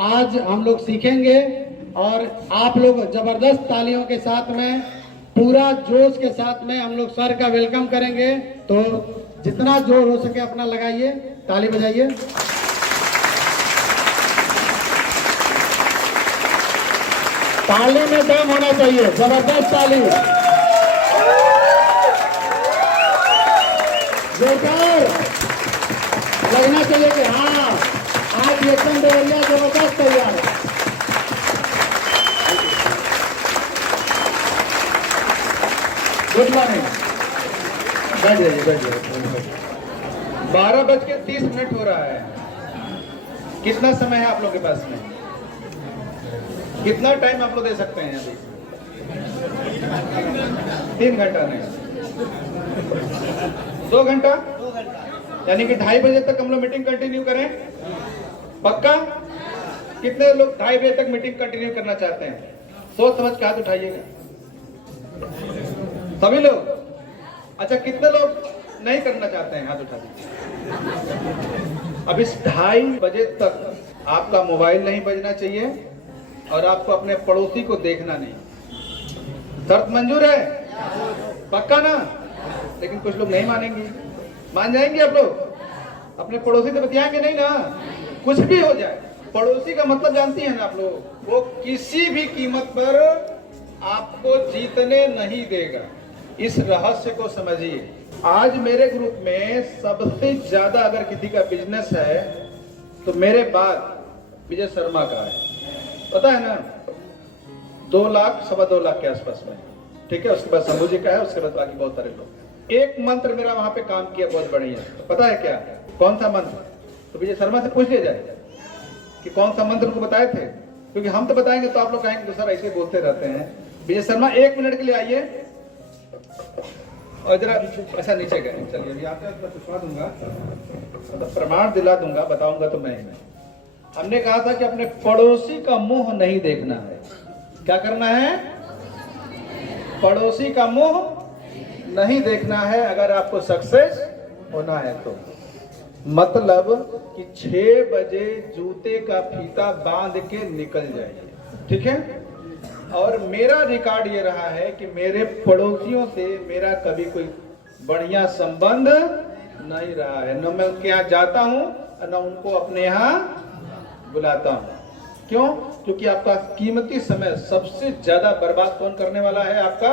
आज हम लोग सीखेंगे और आप लोग जबरदस्त तालियों के साथ में, पूरा जोश के साथ में हम लोग सर का वेलकम करेंगे। तो जितना जोर हो सके अपना लगाइए, ताली बजाइए। ताली में दम होना चाहिए, जबरदस्त ताली। जोरदार लगना चाहिए कि हाँ आज एकदम देवरिया जबरदस्त तैयार है। गुड मॉर्निंग, बैठ जाइए बैठ जाइए। 12:30 हो रहा है। कितना समय है आप लोग के पास में? कितना टाइम आप लोग दे सकते हैं अभी? 3 घंटा नहीं, 2 घंटा, यानी कि 2:30 बजे तक हम लोग मीटिंग कंटिन्यू करें। पक्का? कितने लोग 2:30 बजे तक मीटिंग कंटिन्यू करना चाहते हैं? सोच समझ के हाथ उठाइएगा सभी लोग। अच्छा, कितने लोग नहीं करना चाहते हैं? हाथ उठा दीजिए। अब इस 2:30 बजे तक आपका मोबाइल नहीं बजना चाहिए और आपको अपने पड़ोसी को देखना नहीं। शर्त मंजूर है? पक्का ना? लेकिन कुछ लोग नहीं मानेंगे। मान जाएंगे आप लोग? अपने पड़ोसी से बतियाएंगे नहीं ना? कुछ भी हो जाए, पड़ोसी का मतलब जानती है ना आप लोग? वो किसी भी कीमत पर आपको जीतने नहीं देगा। इस रहस्य को समझिए। आज मेरे ग्रुप में सबसे ज्यादा अगर किसी का बिजनेस है तो मेरे बाद विजय शर्मा का है, पता है ना? 2 लाख, 2.25 लाख के आसपास में, ठीक है। उसके बाद शंभू जी का है, उसके बाद बाकी बहुत सारे लोग। एक मंत्र मेरा वहां पे काम किया बहुत बढ़िया, तो पता है क्या? कौन सा मंत्र? तो विजय शर्मा से पूछ लिया जाए कि कौन सा मंत्र उनको बताए थे, क्योंकि हम तो बताएंगे तो आप लोग कहेंगे तो सर ऐसे बोलते रहते हैं। विजय शर्मा 1 मिनट के लिए आइए और जरा ऐसा नीचे गए। चलिए अभी आते हैं, पूछवा दूंगा, मतलब प्रमाण दिला दूंगा, बताऊंगा तो मैं ही नहीं। हमने कहा था कि अपने पड़ोसी का मुंह नहीं देखना है। क्या करना है? पड़ोसी का मुंह नहीं देखना है अगर आपको सक्सेस होना है तो। मतलब कि 6 बजे जूते का फीता बांध के निकल जाइए, ठीक है। और मेरा रिकॉर्ड ये रहा है कि मेरे पड़ोसियों से मेरा कभी कोई बढ़िया संबंध नहीं रहा है। न मैं उनके यहाँ जाता हूँ न उनको अपने यहाँ बुलाता हूँ। क्यों? क्योंकि आपका कीमती समय सबसे ज्यादा बर्बाद कौन करने वाला है? आपका।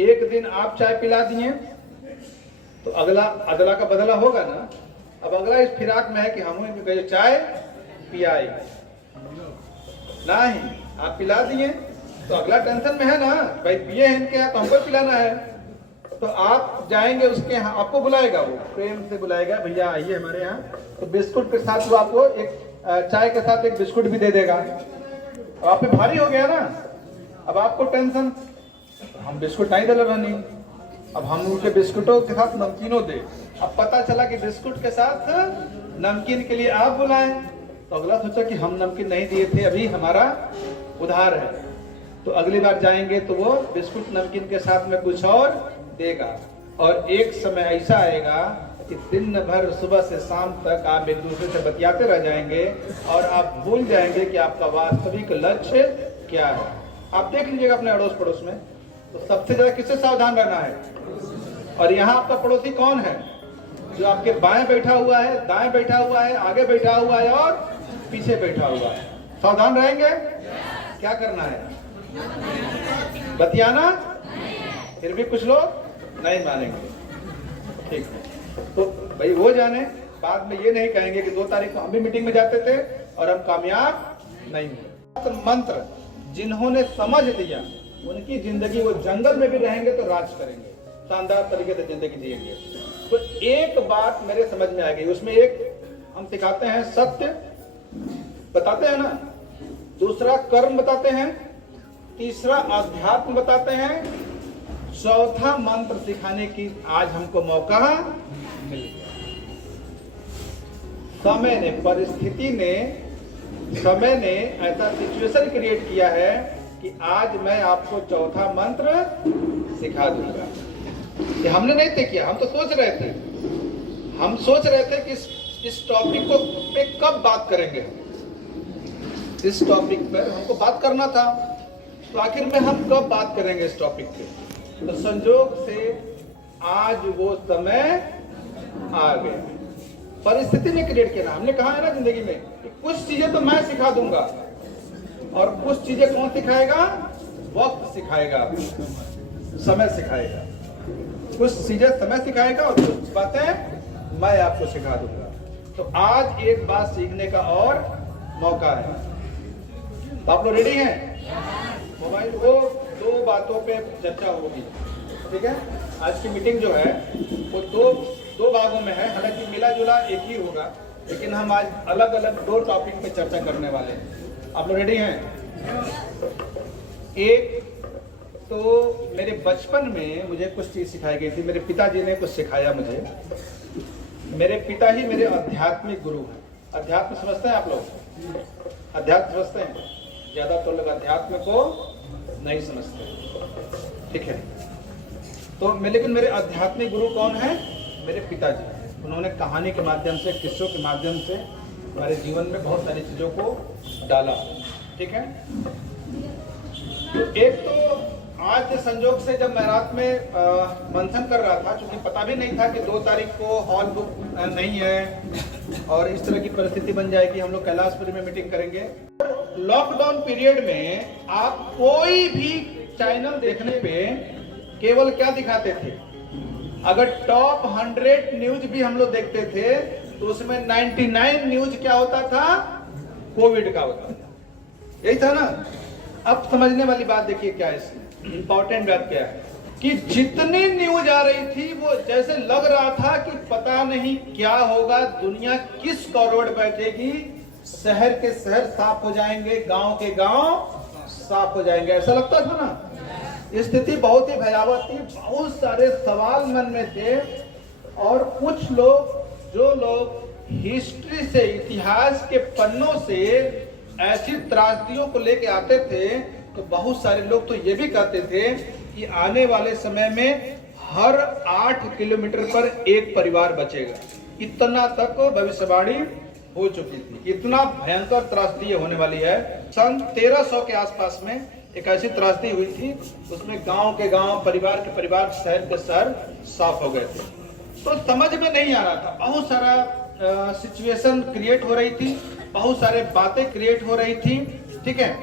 एक दिन आप चाय पिला दिए तो अगला अदला का बदला होगा ना। अब अगला इस फिराक में है कि हम इनको चाय पियाए नहीं, आप पिला दिए तो अगला टेंशन में है ना, भाई पिए हैं इनके यहाँ तो हमको पिलाना है। तो आप जाएंगे उसके यहाँ, आपको बुलाएगा, वो प्रेम से बुलाएगा, भैया आइए हमारे यहाँ। तो बिस्कुट के साथ वो आपको एक चाय के साथ एक बिस्कुट भी दे देगा। अब आप पे भारी हो गया ना। अब आपको टेंशन, हम बिस्कुट नहीं दे रहे, अब हम उनके बिस्कुटों के साथ नमकीनों दे। अब पता चला कि बिस्कुट के साथ नमकीन के लिए आप बुलाएं, तो अगला सोचा कि हम नमकीन नहीं दिए थे, अभी हमारा उधार है। तो अगली बार जाएंगे तो वो बिस्कुट नमकीन के साथ में कुछ और देगा। और एक समय ऐसा आएगा कि दिन भर सुबह से शाम तक आप एक दूसरे से बतियाते रह जाएंगे और आप भूल जाएंगे कि आपका वास्तविक लक्ष्य क्या है। आप देख लीजिएगा अपने अड़ोस पड़ोस में, तो सबसे ज्यादा किससे सावधान रहना है? और यहाँ आपका पड़ोसी कौन है? जो आपके बाएं बैठा हुआ है, दाएं बैठा हुआ है, आगे बैठा हुआ है और पीछे बैठा हुआ है। सावधान रहेंगे? क्या करना है? बतियाना? फिर भी कुछ लोग नहीं मानेंगे, ठीक है। तो भाई वो जाने, बाद में ये नहीं कहेंगे कि 2 तारीख को हम भी मीटिंग में जाते थे और हम कामयाब नहीं हुए। तो मंत्र जिन्होंने समझ लिया उनकी जिंदगी, वो जंगल में भी रहेंगे तो राज करेंगे, शानदार तरीके से जिंदगी जिएंगे। तो एक बात मेरे समझ में आ गई, उसमें एक हम सिखाते हैं सत्य बताते हैं ना, दूसरा कर्म बताते हैं, तीसरा अध्यात्म बताते हैं, चौथा मंत्र सिखाने की आज हमको मौका मिल गया। समय ने, परिस्थिति ने, समय ने ऐसा सिचुएशन क्रिएट किया है कि आज मैं आपको चौथा मंत्र सिखा दूंगा। ये हमने नहीं तय किया, हम तो सोच रहे थे, हम सोच रहे थे कि इस टॉपिक को पे कब बात करेंगे। इस टॉपिक पर हमको बात करना था। तो आखिर में हम कब बात करेंगे इस टॉपिक पे? तो संजोग से आज वो समय आ गया। परिस्थिति ने क्रिएट किया। हमने कहा है ना जिंदगी में कि कुछ चीजें तो मैं सिखा दूंगा और कुछ चीजें कौन सिखाएगा? वक्त सिखाएगा, समय सिखाएगा। कुछ चीजें समय सिखाएगा और कुछ बातें मैं आपको सिखा दूंगा। तो आज एक बात सीखने का और मौका है। तो आप लोग रेडी हैं? मोबाइल वो दो बातों पे चर्चा होगी, ठीक है? आज की मीटिंग जो है वो दो भागों में है। हालांकि मिला जुला एक ही होगा, लेकिन हम आज अलग अलग दो टॉपिक पे चर्चा करने वाले हैं। आप लोग रेडी हैं? एक तो मेरे बचपन में मुझे कुछ चीज सिखाई गई थी। मेरे पिताजी ने कुछ सिखाया मुझे। मेरे पिता ही मेरे आध्यात्मिक गुरु हैं। अध्यात्म समझते हैं आप लोग? अध्यात्म समझते हैं? ज्यादातर लोग अध्यात्म को नहीं समझते, ठीक है? तो लेकिन मेरे आध्यात्मिक गुरु कौन है? मेरे पिताजी। उन्होंने कहानी के माध्यम से, किस्सों के माध्यम से हमारे जीवन में बहुत सारी चीजों को डाला, ठीक है? तो एक तो आज के संजोग से जब मैं रात में मंथन कर रहा था, क्योंकि पता भी नहीं था कि 2 तारीख को हॉल बुक नहीं है और इस तरह की परिस्थिति बन जाएगी, हम लोग कैलाशपुरी में मीटिंग करेंगे। लॉकडाउन पीरियड में आप कोई भी चैनल देखने पे केवल क्या दिखाते थे? अगर टॉप 100 न्यूज भी हम लोग देखते थे तो उसमें 99 न्यूज क्या होता था? कोविड का होता था। यही था ना? अब समझने वाली बात देखिए क्या है इसमें, इंपॉर्टेंट बात क्या है कि जितनी न्यूज आ रही थी वो जैसे लग रहा था कि पता नहीं क्या होगा, दुनिया किस करोड़ बैठेगी, शहर के शहर साफ हो जाएंगे, गांव के गांव साफ हो जाएंगे, ऐसा लगता था ना। स्थिति बहुत ही भयावह थी। बहुत सारे सवाल मन में थे और कुछ लोग, जो लोग हिस्ट्री से, इतिहास के पन्नों से ऐसी त्रासदियों को लेके आते थे, तो बहुत सारे लोग तो ये भी कहते थे कि आने वाले समय में हर 8 किलोमीटर पर एक परिवार बचेगा। इतना तक भविष्यवाणी हो चुकी थी। इतना भयंकर त्रासदी होने वाली है। सन 1300 के आसपास में एक ऐसी त्रासदी हुई थी, उसमें गांव के गांव, परिवार के परिवार, शहर के शहर साफ हो गए थे। तो समझ में नहीं आ रहा था। बहुत सारा सिचुएशन क्रिएट हो रही थी, बहुत सारे बातें क्रिएट हो रही थी, ठीक है?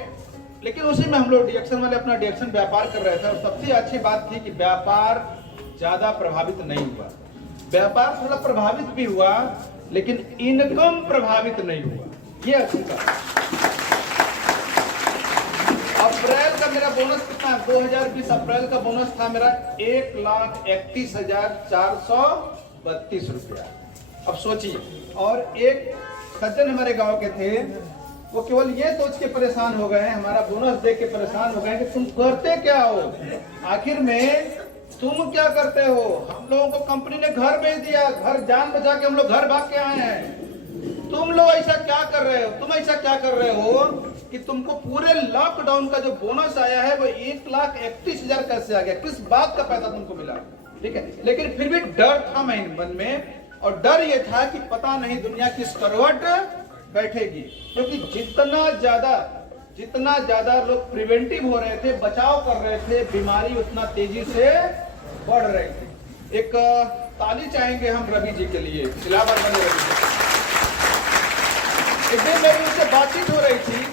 लेकिन उसी में हम लोग डिएक्शन वाले अपना डिएक्शन व्यापार कर रहे थे। और सबसे अच्छी बात थी कि व्यापार ज्यादा प्रभावित नहीं हुआ। व्यापार थोड़ा प्रभावित भी हुआ, लेकिन इनकम प्रभावित नहीं हुआ। ये अच्छी बात। अप्रैल का मेरा बोनस कितना है? 2020 अप्रैल का बोनस था मेरा 1,31,432 रुपया। अब सोचिए। और एक सज्जन हमारे गांव के थे, वो केवल ये सोच के परेशान हो गए, हमारा बोनस देख के परेशान हो गए कि तुम करते क्या हो? आखिर में तुम क्या करते हो? हम लोगों को कंपनी ने घर भेज दिया, घर जान बचा के हम लोग घर भाग के आए हैं। तुम लोग ऐसा क्या कर रहे हो? तुम ऐसा क्या कर रहे हो कि तुमको पूरे लॉकडाउन का जो बोनस आया है वो 1,31,000 कैसे आ गया? किस बात का पैसा तुमको मिला? ठीक है, लेकिन फिर भी डर था मन में, और डर ये था कि पता नहीं दुनिया किस करवट बैठेगी। क्योंकि जितना ज्यादा लोग प्रिवेंटिव हो रहे थे, बचाव कर रहे थे, बीमारी उतना तेजी से बढ़ रही थी। एक ताली चाहेंगे हम रवि जी के लिए, इलाहाबाद वाले रवि जी। एक दिन मेरी उनसे बातचीत हो रही थी,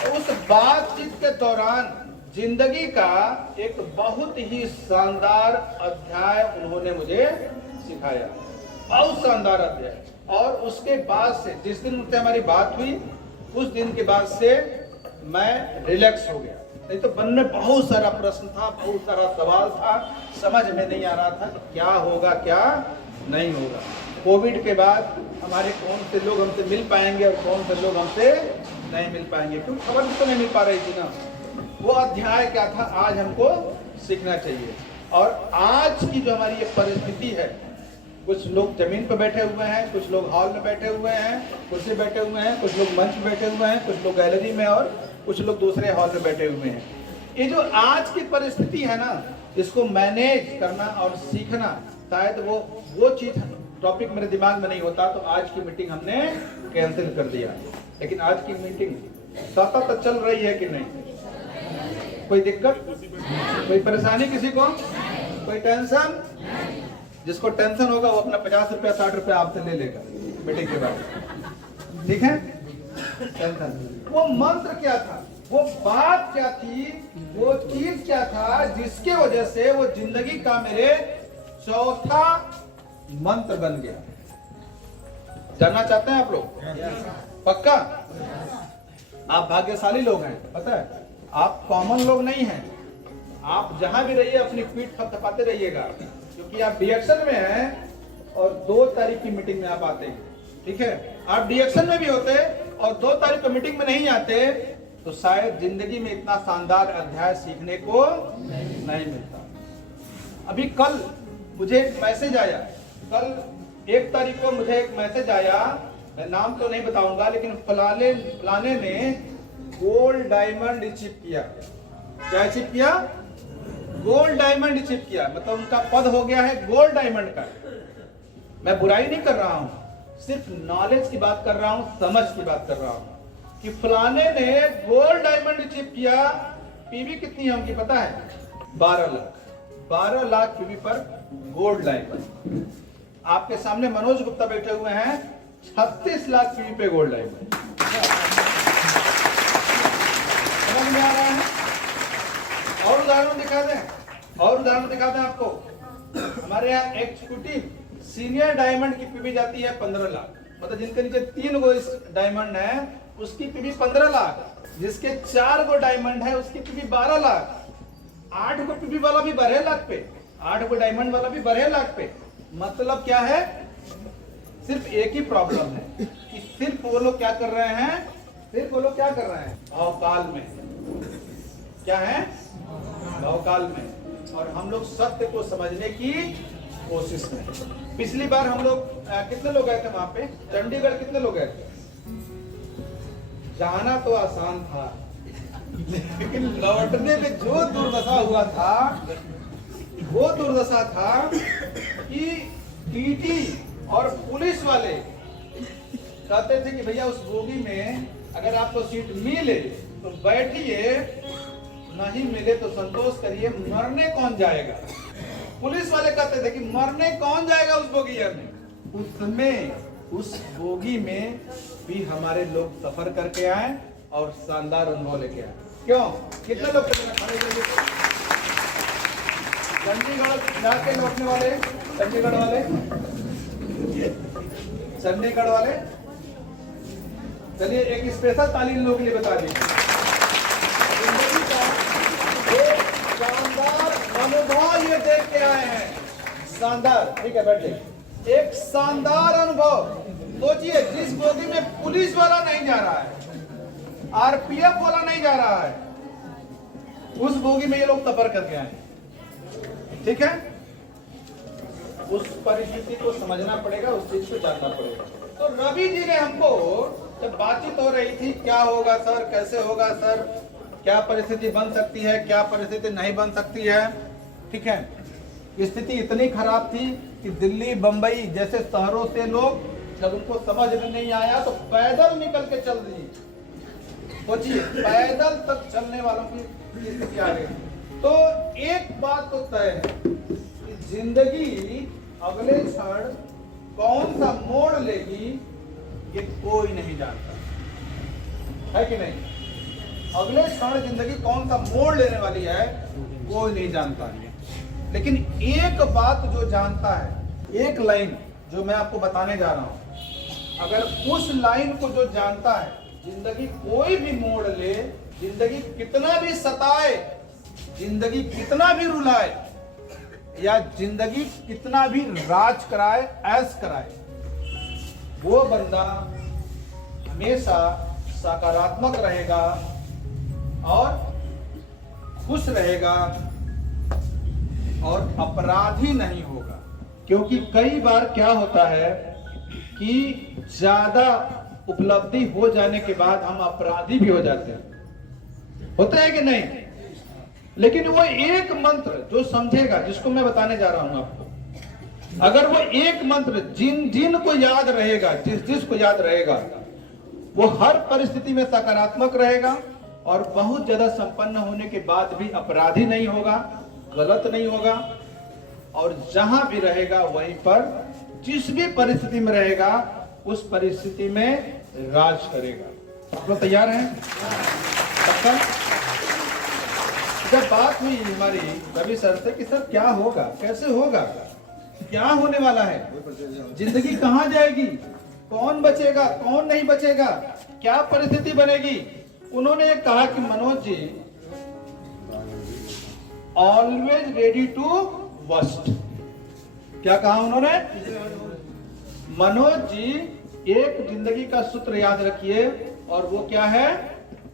और उस बातचीत के दौरान जिंदगी का एक बहुत ही शानदार अध्याय उन्होंने मुझे सिखाया, बहुत शानदार अध्याय। और उसके बाद से, जिस दिन उनसे हमारी बात हुई, उस दिन के बाद से मैं रिलैक्स हो गया। नहीं तो मन में बहुत सारा प्रश्न था, बहुत सारा सवाल था, समझ में नहीं आ रहा था कि क्या होगा, क्या नहीं होगा। कोविड के बाद हमारे कौन से लोग हमसे मिल पाएंगे और कौन से लोग हमसे नहीं मिल पाएंगे, क्योंकि खबर तो नहीं मिल पा रही थी ना। वो अध्याय क्या था, आज हमको सीखना चाहिए। और आज की जो हमारी ये परिस्थिति है, कुछ लोग जमीन पर बैठे हुए हैं, कुछ लोग हॉल में बैठे हुए हैं, कुर्सी बैठे हुए हैं, कुछ लोग मंच में बैठे हुए हैं, कुछ लोग गैलरी में और कुछ लोग दूसरे हॉल में बैठे हुए हैं। ये जो आज की परिस्थिति है ना, इसको मैनेज करना और सीखना, शायद वो चीज टॉपिक मेरे दिमाग में नहीं होता तो आज की मीटिंग हमने कैंसिल कर दिया। लेकिन आज की मीटिंग सतत चल रही है कि नहीं? कोई दिक्कत, कोई परेशानी किसी को, कोई टेंशन? जिसको टेंशन होगा वो अपना 50 रुपया 60 रुपया आपसे ले लेगा मीटिंग के बाद, ठीक है? टेंशन। वो मंत्र क्या था, वो बात क्या थी, वो चीज क्या था जिसके वजह से वो जिंदगी का मेरे चौथा मंत्र बन गया? जानना चाहते हैं आप लोग? पक्का? आप भाग्यशाली लोग हैं, पता है? आप कॉमन लोग नहीं हैं। आप जहां भी रहिए अपनी पीठ थपथपाते रहिएगा, क्योंकि आप डिएक्शन में हैं और 2 तारीख की मीटिंग में आप आते हैं, ठीक है? आप डिएक्शन में भी होते और 2 तारीख को मीटिंग में नहीं आते तो शायद जिंदगी में इतना शानदार अध्याय सीखने को नहीं मिलता। अभी कल मुझे एक मैसेज आया, कल 1 तारीख को मुझे एक मैसेज आया, मैं नाम तो नहीं बताऊंगा, लेकिन फलाने ने गोल्ड डायमंड अचीव किया। क्या अचीव किया? गोल्ड डायमंड अचीव किया, मतलब उनका पद हो गया है गोल्ड डायमंड का। मैं बुराई नहीं कर रहा हूं, सिर्फ नॉलेज की बात कर रहा हूं, समझ की बात कर रहा हूं कि फलाने ने गोल्ड डायमंड अचीव किया। पीवी कितनी है उनकी पता है? 12 लाख। 12 लाख पीवी पर गोल्ड डायमंड। आपके सामने मनोज गुप्ता बैठे हुए हैं, 36 लाख पीवी पे गोल्ड डायमंड। समझ में आ रहा है? और उदाहरण दिखा दें, और उदाहरण दिखा दें आपको। हमारे यहाँ एग्जीक्यूटिव सीनियर डायमंड की पीवी जाती है 15 लाख, मतलब जिनके नीचे 3 गो इस डायमंड है उसकी पीवी 15 लाख, जिसके 4 गो डायमंड है उसकी पीवी 12 लाख, 8 गो पीवी वाला भी 12 लाख पे, 8 गो डायमंड वाला भी 12 लाख पे। मतलब क्या है? सिर्फ एक ही प्रॉब्लम है कि सिर्फ वो लोग क्या कर रहे हैं, सिर्फ वो लोग क्या कर रहे हैं? भावकाल में। क्या है? भावकाल में। और हम लोग सत्य को समझने की कोशिश करें। पिछली बार हम लोग कितने लोग गए थे वहां पे? चंडीगढ़ कितने लोग गए थे? जाना तो आसान था, लेकिन लौटने में जो दुर्दशा हुआ था, वो दुर्दशा था कि टीटी और पुलिस वाले कहते थे कि भैया उस बोगी में अगर आपको सीट मिले तो बैठिए, नहीं मिले तो संतोष करिए, मरने कौन जाएगा? पुलिस वाले कहते थे कि मरने कौन जाएगा उस बोगी में। उसमें उस बोगी में भी हमारे लोग सफर करके आए और शानदार अनुभव लेके आए। क्यों? कितने लोग चंडीगढ़ जाके लौटने वाले? चंडीगढ़ वाले, चंडीगढ़ वाले, चलिए एक स्पेशल तालीम लोगों के लिए बता दीजिए। शानदार अनुभव ये देख के आए हैं, शानदार। ठीक है, बैठिए। एक शानदार अनुभव। सोचिए, जिस बोगी में पुलिस वाला नहीं जा रहा है, आरपीएफ वाला नहीं जा रहा है, उस बोगी में ये लोग सफर करके आए। ठीक है, उस परिस्थिति को समझना पड़ेगा, उस चीज को जानना पड़ेगा। तो रवि जी ने हमको, जब बातचीत हो रही थी क्या होगा सर, कैसे होगा सर, क्या परिस्थिति बन सकती है, क्या परिस्थिति नहीं बन सकती है, ठीक है, स्थिति इतनी खराब थी कि दिल्ली बंबई जैसे शहरों से लोग, जब उनको समझ में नहीं आया तो पैदल निकल के चल दिए। सोचिए, पैदल तक चलने वालों की स्थिति आ गई। तो एक बात तो तय है कि जिंदगी अगले क्षण कौन सा मोड़ लेगी ये कोई नहीं जानता है कि नहीं। अगले क्षण जिंदगी कौन सा मोड़ लेने वाली है कोई नहीं जानता है। लेकिन एक बात जो जानता है, एक लाइन जो मैं आपको बताने जा रहा हूं, अगर उस लाइन को जो जानता है, जिंदगी कोई भी मोड़ ले, जिंदगी कितना भी सताए, जिंदगी कितना भी रुलाए, या जिंदगी कितना भी राज कराए, ऐश कराए, वो बंदा हमेशा सकारात्मक रहेगा और खुश रहेगा और अपराधी नहीं होगा। क्योंकि कई बार क्या होता है कि ज्यादा उपलब्धि हो जाने के बाद हम अपराधी भी हो जाते हैं, होता है कि नहीं। लेकिन वो एक मंत्र जो समझेगा, जिसको मैं बताने जा रहा हूं आपको, अगर वो एक मंत्र जिन को याद रहेगा, जिस को याद रहेगा, वो हर परिस्थिति में सकारात्मक रहेगा और बहुत ज्यादा संपन्न होने के बाद भी अपराधी नहीं होगा, गलत नहीं होगा, और जहां भी रहेगा वहीं पर जिस भी परिस्थिति में रहेगा उस परिस्थिति में राज करेगा। आप लोग तैयार हैं? पक्का? जब बात हुई हमारी रवि सर से कि सर क्या होगा, कैसे होगा, क्या होने वाला है, जिंदगी कहां जाएगी, कौन बचेगा, कौन नहीं बचेगा, क्या परिस्थिति बनेगी, उन्होंने कहा कि Manoj ji always ready to worst. क्या कहा उन्होंने? मनोज जी एक जिंदगी का सूत्र याद रखिए और वो क्या है?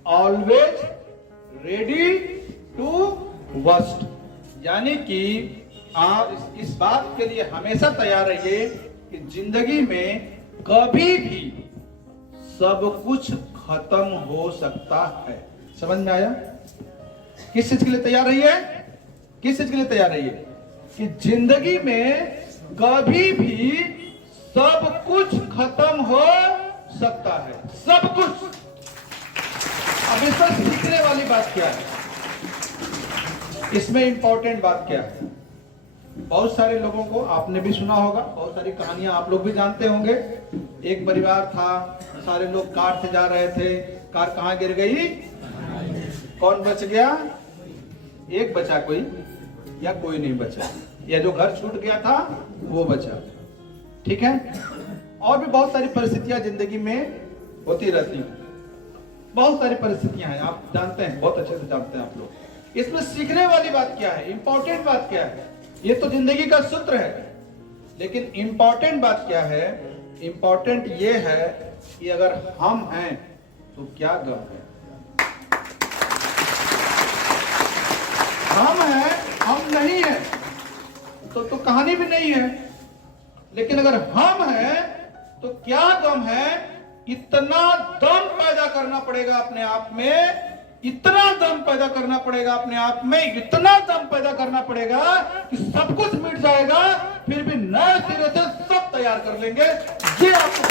Always ready to worst. यानी कि आप इस बात के लिए हमेशा तैयार रहिए कि जिंदगी में कभी भी सब कुछ खत्म हो सकता है। समझ में आया? किस चीज के लिए तैयार रहिए? किस चीज के लिए तैयार रहिए? कि जिंदगी में कभी भी सब कुछ खत्म हो सकता है, सब कुछ। अब इसमें सीखने वाली बात क्या है, इसमें इंपॉर्टेंट बात क्या है? बहुत सारे लोगों को आपने भी सुना होगा, बहुत सारी कहानियां आप लोग भी जानते होंगे। एक परिवार था, सारे लोग कार से जा रहे थे, कार कहां गिर गई? कौन बच गया? एक बचा कोई, या कोई नहीं बचा, या जो घर छूट गया था वो बचा। ठीक है? और भी बहुत सारी परिस्थितियां जिंदगी में होती रहती हैं, बहुत सारी परिस्थितियां हैं, आप जानते हैं, बहुत अच्छे से जानते हैं आप लोग। इसमें सीखने वाली बात क्या है, इंपॉर्टेंट बात क्या है? ये तो जिंदगी का सूत्र है, लेकिन इंपॉर्टेंट बात क्या है? इंपॉर्टेंट ये है कि अगर हम हैं तो क्या गम है। हम हैं, हम नहीं है तो कहानी भी नहीं है, लेकिन अगर हम हैं तो क्या गम है? इतना दम पैदा करना पड़ेगा अपने आप में, इतना दम पैदा करना पड़ेगा अपने आप में, इतना दम पैदा करना पड़ेगा कि सब कुछ मिट जाएगा, फिर भी नए सिरे से सब तैयार कर लेंगे। ये आपको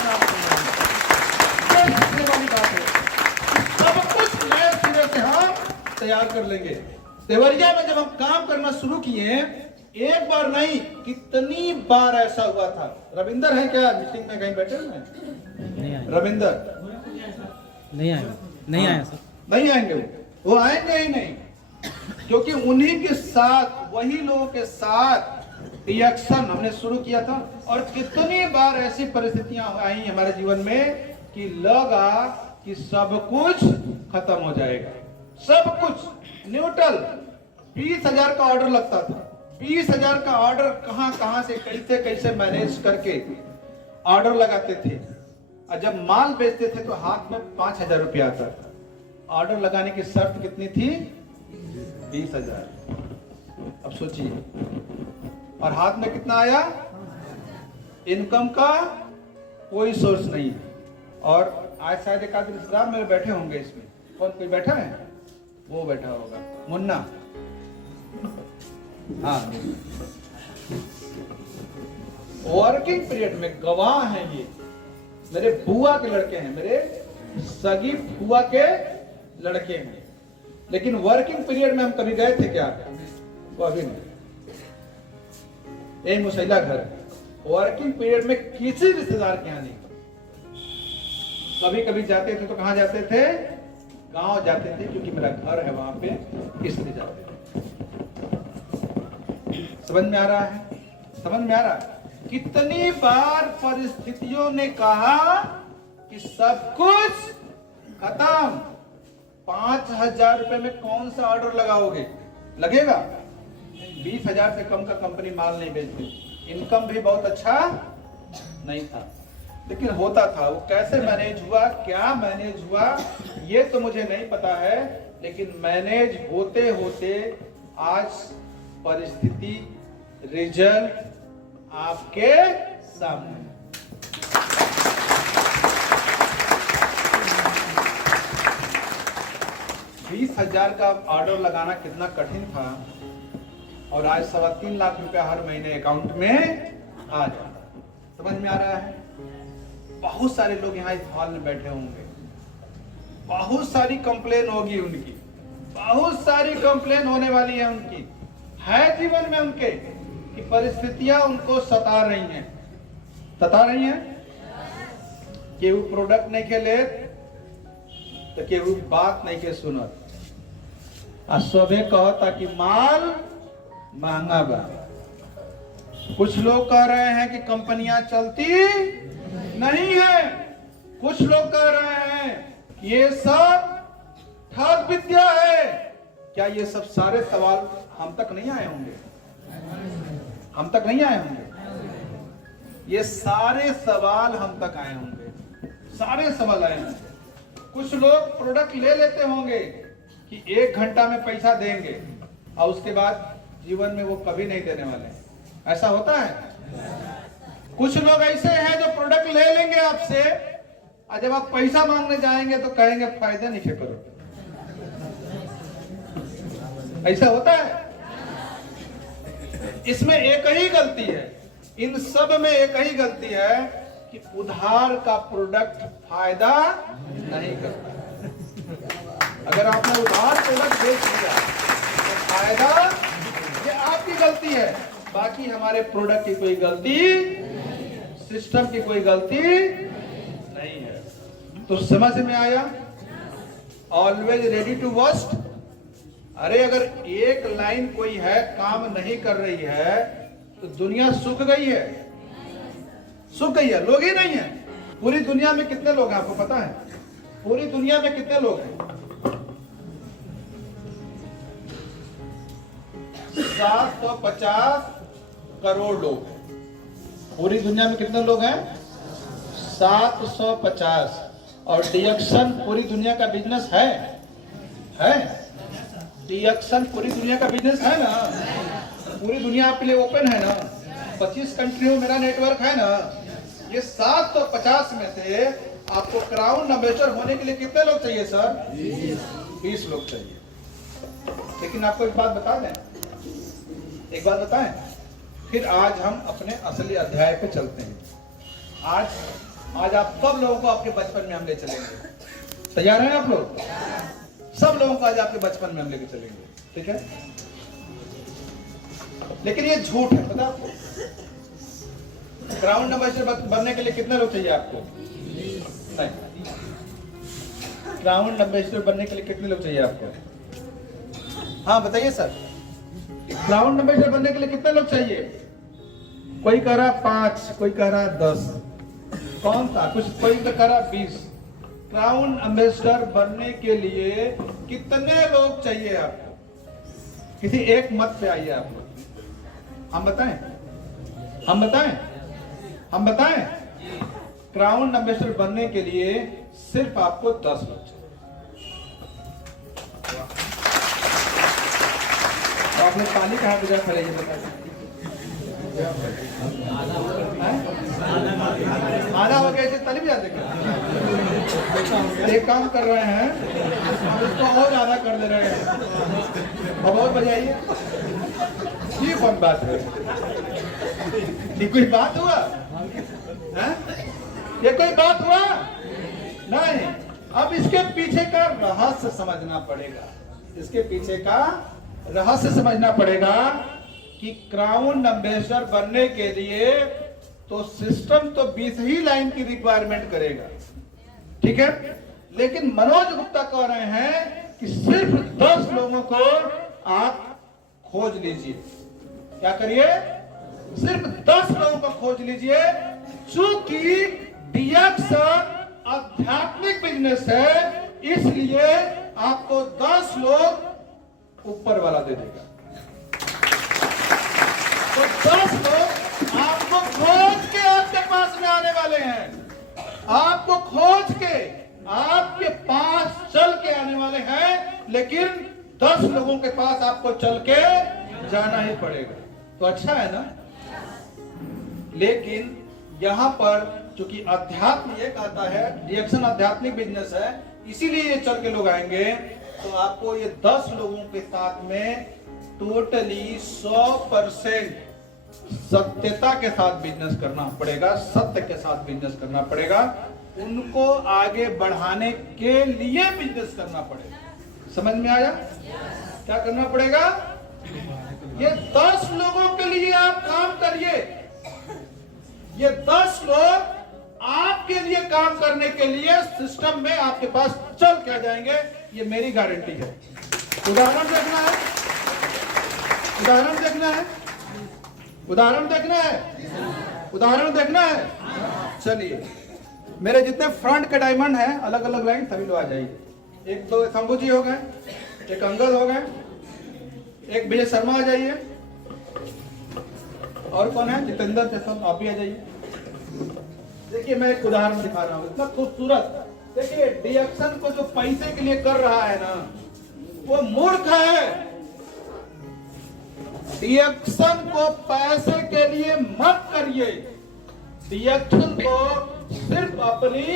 सीखने वाली बात है, सब कुछ नए सिरे से हम तैयार कर लेंगे। देवरिया में जब हम काम करना शुरू किए, एक बार नहीं कितनी बार ऐसा हुआ था। रविंदर है क्या मीटिंग में कहीं बैठे हैं? रविंदर नहीं आएंगे, नहीं आए सर, नहीं आएंगे, वो आएंगे ही नहीं, क्योंकि उन्हीं के साथ, वही लोगों के साथ रिएक्शन हमने शुरू किया था। और कितनी बार ऐसी परिस्थितियां आई हमारे जीवन में कि लगा कि सब कुछ खत्म हो जाएगा, सब कुछ न्यूट्रल। 20,000 का ऑर्डर लगता था, 20,000 का ऑर्डर कहां से कैसे कैसे मैनेज करके ऑर्डर लगाते थे, और जब माल बेचते थे तो हाथ में 5,000 रुपया आता था। ऑर्डर लगाने की शर्त कितनी थी? 20,000। अब सोचिए, और हाथ में कितना आया? इनकम का कोई सोर्स नहीं है। और आज शायद एक आदमी रिश्तेदार मेरे बैठे होंगे इसमें, कौन कोई बैठा है? वो बैठा होगा, मुन्ना। हाँ, वर्किंग पीरियड में गवाह हैं ये, मेरे बुआ के लड़के हैं, मेरे सगी बुआ के लड़के हैं। लेकिन वर्किंग पीरियड में हम कभी गए थे क्या? वो अभी नहीं। यही मुसैला घर है, वर्किंग पीरियड में किसी रिश्तेदार के यहाँ नहीं। कभी कभी जाते थे तो कहाँ जाते थे? गांव जाते थे, क्योंकि मेरा घर है वहां पे, इसलिए जाते थे। समझ में आ रहा है? समझ में आ रहा है? कितनी बार परिस्थितियों ने कहा कि सब कुछ खत्म। 5,000 रुपए में कौन सा ऑर्डर लगाओगे? लगेगा? 20,000 से कम का कंपनी माल नहीं बेचती। इनकम भी बहुत अच्छा नहीं था, लेकिन होता था। वो कैसे मैनेज हुआ, क्या मैनेज हुआ, ये तो मुझे नहीं पता है, लेकिन मैनेज होते होते आज परिस्थिति, रिजल्ट आपके सामने। 20,000 का ऑर्डर लगाना कितना कठिन था, और आज 3.25 लाख रुपया हर महीने अकाउंट में आ जाता। समझ में आ रहा है? बहुत सारे लोग यहाँ इस हॉल में बैठे होंगे, बहुत सारी कंप्लेन होगी उनकी, बहुत सारी कंप्लेन होने वाली है उनकी, है जीवन में उनके कि परिस्थितियां उनको सता रही हैं कि वो प्रोडक्ट नहीं के ले तो कि वो बात नहीं के सुनत, आ सबे कहता कि माल महंगा बा। कुछ लोग कह रहे हैं कि कंपनियां चलती नहीं है, कुछ लोग कह रहे हैं कि ये सब ठग विद्या है। क्या ये सब सारे सवाल हम तक नहीं आए होंगे? हम तक नहीं आए होंगे? ये सारे सवाल हम तक आए होंगे, सारे सवाल आए होंगे। कुछ लोग प्रोडक्ट ले लेते होंगे कि 1 घंटा में पैसा देंगे और उसके बाद जीवन में वो कभी नहीं देने वाले हैं। ऐसा होता है? कुछ लोग ऐसे हैं जो प्रोडक्ट ले लेंगे आपसे और जब आप पैसा मांगने जाएंगे तो कहेंगे फायदा नहीं करो। ऐसा होता है? इसमें एक ही गलती है, इन सब में एक ही गलती है कि उधार का प्रोडक्ट फायदा नहीं करता। अगर आपने उधार प्रोडक्ट बेच दिया तो फायदा, ये आपकी गलती है, बाकी हमारे प्रोडक्ट की कोई गलती, सिस्टम की कोई गलती नहीं है। तो समझ में आया? Always ready to worst. अरे अगर एक लाइन कोई है काम नहीं कर रही है तो दुनिया सूख गई है, सूख गई है, लोग ही नहीं है। पूरी दुनिया में कितने लोग हैं आपको पता है? पूरी दुनिया में कितने लोग हैं? 750 करोड़ लोग। पूरी दुनिया में कितने लोग हैं? 750। और डिएक्शन पूरी दुनिया का बिजनेस है? डिएक्शन पूरी दुनिया का बिजनेस है ना? पूरी दुनिया आपके लिए ओपन है ना? 25 कंट्रियों में मेरा नेटवर्क है ना? ये 750 में से आपको क्राउन एम्बेसडर होने के लिए कितने लोग चाहिए सर? 20 लोग चाहिए। लेकिन आपको एक बात बता दें, एक बात बताएं, फिर आज हम अपने असली अध्याय पे चलते हैं। आज आप सब लोगों को आपके बचपन में हम ले चलेंगे। तैयार हैं आप लोग? सब लोगों को आज आपके बचपन में हम लेके चलेंगे, ठीक है? लेकिन ये झूठ है, पता आपको? क्राउन एम्बेसडर बनने के लिए कितने लोग चाहिए आपको? नहीं। क्राउन एम्बेसडर बनने के लिए कितने लोग चाहिए आपको? हाँ बताइए सर, क्राउन एम्बेसडर बनने के लिए कितने लोग चाहिए? कोई कह रहा 5, कोई कह रहा 10, कौन सा? कुछ कोई तो कह रहा 20। क्राउन एम्बेसडर बनने के लिए कितने लोग चाहिए आपको? किसी एक मत पे आइए आप लोग। हम बताएं? हम बताएं? हम बताएं? क्राउन एम्बेसडर बनने के लिए सिर्फ आपको 10 लोग चाहिए। तो आप लोग पानी कहाँ बजा खड़े हैं बताइए? आधा हो गया, तली भी जाते क्या? एक काम कर रहे हैं, उसको और आधा कर दे रहे हैं। अब और बजाइए। ये कौन बात है? ये कोई बात हुआ? है? ये कोई बात हुआ? नहीं। अब इसके पीछे का रहस्य समझना पड़ेगा। इसके पीछे का रहस्य समझना पड़ेगा कि क्राउन एम्बेसडर बनने के लिए तो सिस्टम तो 20 ही लाइन की रिक्वायरमेंट करेगा, ठीक है? लेकिन मनोज गुप्ता कह रहे हैं कि सिर्फ 10 लोगों को आप खोज लीजिए। क्या करिए? सिर्फ 10 लोगों को खोज लीजिए। चूंकि डिएक्शन आध्यात्मिक बिजनेस है, इसलिए आपको 10 लोग ऊपर वाला दे देगा। तो 10 लोग आपको खोज के आपके पास में आने वाले हैं, आपको खोज के आपके पास चल के आने वाले हैं। लेकिन 10 लोगों के पास आपको चल के जाना ही पड़ेगा। तो अच्छा है ना? लेकिन यहां पर चूंकि अध्यात्म ये कहता है, डिएक्शन आध्यात्मिक बिजनेस है, इसीलिए ये चल के लोग आएंगे। तो आपको ये 10 लोगों के साथ में टोटली 100% सत्यता के साथ बिजनेस करना पड़ेगा, सत्य के साथ बिजनेस करना पड़ेगा। उनको आगे बढ़ाने के लिए बिजनेस करना पड़ेगा। समझ में आया? क्या करना पड़ेगा? ये 10 लोगों के लिए आप काम करिए। ये 10 लोग आपके लिए काम करने के लिए सिस्टम में आपके पास चल के आ जाएंगे, ये मेरी गारंटी है। उदाहरण देखना है, उदाहरण देखना है, उदाहरण देखना है, उदाहरण देखना है। चलिए, मेरे जितने फ्रंट के डायमंड हैं अलग अलग लाइन, सभी लोग आ जाइए। एक तो शंभू जी हो गए, एक अंगद हो गए, एक विजय शर्मा आ जाइए, और कौन है? जितेंद्र जैसा, आप भी आ जाइए। देखिए, मैं एक उदाहरण दिखा रहा हूँ, इतना खूबसूरत। देखिए, डिएक्शन को जो पैसे के लिए कर रहा है ना, वो मूर्ख है। डिएक्शन को पैसे के लिए मत करिए। डिएक्शन को सिर्फ अपनी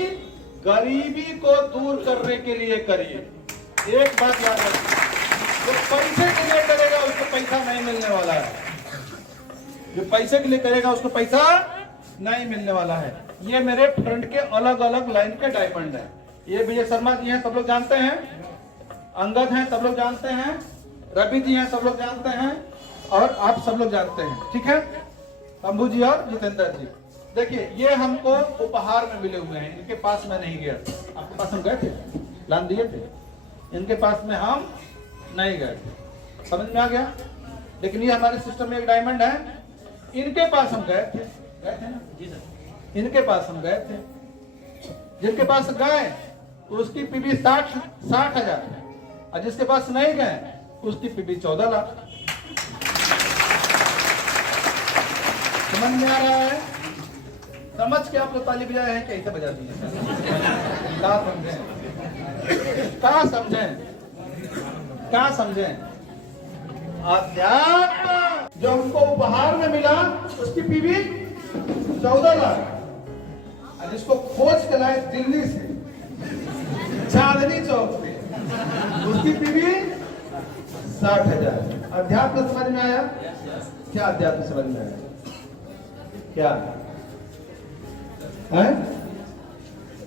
गरीबी को दूर करने के लिए करिए। एक बात याद रखिए, जो पैसे के लिए करेगा उसको पैसा नहीं मिलने वाला है। जो पैसे के लिए करेगा उसको पैसा नहीं मिलने वाला है। ये मेरे फ्रंट के अलग अलग लाइन के डायमंड है। ये विजय शर्मा जी हैं, सब लोग जानते हैं। अंगद हैं, सब लोग जानते हैं। रवि जी हैं, सब लोग जानते हैं। और आप सब लोग जानते हैं, ठीक है? शंभू जी और जितेंद्र जी। देखिए, ये हमको उपहार में मिले हुए हैं। इनके पास मैं नहीं गया। आपके पास हम गए थे, लान दिए थे। इनके पास में हम नहीं गए थे। समझ में आ गया? लेकिन ये हमारे सिस्टम में एक डायमंड है, इनके पास हम गए थे। गए थे ना? जी सर। इनके पास हम गए थे। जिनके पास गए उसकी पीबी 60,000, और जिसके पास नहीं गए उसकी पीबी 14 लाख। समझ में आ रहा है? समझ के आप लोग ताली बजाए हैं, कैसे बजा दिए? क्या समझें? क्या समझें? क्या समझें? अध्यात्म जो हमको उपहार में मिला उसकी पीबी 14 लाख, और जिसको खोज के लाए दिल्ली से चांदनी चौक पे, उसकी पीबी 60,000। अध्यात्म समझ में आया? क्या अध्यात्म समझ में आया? क्या है?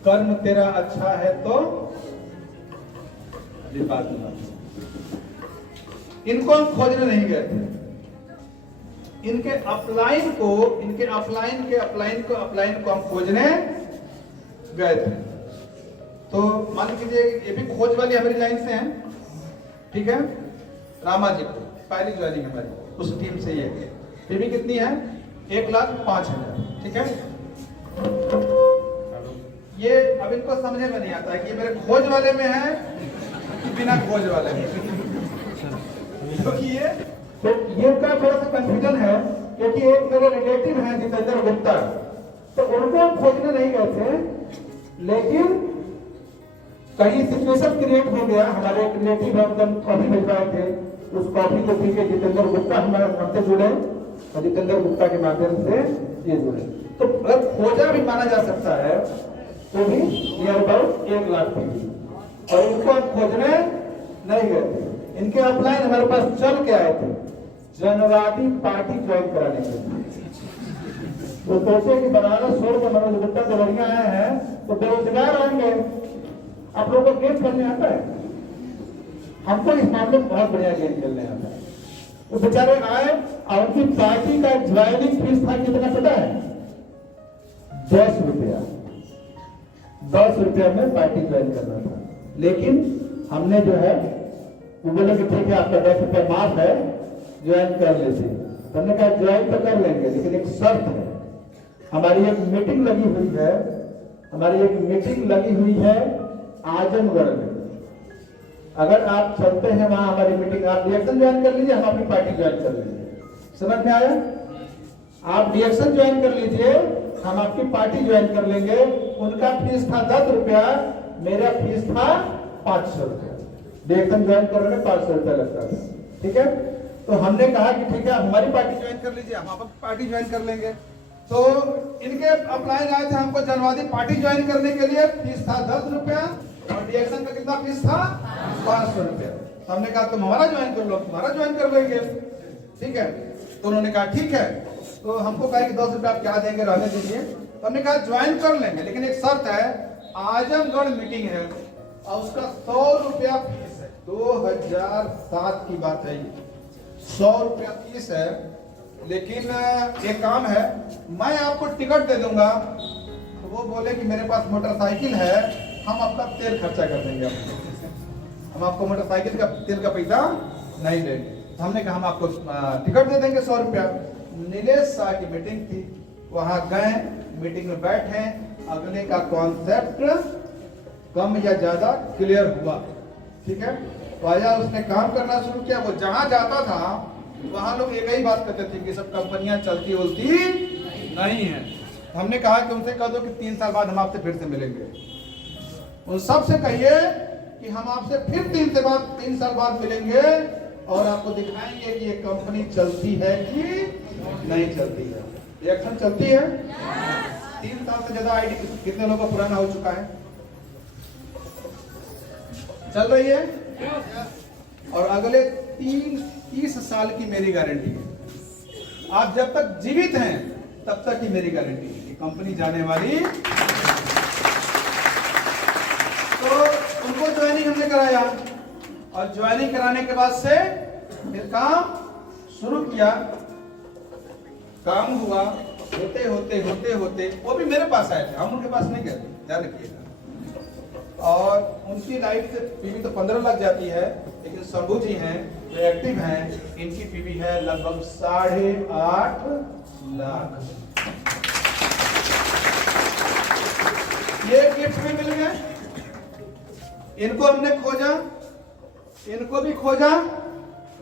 कर्म तेरा अच्छा है तो बात। इनको हम खोजने नहीं गए थे। इनके अपलाइन को हम खोजने गए थे। तो मान लीजिए ये भी खोज वाली हमारी लाइन से हैं, ठीक है? रामा जी को पहली ज्वाइनिंग हमारी उस टीम से ये भी कितनी है? 1,05,000, ठीक है? ये अब इनको समझे में नहीं आता है कि ये मेरे खोज वाले में है कि बिना खोज वाले में, क्योंकि ये का थोड़ा सा कंफ्यूजन है। क्योंकि एक मेरे रिलेटिव हैं जितेंद्र गुप्ता, तो उनको हम खोजने नहीं गए थे, लेकिन कहीं सिचुएशन क्रिएट हो गया। हमारे एक रिलेटिव है, हम कॉफी भिजवाए थे, उस कॉफी को पी के जितेंद्र गुप्ता हमारे हमसे जुड़े, और जितेंद्र गुप्ता के माध्यम से ये जुड़े। तो अगर खोजा भी माना जा सकता है तो भी नियर अबाउट 1 लाख थी, और इनको हम खोजने नहीं गए थे। इनके अपलाइन हमारे पास चल के आए थे जनवादी पार्टी ज्वाइन कराने के लिए। तो सोचे कि बनारस छोड़ के मनोज गुप्ता देवरिया आए हैं तो बेरोजगार आएंगे, आप लोगों को गेम करने आता है। हमको इस मामले में बहुत बढ़िया गेम खेलने आता है। वो बेचारे आए और उनकी पार्टी का ज्वाइनिंग फीस था कितना पता है? 10 रुपया। 10 रुपया में पार्टी ज्वाइन करना था। लेकिन हमने जो है वो बोले कि ठीक है आपका 10 रुपया माफ है, ज्वाइन कर लेते। हमने कहा ज्वाइन तो कर लेंगे, लेकिन एक शर्त है। हमारी एक मीटिंग लगी हुई है आजमगढ़ में। अगर आप चलते हैं वहां हमारी मीटिंग, आप डिएक्शन ज्वाइन कर लीजिए, हम अपनी पार्टी ज्वाइन कर लेंगे। समझ में आया? आप डिएक्शन ज्वाइन कर लीजिए, हम आपकी पार्टी ज्वाइन कर लेंगे। उनका फीस था 10 रुपया, मेरा फीस था 500 रुपया। डिएक्शन ज्वाइन करने में 500 रुपया लगता था, ठीक है? तो हमने कहा कि ठीक है हमारी पार्टी ज्वाइन कर लीजिए, हम आपकी पार्टी ज्वाइन कर लेंगे। तो इनके अपलाइन आए थे हमको जनवादी पार्टी ज्वाइन करने के लिए, फीस था 10 रुपया, और डिएक्शन का कितना फीस था? 500 रुपया। तो हमने कहा तुम हमारा ज्वाइन कर लो, तुम्हारा ज्वाइन कर लेंगे, ठीक है? तो उन्होंने कहा ठीक है। तो हमको कहा कि 10 रुपया आप क्या देंगे, रहने दीजिए, तो हमने कहा ज्वाइन कर लेंगे, लेकिन एक शर्त है, आजमगढ़ मीटिंग है और उसका 100 रुपया फीस है। 2007 की बात है ये, 100 रुपया फीस है। लेकिन एक काम है, मैं आपको टिकट दे दूंगा, तो वो बोले कि मेरे पास मोटरसाइकिल है, हम आपका तेल खर्चा कर देंगे, हम आपको मोटरसाइकिल का तेल का पैसा नहीं देंगे। तो हमने कहा हम आपको टिकट दे देंगे 100 रुपया। नीलेश शाह की मीटिंग थी, वहां गए, मीटिंग में बैठे, अगले का कॉन्सेप्ट कम या ज्यादा क्लियर हुआ, ठीक है। तो आया, उसने काम करना शुरू किया। वो जहां जाता था वहां लोग एक ही बात कहते थे कि सब कंपनियां चलती उलती नहीं है। हमने कहा कि उनसे कह दो कि 3 साल बाद हम आपसे फिर से मिलेंगे। उन सबसे कहिए कि हम आपसे फिर 3 साल बाद मिलेंगे और आपको दिखाएंगे कि ये कंपनी चलती है कि नहीं चलती है। रिएक्शन चलती है। 3 साल से ज्यादा आईडी कितने लोगों का पुराना हो चुका है? चल रही है। और अगले 30 साल की मेरी गारंटी है। आप जब तक जीवित हैं तब तक की मेरी गारंटी है कि कंपनी जाने वाली। तो उनको ज्वाइनिंग हमने कराया और ज्वाइनिंग कराने के बाद से फिर काम शुरू किया। काम हुआ, होते होते होते होते वो भी मेरे पास आए थे, हम उनके पास नहीं गए, ध्यान रखिएगा। और उनकी लाइफ से पीवी तो 15 लग जाती है, लेकिन शंभू जी हैं जो एक्टिव हैं, इनकी पीवी है लगभग 8.5 लाख। ये गिफ्ट भी मिल गए, इनको हमने खोजा, इनको भी खोजा,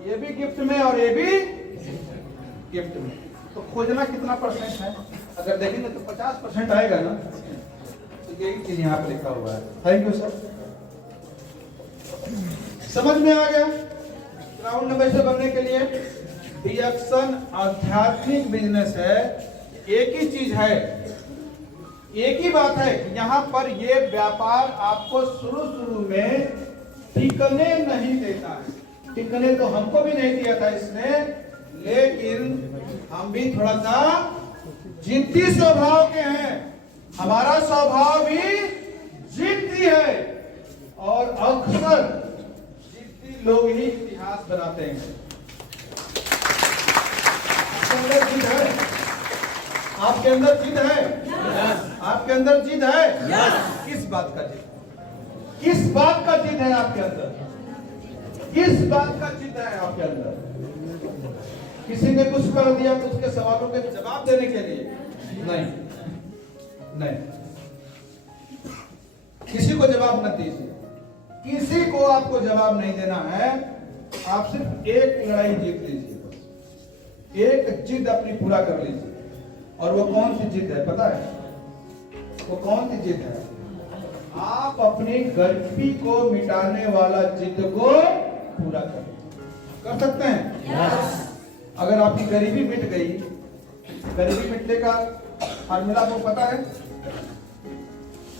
ये भी गिफ्ट में और ये भी गिफ्ट में। तो खोजना कितना परसेंट है? अगर देखेंगे तो 50% आएगा ना। तो यही चीज यहाँ पे लिखा हुआ है। थैंक यू सर, समझ में आ गया। क्राउन एम्बेसडर बनने के लिए रिएक्शन आध्यात्मिक बिजनेस है। एक ही चीज है, एक ही बात है कि यहाँ पर ये व्यापार आपको शुरू में टिकने नहीं देता है। टिकने तो हमको भी नहीं दिया था इसने, लेकिन हम भी थोड़ा सा जिद्दी स्वभाव के हैं। हमारा स्वभाव भी जिद्दी है और अक्सर जिद्दी लोग ही इतिहास बनाते हैं। आपके अंदर जिद है, आपके अंदर जिद है, आपके अंदर जिद है। किस बात का जिद? किस बात का जिद है आपके अंदर? किस बात का जिद है आपके अंदर? किसी ने कुछ कर दिया तो उसके सवालों के जवाब देने के लिए नहीं, नहीं, किसी को जवाब मत दीजिए। किसी को आपको जवाब नहीं देना है। आप सिर्फ एक लड़ाई जीत लीजिए, एक जिद अपनी पूरा कर लीजिए। और वो कौन सी जिद है पता है? वो कौन सी जिद है? आप अपनी गरीबी को मिटाने वाला जिद को पूरा कर सकते हैं। अगर आपकी गरीबी मिट गई, गरीबी मिटने का फार्मूला आपको पता है?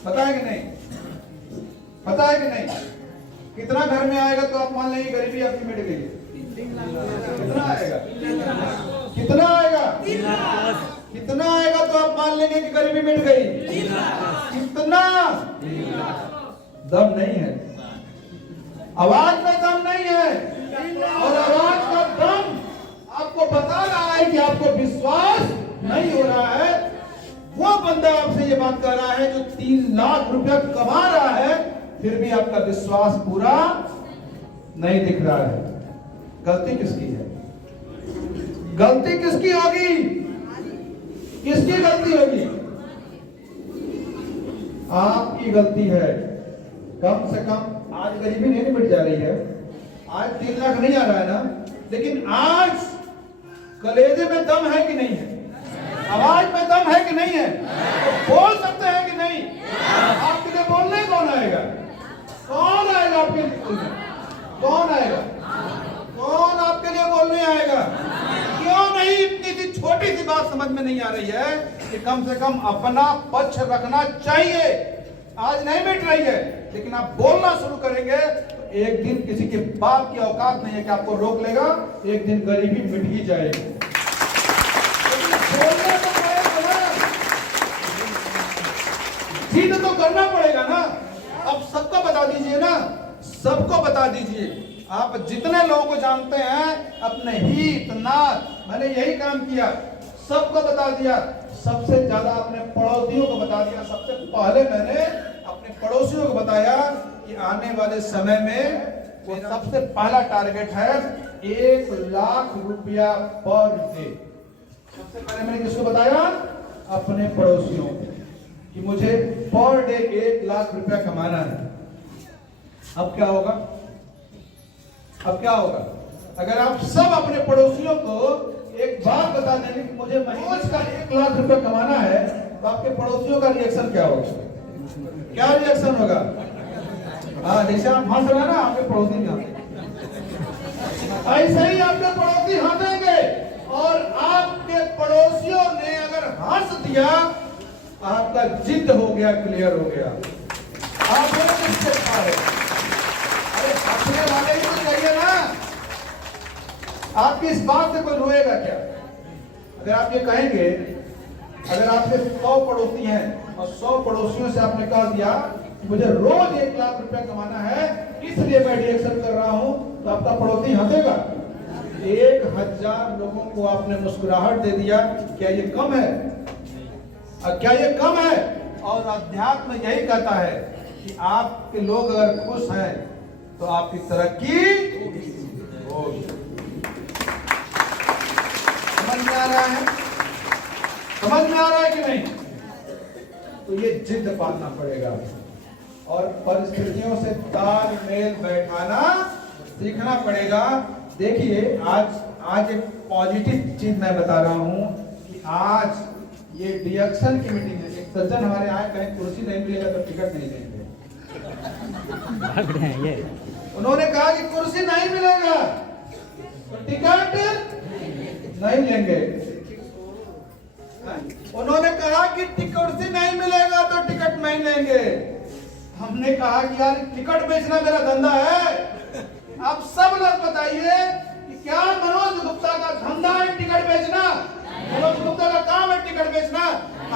पता है कि नहीं? पता है कि नहीं? कितना घर में आएगा तो आप मान लेंगे गरीबी आपकी मिट गई? कितना आएगा? कितना आएगा? कितना आएगा तो आप मान लेंगे कि गरीबी मिट गई? कितना? दम नहीं है, आवाज में दम नहीं है। और आवाज का दम आपको बता रहा है कि आपको विश्वास नहीं हो रहा है। वो बंदा आपसे ये बात कर रहा है जो 3 लाख रुपया कमा रहा है, फिर भी आपका विश्वास पूरा नहीं दिख रहा है। गलती किसकी है? गलती किसकी होगी? किसकी गलती होगी? आपकी गलती है। कम से कम आज गरीबी नहीं मिट जा रही है, आज 3 लाख नहीं आ रहा है ना, लेकिन आज कलेजे में दम है कि नहीं है? आवाज में दम है कि नहीं है? तो बोल सकते हैं कि नहीं? आपके लिए बोलने कौन आएगा? कौन आएगा आपके लिए? कौन आएगा? कौन आपके लिए बोलने आएगा? क्यों नहीं? इतनी सी छोटी सी बात समझ में नहीं आ रही है कि कम से कम अपना पक्ष रखना चाहिए। आज नहीं मिट रही है, लेकिन आप बोलना शुरू करेंगे तो एक दिन किसी के बाप की औकात नहीं है कि आपको रोक लेगा। एक दिन गरीबी मिट ही जाएगी। बोलने को करना पड़ेगा ना। अब सबको बता दीजिए ना, सबको बता दीजिए। आप जितने लोगों को जानते हैं अपने हित नात, मैंने यही काम किया, सबको बता दिया। सबसे ज्यादा अपने पड़ोसियों को बता दिया। सबसे पहले मैंने अपने पड़ोसियों को बताया कि आने वाले समय में वो सबसे पहला टारगेट है 1 लाख रुपया पर डे। सबसे पहले मैंने किसको बताया? अपने पड़ोसियों को, कि मुझे पर डे 1 लाख रुपया कमाना है। अब क्या होगा? अब क्या होगा? अगर आप सब अपने पड़ोसियों को एक बात बता देंगे कि मुझे महीने का 1 लाख रुपया कमाना है, तो आपके पड़ोसियों का रिएक्शन क्या होगा? क्या रिएक्शन होगा? हाँ, जैसे आप हंस रहे हैं ना, आपके पड़ोसी भी हंसेंगे, ऐसे ही आपके पड़ोसी हंसेंगे। और आपके पड़ोसियों ने अगर हंस दिया, आपका जिद हो गया, क्लियर हो गया। आप किससे पाए? अरे हंसने वाले ही तो चाहिए ना। आपकी इस बात से कोई रोएगा क्या? अगर आप ये कहेंगे, अगर आपके 100 पड़ोसी हैं और 100 पड़ोसियों से आपने कह दिया मुझे रोज 1 लाख रुपया कमाना है, इसलिए मैं रिएक्शन कर रहा हूं, तो आपका पड़ोसी हंसेगा? 1000 लोगों को आपने मुस्कुराहट दे दिया, क्या ये कम है? क्या ये कम है? और अध्यात्म यही कहता है कि आपके लोग अगर खुश हैं तो आपकी तरक्की होगी। समझ में आ रहा है? समझ में आ रहा है कि नहीं? तो ये जिद पालना पड़ेगा और परिस्थितियों से तालमेल बैठाना सीखना पड़ेगा। देखिए, आज एक पॉजिटिव चीज मैं बता रहा हूं कि आज ये डिडक्शन की मीटिंग है। एक सज्जन हमारे आए, कहीं कुर्सी नहीं मिलेगा तो टिकट नहीं देंगे। उन्होंने कहा कि कुर्सी नहीं मिलेगा तो टिकट नहीं लेंगे। उन्होंने कहा कि कुर्सी नहीं मिलेगा तो टिकट नहीं लेंगे। हमने कहा कि यार टिकट बेचना मेरा धंधा है। आप सब लोग बताइए कि क्या मनोज गुप्ता का धंधा है टिकट बेचना? मनोज गुप्ता का काम है टिकट बेचना?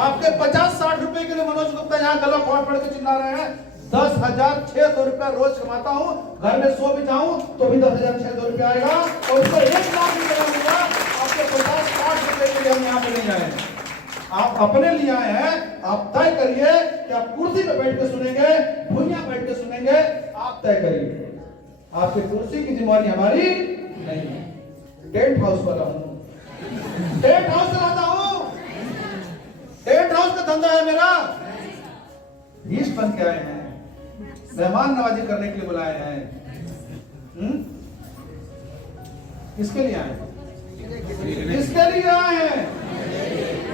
आपके 50-60 रुपए के लिए मनोज गुप्ता यहाँ गला फाड़ फाड़ के चिल्ला रहे हैं। 10,600 रुपया रोज कमाता हूँ, घर में सो भी जाऊं तो भी 10,600 रुपया आएगा और उसको 1 लाख रुपया मिलेगा। आपके 50-60 रुपए के लिए हम यहाँ पे नहीं आए। आप अपने लिए आए हैं। आप तय करिए कि आप कुर्सी पे बैठ के सुनेंगे, भुइयां बैठ के सुनेंगे, आप तय करिए। आपकी कुर्सी की जिम्मेवारी हमारी नहीं है। टेंट हाउस वाला हूं, टेंट हाउस चलाता हूं, टेंट हाउस का धंधा है मेरा। रीस बन के आए हैं, मेहमान नवाजी करने के लिए बुलाए हैं। किसके लिए आए हैं? किसके लिए आए हैं?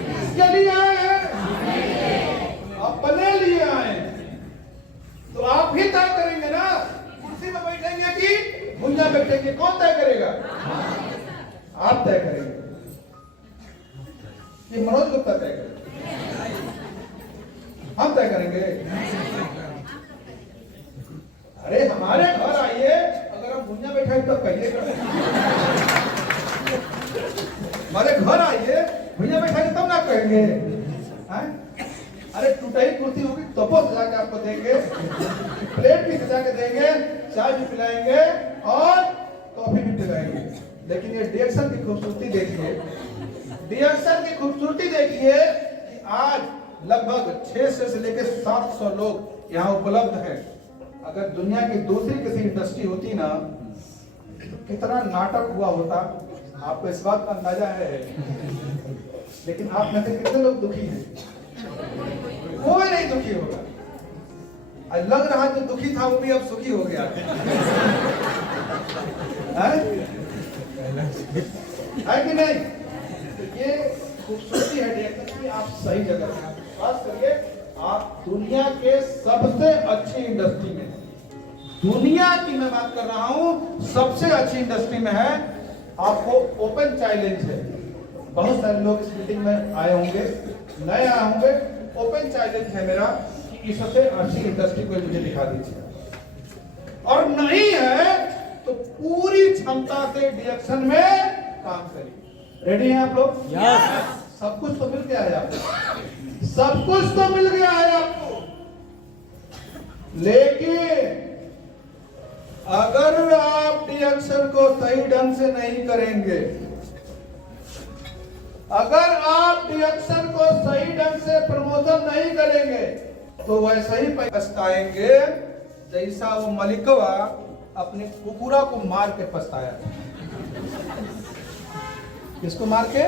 किसके लिए आए हैं? अपने लिए आए हैं। तो आप ही तय करेंगे ना, कुर्सी में बैठेंगे कि भुइयां बैठेंगे? कौन तय करेगा? आप तय करेंगे। ये मनोज गुप्ता तय करेंगे, हम तय करेंगे। अरे हमारे घर आइए, अगर हम भुइयां बैठे तो कहिएगा। हमारे घर आइए, भुइयां बैठाएंगे तब ना कहेंगे। अरे टूटी कुर्सी होगी तबो सजा के आपको देंगे, प्लेट भी सजा के देंगे, चाय भी पिलाएंगे और कॉफी भी पिलाएंगे। लेकिन ये डिडक्शन की खूबसूरती देखिए, डिडक्शन की खूबसूरती देखिए कि आज लगभग 600 से लेकर 700 लोग यहाँ उपलब्ध हैं। अगर दुनिया की दूसरी किसी इंडस्ट्री होती ना, तो कितना नाटक हुआ होता, आपको इस बात का अंदाजा है। लेकिन आप में से कितने लोग दुखी हैं? कोई नहीं दुखी होगा। लग रहा जो दुखी था वो भी अब सुखी हो गया है कि नहीं? ये खूबसूरती है डिडक्शन की। आप सही जगह हैं, आप विश्वास करिए, आप दुनिया के सबसे अच्छी इंडस्ट्री में, दुनिया की मैं बात कर रहा हूं, सबसे अच्छी इंडस्ट्री में है। आपको ओपन चैलेंज है। बहुत सारे लोग इस मीटिंग में आए होंगे, नए आए होंगे। ओपन चैलेंज है मेरा कि इससे अच्छी इंडस्ट्री को मुझे दिखा दीजिए, और नहीं है तो पूरी क्षमता से डिडक्शन में काम करिए। रेडी हैं आप लोग? सब कुछ तो मिल गया है आपको, सब कुछ तो मिल गया है आपको। लेकिन अगर आप डिडक्शन को सही ढंग से नहीं करेंगे, अगर आप डिडक्शन को सही ढंग से प्रमोशन नहीं करेंगे तो वैसे ही पछताएंगे जैसा वो मलिकवा अपने कुकुरा को मार के पछताया। किसको मार के?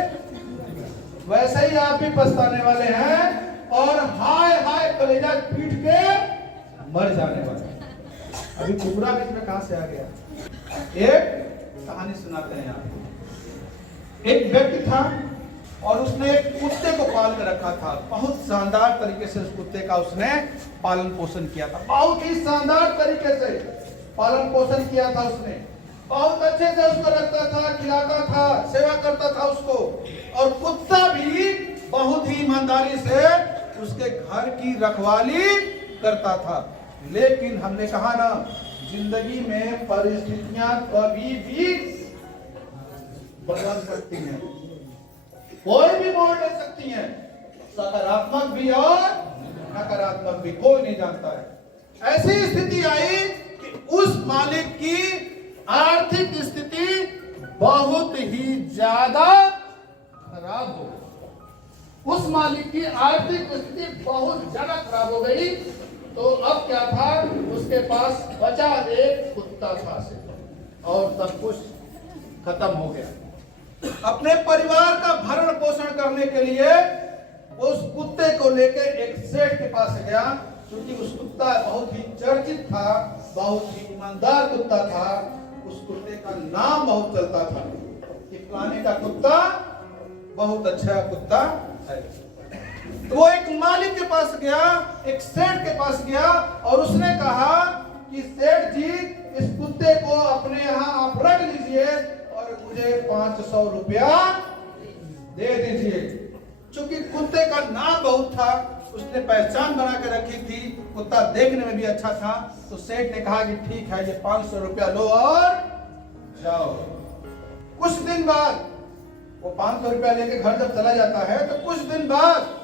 वैसे ही आप भी पछताने वाले हैं और हाय हाय कलेजा पीट के मर जाने वाले हैं। अभी कुकुरा बीच में कहां से आ गया? एक कहानी सुनाते हैं आप। एक व्यक्ति था और उसने एक कुत्ते को पाल कर रखा था। बहुत शानदार तरीके से उस कुत्ते का उसने पालन पोषण किया था। बहुत ही शानदार तरीके से पालन पोषण किया था उसने। बहुत अच्छे से उसको रखता था, खिलाता था, सेवा करता था उसको। और कुत्ता भी बहुत ही ईमानदारी से उसके घर की रखवाली करता था। लेकिन हमने कहा ना, जिंदगी में परिस्थितियां कभी भी बदल सकती हैं, कोई भी मोड़ ले सकती हैं, सकारात्मक भी और नकारात्मक भी, कोई नहीं जानता है। ऐसी स्थिति आई कि उस मालिक की आर्थिक स्थिति बहुत ही ज्यादा खराब हो गई। उस मालिक की आर्थिक स्थिति बहुत ज्यादा खराब हो गई। तो अब क्या था, उसके पास बचा एक कुत्ता था और सब कुछ खत्म हो गया। अपने परिवार का भरण पोषण करने के लिए उस कुत्ते को लेकर एक सेठ के पास गया, क्योंकि उस कुत्ता बहुत ही चर्चित था, बहुत ही ईमानदार कुत्ता था। उस कुत्ते का नाम बहुत चलता था कि फलाने का कुत्ता बहुत अच्छा कुत्ता है। तो वो एक मालिक के पास गया, एक सेठ के पास गया और उसने कहा कि सेठ जी, इस कुत्ते को अपने यहाँ आप रख लीजिए और मुझे 500 रुपया दे दीजिए। क्योंकि कुत्ते का नाम बहुत था, उसने पहचान बना के रखी थी, कुत्ता देखने में भी अच्छा था। तो सेठ ने कहा कि ठीक है, ये 500 रुपया लो और जाओ। कुछ दिन बाद वो 500 रुपया लेके घर जब चला जाता है तो कुछ दिन बाद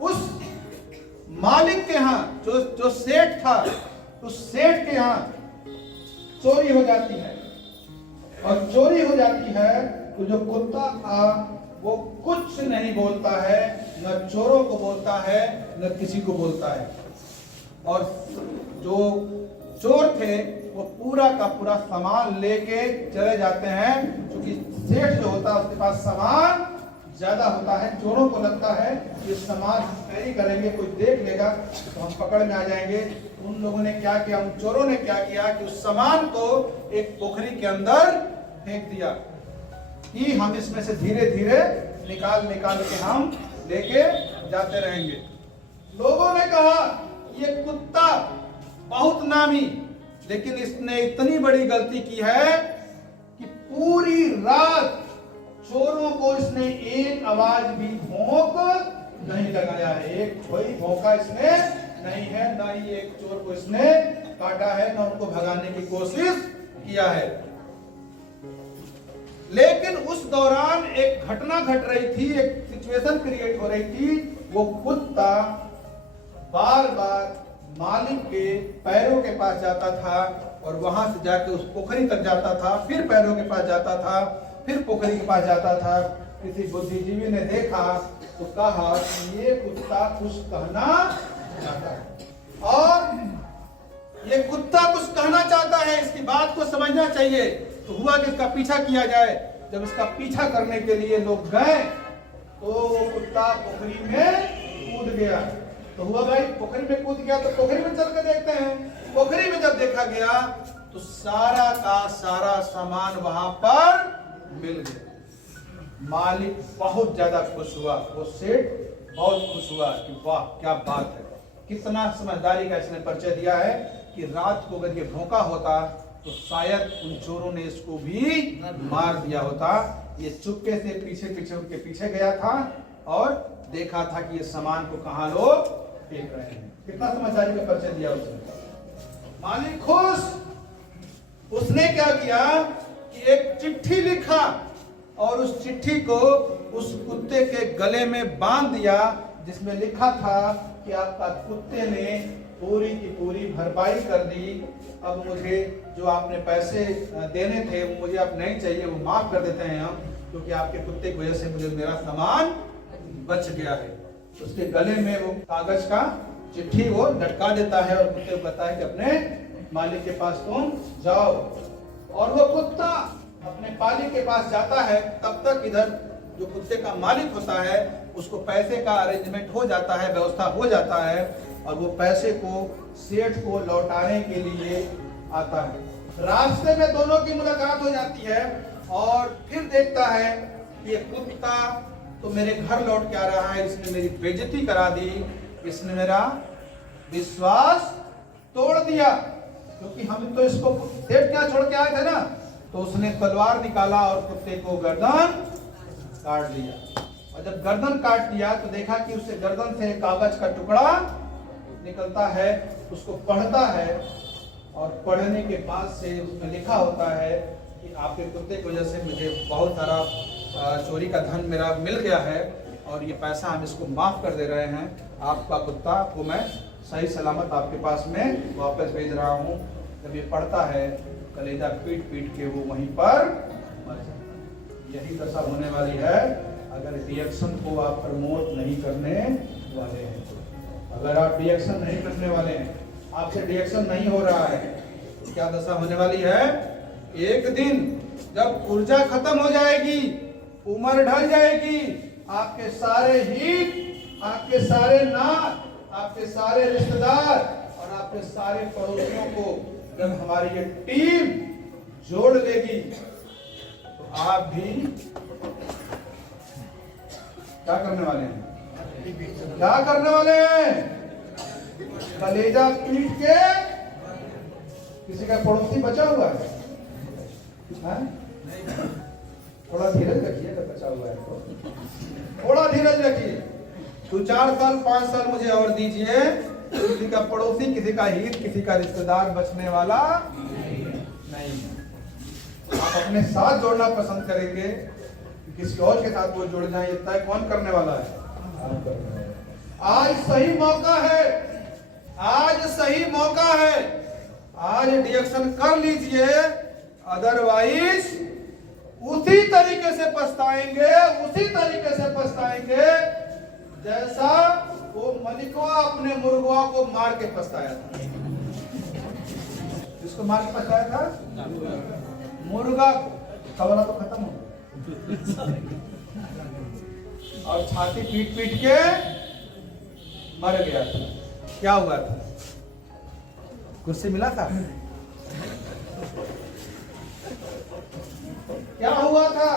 उस मालिक के यहाँ, जो सेठ था, उस सेठ के यहाँ चोरी हो जाती है। और चोरी हो जाती है तो जो कुत्ता था वो कुछ नहीं बोलता है, न चोरों को बोलता है, न किसी को बोलता है। और जो चोर थे वो पूरा का पूरा सामान लेके चले जाते हैं, क्योंकि सेठ जो होता है उसके पास सामान ज्यादा होता है। चोरों को लगता है ये सामान हम चोरी करेंगे, कोई देख लेगा तो हम पकड़ में आ जाएंगे। उन लोगों ने क्या किया, उन चोरों ने क्या किया कि उस सामान को एक पोखरी के अंदर फेंक दिया कि हम इसमें से धीरे धीरे निकाल के हम लेके जाते रहेंगे। लोगों ने कहा ये कुत्ता बहुत नामी, लेकिन इसने इतनी बड़ी गलती की है कि पूरी रात चोरों को इसने एक आवाज भी भौंक नहीं लगाया है। एक कोई भौंका इसने नहीं है, ना ही एक चोर को इसने काटा है, ना उनको भगाने की कोशिश किया है। लेकिन उस दौरान एक घटना घट रही थी, एक सिचुएशन क्रिएट हो रही थी। वो कुत्ता बार बार मालिक के पैरों के पास जाता था और वहां से जाके उस पोखरी तक जाता था, फिर पैरों के पास जाता था, फिर पोखरी के पास जाता था। किसी बुद्धिजीवी ने देखा तो कहा कि ये कुत्ता कुछ कहना चाहता है और ये कुत्ता कुछ कहना चाहता है, इसकी बात को समझना चाहिए। तो हुआ कि इसका पीछा किया जाए। जब इसका पीछा करने के लिए लोग गए तो वो कुत्ता पोखरी में कूद गया। तो हुआ भाई पोखरी में कूद गया तो पोखरी में चल कर देखते हैं। पोखरी में जब देखा गया तो सारा का सारा सामान वहां पर मिल गया। मालिक बहुत ज्यादा खुश हुआ, वो सेठ बहुत खुश हुआ कि वाह क्या बात है, कितना समझदारी का इसने परिचय दिया है कि रात को अगर ये भौंका होता तो शायद उन चोरों ने इसको भी मार दिया होता। ये चुपके से पीछे उनके पीछे गया था और देखा था कि ये सामान को कहां लोग फेंक रहे हैं। कितना समझदारी का परिचय दिया उसने। मालिक खुश। उसने क्या किया कि एक चिट्ठी लिखा और उस चिट्ठी को उस कुत्ते के गले में बांध दिया, जिसमें लिखा था कि आपका कुत्ते ने पूरी की पूरी भरपाई कर दी। अब मुझे जो आपने पैसे देने थे वो मुझे अब नहीं चाहिए, वो माफ कर देते हैं हम, क्योंकि आपके कुत्ते की वजह से मुझे मेरा सामान बच गया है। उसके गले में वो कागज का चिट्ठी वो लटका देता है और कुत्ते को कहता है कि अपने मालिक के पास तुम जाओ। और वो कुत्ता अपने मालिक के पास जाता है, तब तक इधर जो कुत्ते का मालिक होता है उसको पैसे का अरेंजमेंट हो जाता है, व्यवस्था हो जाता है, और वो पैसे को सेठ को लौटाने के लिए आता है। रास्ते में दोनों की मुलाकात हो जाती है और फिर देखता है कि ये कुत्ता तो मेरे घर लौट के आ रहा है, इसने मेरी बेइज्जती करा दी, इसने मेरा विश्वास तोड़ दिया, क्योंकि हम तो इसको सेठ क्या छोड़ के आए थे ना। तो उसने तलवार निकाला और कुत्ते को गर्दन काट दिया। और जब गर्दन काट दिया तो देखा कि उससे गर्दन से कागज का टुकड़ा निकलता है, उसको पढ़ता है और पढ़ने के बाद से उसमें लिखा होता है कि आपके कुत्ते की वजह से मुझे बहुत सारा चोरी का धन मेरा मिल गया है और ये पैसा हम इसको माफ कर दे रहे हैं। आपका कुत्ता को मैं सही सलामत आपके पास में वापस भेज रहा हूँ। जब ये पढ़ता है कलेजा पीट पीट के वो वहीं पर मर जाता है। यही दशा होने वाली है अगर रिएक्शन को आप प्रमोट नहीं करने वाले हैं। अगर आप रिएक्शन नहीं करने वाले हैं, आपसे रिएक्शन नहीं हो रहा है, तो क्या दशा होने वाली है? एक दिन जब ऊर्जा खत्म हो जाएगी, उम्र ढल जाएगी, आपके सारे हित, आपके सारे नात, आपके सारे रिश्तेदार और आपके सारे पड़ोसियों को जब हमारी ये टीम जोड़ लेगी तो आप भी क्या करने वाले हैं? क्या करने वाले हैं? कलेजा पीट के किसी का पड़ोसी बचा हुआ है? थोड़ा धीरज रखिए, अगर बचा हुआ है तो थोड़ा धीरज रखिए। 2-4 साल 5 साल मुझे और दीजिए, किसी का पड़ोसी, किसी का हित, किसी का रिश्तेदार बचने वाला नहीं। आप अपने साथ जोड़ना पसंद करेंगे, किसी और के साथ वो जुड़ जाए, ये तय कौन करने वाला है? आज सही मौका है, आज सही मौका है, आज रिएक्शन कर लीजिए, अदरवाइज उसी तरीके से पछताएंगे, उसी तरीके से पछताएंगे जैसा वो मलिकवा अपने मुर्गवा को मार के पछताया था। किसको मार के पछताया था? मुर्गा को। कवला तो खत्म हो और छाती पीट पीट के मर गया था। क्या हुआ था? कुर्सी मिला था? क्या हुआ था?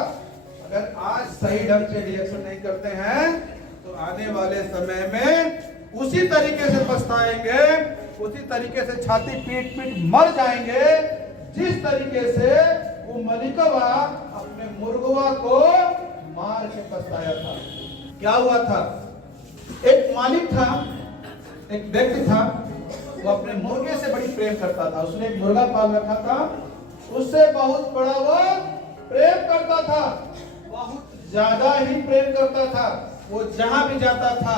अगर आज सही ढंग से रिएक्शन नहीं करते हैं तो आने वाले समय में उसी तरीके से पछताएंगे, उसी तरीके से छाती पीट पीट मर जाएंगे जिस तरीके से वो मलिकवा अपने मुर्गवा को मार के पछताया था। क्या हुआ था? एक मालिक था, एक व्यक्ति था, वो अपने मुर्गे से बड़ी प्रेम करता था। उसने एक मुर्गा पाल रखा था, उससे बहुत बड़ा वो प्रेम करता था, बहुत ज्यादा ही प्रेम करता था। वो जहां भी जाता था,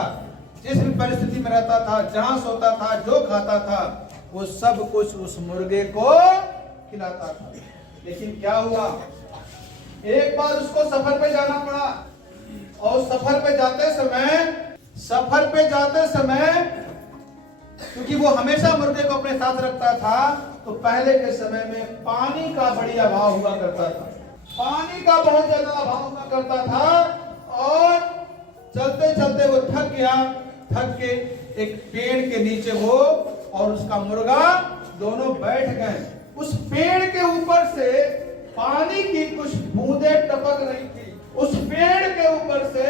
जिस भी परिस्थिति में रहता था, जहां सोता था, जो खाता था, वो सब कुछ उस मुर्गे को खिलाता था। लेकिन क्या हुआ? एक बार उसको सफर पे जाना पड़ा और सफर पे जाते समय क्योंकि वो हमेशा मुर्गे को अपने साथ रखता था, तो पहले के समय में पानी का बड़ी अभाव हुआ करता था, पानी का बहुत ज्यादा अभाव हुआ करता था। और चलते चलते वो थक के एक पेड़ के नीचे वो और उसका मुर्गा दोनों बैठ गए। उस पेड़ के ऊपर से पानी की कुछ बूंदें टपक रही थी, उस पेड़ के ऊपर से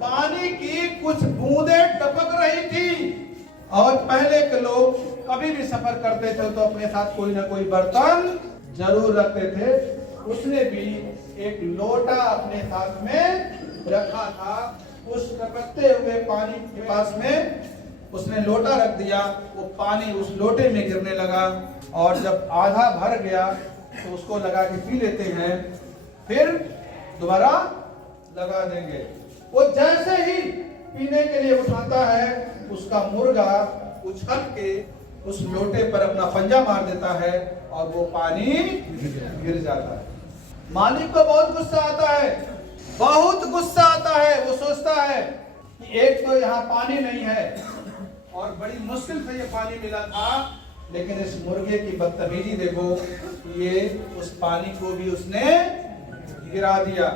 पानी की कुछ बूंदें टपक रही थी। और पहले के लोग कभी भी सफर करते थे तो अपने साथ कोई ना कोई बर्तन जरूर रखते थे। उसने भी एक लोटा अपने साथ में रखा था। उस टपकते हुए पानी के पास में उसने लोटा रख दिया, वो पानी उस लोटे में गिरने लगा और जब आधा भर गया तो उसको लगा के पी लेते हैं, फिर दोबारा लगा देंगे। वो जैसे ही पीने के लिए उठाता है, उसका मुर्गा उछल के उस लोटे पर अपना पंजा मार देता है और वो पानी गिर जाता है। मालिक को बहुत गुस्सा आता है, बहुत गुस्सा आता है। वो सोचता है कि एक तो यहाँ पानी नहीं है और बड़ी मुश्किल से ये पानी मिला था, लेकिन इस मुर्गे की बदतमीजी देखो, ये उस पानी को भी उसने गिरा दिया।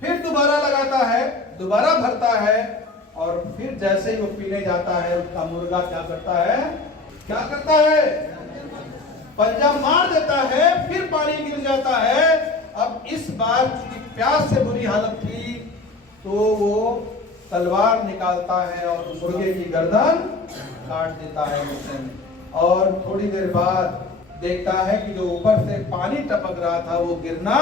फिर दोबारा लगाता है, दोबारा भरता है और फिर जैसे ही वो पीने जाता है उसका मुर्गा क्या करता है, क्या करता है, पंजा मार देता है, फिर पानी गिर जाता है। अब इस बार चूंकि प्यास से बुरी हालत थी तो वो तलवार निकालता है और मुर्गे की गर्दन काट देता है गुस्से में। और थोड़ी देर बाद देखता है कि जो ऊपर से पानी टपक रहा था वो गिरना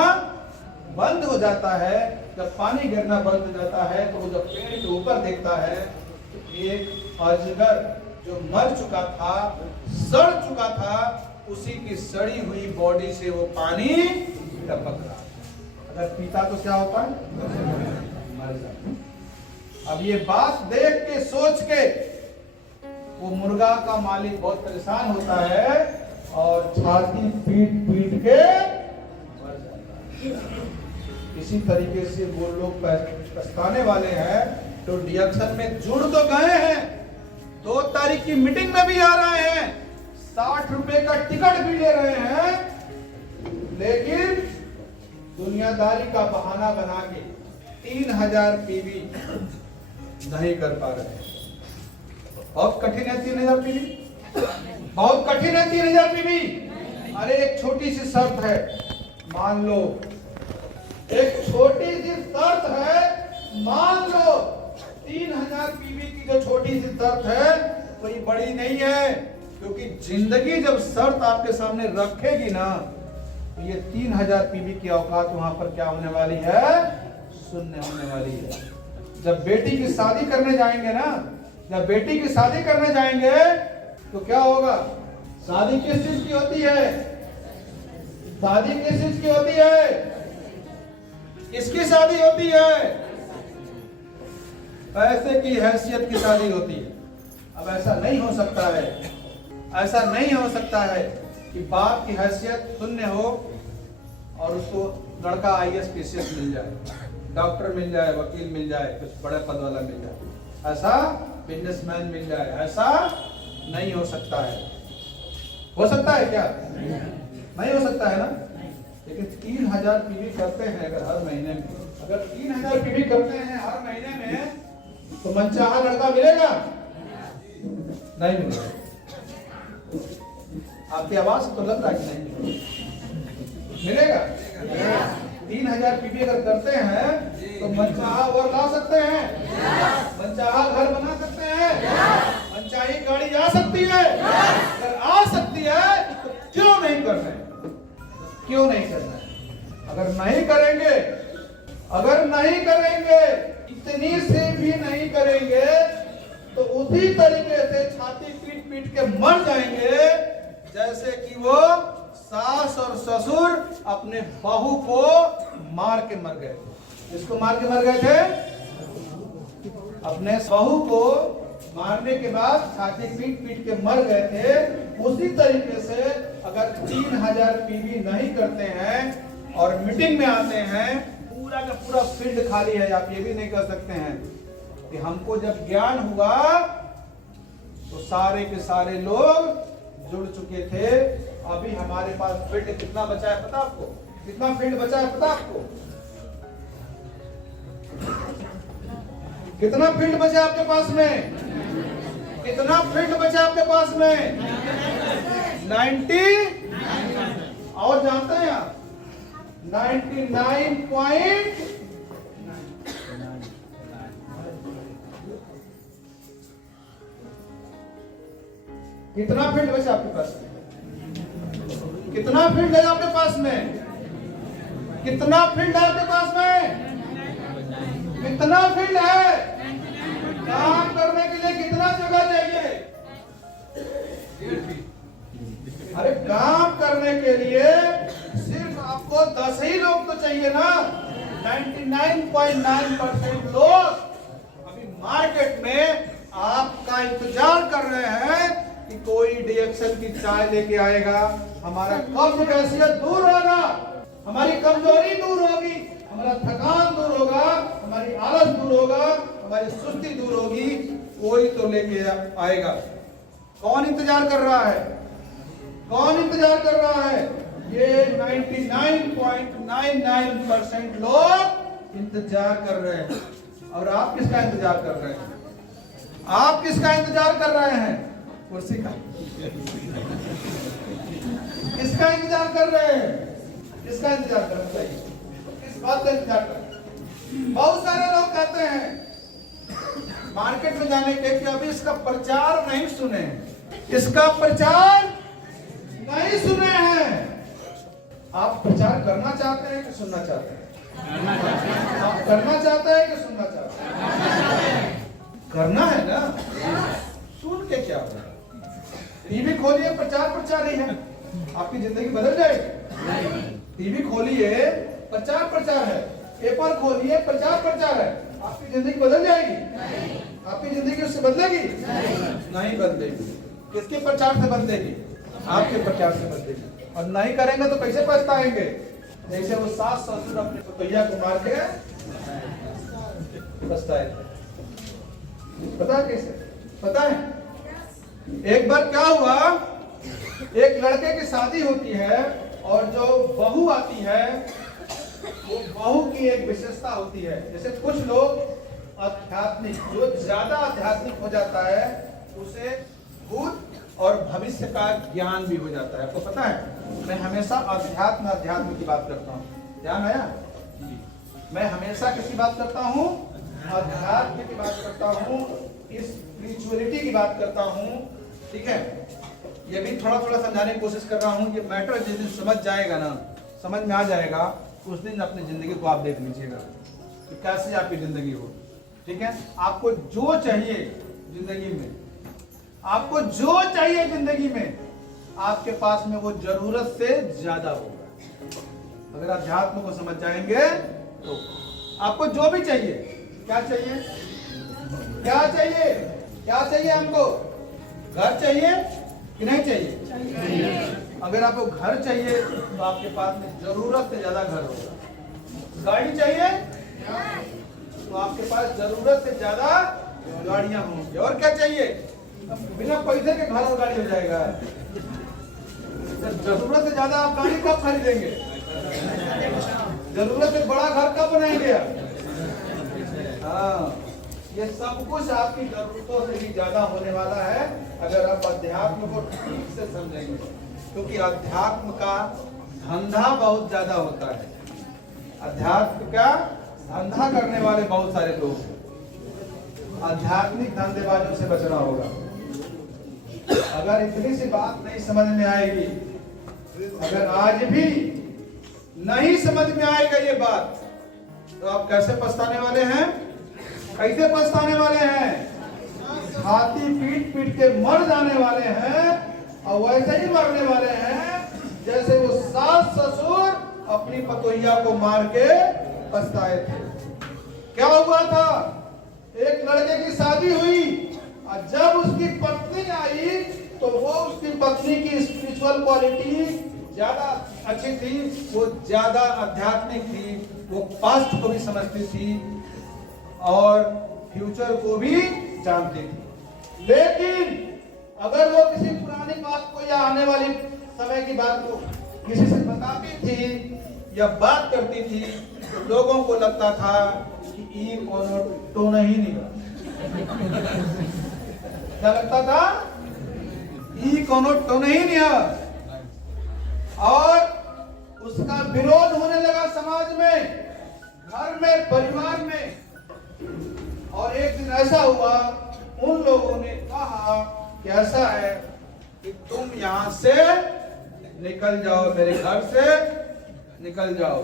बंद हो जाता है। जब पानी गिरना बंद हो जाता है तो वो जब पेड़ के ऊपर देखता है तो एक अजगर जो मर चुका था, सड़ चुका था, उसी की सड़ी हुई बॉडी से वो पानी टपक रहा था। अगर पीता तो क्या होता है, मर जाता। अब ये बात देख के सोच के वो मुर्गा का मालिक बहुत परेशान होता है और छाती पीट पीट के मर जाता है। इसी तरीके से वो लोग पछताने वाले हैं। तो डिएक्शन में जुड़ तो गए हैं, 2 तारीख की मीटिंग में भी आ रहे हैं, 60 रुपए का टिकट भी ले रहे हैं, लेकिन दुनियादारी का बहाना बना के 3000 पीवी नहीं कर पा रहे हैं। बहुत कठिन है 3000 पीवी, बहुत कठिन है 3000 पीवी। अरे एक छोटी सी शर्त है, मान लो एक छोटी सी शर्त है, मान लो 3000 पीवी की जो छोटी सी शर्त है कोई बड़ी नहीं है, क्योंकि जिंदगी जब शर्त आपके सामने रखेगी ना तो ये 3000 पीवी की औकात वहां पर क्या होने वाली है, शून्य होने वाली है। जब बेटी की शादी करने जाएंगे ना, जब बेटी की शादी करने जाएंगे तो क्या होगा, शादी किस चीज की होती है, शादी किस चीज की होती है, किसकी शादी होती है, पैसे की हैसियत की शादी होती है। अब ऐसा नहीं हो सकता है, ऐसा नहीं हो सकता है कि बाप की हैसियत शून्य हो और उसको लड़का IAS PCS मिल जाए, डॉक्टर मिल जाए, वकील मिल जाए, कुछ बड़े पद वाला मिल जाए, ऐसा बिजनेसमैन मिल जाए, ऐसा नहीं हो सकता है। हो सकता है क्या, नहीं हो सकता है ना। लेकिन 3000 पीवी करते हैं अगर हर महीने में, अगर 3000 पीवी करते हैं हर महीने में तो मनचाहा लड़का मिलेगा, नहीं मिलेगा। आपकी आवाज तो लग रहा है कि नहीं मिलेगा। 3000 पीवी अगर करते हैं तो मनचाहा और ला सकते हैं, मनचाहा घर बना सकते हैं, मनचाही गाड़ी आ सकती है। अगर आ सकती है तो क्यों नहीं करना है, क्यों नहीं करना है। अगर नहीं करेंगे, अगर नहीं करेंगे, इतनी से भी नहीं करेंगे तो उसी तरीके से छाती पीट पीट के मर जाएंगे जैसे कि वो सास और ससुर अपने बहू को मार के मर गए थे। इसको मार के मर गए थे, अपने बहू को मारने के बाद छाती पीट पीट के मर गए थे। उसी तरीके से अगर 3000 पीवी नहीं करते हैं और मीटिंग में आते हैं, पूरा का पूरा फील्ड खाली है। आप ये भी नहीं कर सकते हैं कि हमको जब ज्ञान हुआ तो सारे के सारे लोग जुड़ चुके थे, अभी हमारे पास फील्ड कितना बचा है पता आपको, कितना फील्ड बचा है पता आपको, कितना फील्ड बचा आपके पास में, कितना फील्ड बचा आपके पास में, 90 और जानते हैं आप 99 पॉइंट कितना फील्ड बचा आपके पास में, कितना फील्ड है आपके पास में, कितना फील्ड है आपके पास में, कितना फील्ड है, काम करने के लिए कितना जगह चाहिए, अरे काम करने के लिए सिर्फ आपको 10 ही लोग तो चाहिए ना। 99.9% लोग अभी मार्केट में आपका इंतजार कर रहे हैं कि कोई डीएक्सल की चाय लेके आएगा, हमारा कब्ज कैफियत दूर होगा, हमारी कमजोरी दूर होगी, हमारा थकान दूर होगा, हमारी आलस दूर होगा, हमारी सुस्ती दूर होगी। कोई तो लेके आएगा। कौन इंतजार कर रहा है? कौन इंतजार कर रहा है? ये 99.99% लोग इंतजार कर रहे हैं। और आप किसका इंतजार कर रहे हैं? आप किसका इंतजार कर रहे हैं? कुर्सी का। किसका इंतजार कर रहे हैं? किसका इंतजार कर रहे हैं? किस बात का इंतजार कर रहे हैं? बहुत सारे लोग कहते हैं मार्केट में जाने के कि अभी इसका प्रचार नहीं सुने, इसका प्रचार नहीं सुने हैं। आप प्रचार करना चाहते हैं कि सुनना चाहते हैं? आप करना चाहते हैं कि सुनना चाहते हैं? करना है ना। सुन के क्या होगा? टीवी खोलिए, प्रचार प्रचार ही है, आपकी जिंदगी बदल जाएगी। टीवी खोलिए, प्रचार प्रचार है, पेपर खोलिए, प्रचार प्रचार है, आपकी जिंदगी बदल जाएगी? आपकी जिंदगी उससे बदलेगी? नहीं बदलेगी। किसके प्रचार से बदलेगी? आपके प्रचार से बदलेगी। और नहीं करेंगे तो कैसे पछताएंगे? जैसे वो सास ससुर अपने पतोहिया को मार के पछताए थे। पता है कैसे? पता है? एक बार क्या हुआ, एक लड़के की शादी होती है और जो बहू आती है, वो बहू की एक विशेषता होती है। जैसे कुछ लोग आध्यात्मिक, जो ज्यादा आध्यात्मिक हो जाता है उसे भूत और भविष्य का ज्ञान भी हो जाता है। आपको पता है, मैं हमेशा अध्यात्म की बात करता हूँ। ध्यान आया? मैं हमेशा किसी बात करता हूँ, अध्यात्म की बात करता हूँ, स्पिरिचुअलिटी की बात करता हूँ। ठीक है, ये भी थोड़ा थोड़ा समझाने की कोशिश कर रहा हूँ। ये मैटर जिस दिन समझ जाएगा ना, समझ में आ जाएगा, उस दिन अपनी जिंदगी को आप देख लीजिएगा कि कैसे आपकी जिंदगी हो। ठीक है, आपको जो चाहिए जिंदगी में, आपको जो चाहिए जिंदगी में, आपके पास में वो जरूरत से ज्यादा होगा। अगर अध्यात्म को समझ जाएंगे तो आपको जो भी चाहिए, क्या चाहिए, क्या चाहिए, क्या चाहिए हमको? घर चाहिए कि नहीं चाहिए? अगर आपको घर चाहिए तो आपके पास में जरूरत से ज्यादा घर होगा। गाड़ी चाहिए तो आपके पास जरूरत से ज्यादा गाड़ियां होंगी। और क्या चाहिए? बिना पैसे के घर और गाड़ी हो जाएगा। जरूरत से ज्यादा आप गाड़ी कब खरीदेंगे? जरूरत से बड़ा घर कब बनाएंगे? हाँ, ये सब कुछ आपकी जरूरतों से भी ज्यादा होने वाला है अगर आप अध्यात्म को ठीक से समझेंगे। क्योंकि अध्यात्म का धंधा बहुत ज्यादा होता है। अध्यात्म का धंधा करने वाले बहुत सारे लोग। आध्यात्मिक धंधेबाजों से बचना होगा। अगर इतनी सी बात नहीं समझ में आएगी, अगर आज भी नहीं समझ में आएगा ये बात, तो आप कैसे पछताने वाले हैं? कैसे पछताने वाले हैं? छाती पीट पीट के मर जाने वाले हैं। और वैसे ही मरने वाले हैं जैसे वो सास ससुर अपनी पतोहिया को मार के पछताए थे। क्या हुआ था? एक लड़के की शादी हुई और जब उसकी पत्नी आई तो वो उसकी पत्नी की स्पिरिचुअल क्वालिटी ज्यादा अच्छी थी, वो ज्यादा आध्यात्मिक थी, वो पास्ट को भी समझती थी और फ्यूचर को भी जानती थी। लेकिन अगर वो किसी पुरानी बात को या आने वाली समय की बात को किसी से बताती थी या बात करती थी तो लोगों को लगता था कि ये कोनो तो नहीं निकला। क्या लगता था? ये कोनो तो नहीं निकला। और उसका विरोध होने लगा समाज में, घर में, परिवार में। और एक दिन ऐसा हुआ, उन लोगों ने कहा कि ऐसा है कि तुम यहां से निकल जाओ, मेरे घर से निकल जाओ।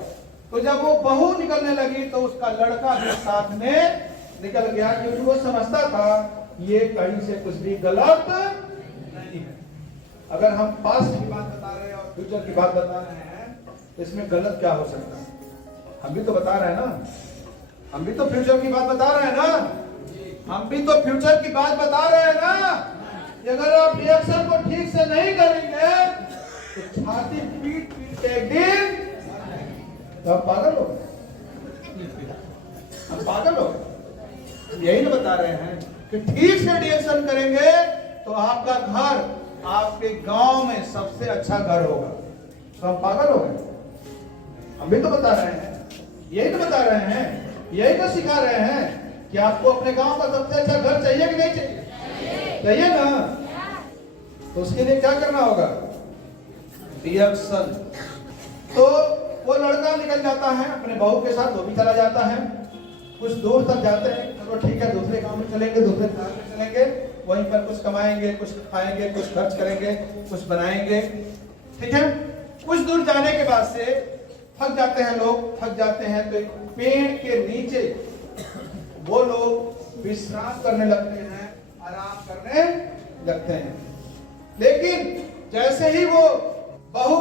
तो जब वो बहू निकलने लगी तो उसका लड़का भी साथ में निकल गया, क्योंकि वो समझता था ये कहीं से कुछ भी गलत नहीं है। अगर हम पास्ट की बात बता रहे हैं और फ्यूचर की बात बता रहे हैं तो इसमें गलत क्या हो सकता है? हम भी तो बता रहे हैं ना, हम भी तो फ्यूचर की बात बता रहे हैं ना। हम भी तो फ्यूचर की बात बता रहे हैं ना कि अगर आप रिएक्शन को ठीक से नहीं करेंगे तो छाती पीट पीट के एक दिन तो आप पागल हो गए। हम पागल हो गए। यही तो बता रहे हैं कि ठीक से रिएक्शन करेंगे तो आपका घर आपके गांव में सबसे अच्छा घर होगा। तो हम पागल हो गए। हम भी तो बता रहे हैं, यही तो बता रहे हैं, यही तो सिखा रहे हैं कि आपको अपने गांव का सबसे अच्छा घर चाहिए कि नहीं चाहिए? चाहिए ना। तो उसके लिए क्या करना होगा? रिएक्शन। तो वो लड़का निकल जाता है अपने बहू के साथ, वो भी चला जाता है, कुछ दूर तक जाते हैं। चलो ठीक है, दूसरे गांव में चलेंगे, दूसरे शहर में चलेंगे, वहीं पर कुछ कमाएंगे, कुछ खाएंगे, कुछ खर्च करेंगे, कुछ बनाएंगे। ठीक है, कुछ दूर जाने के बाद से थक जाते हैं लोग, थक जाते हैं तो एक पेड़ के नीचे वो लोग विश्राम करने लगते हैं, आराम करने लगते हैं। लेकिन जैसे ही वो बहू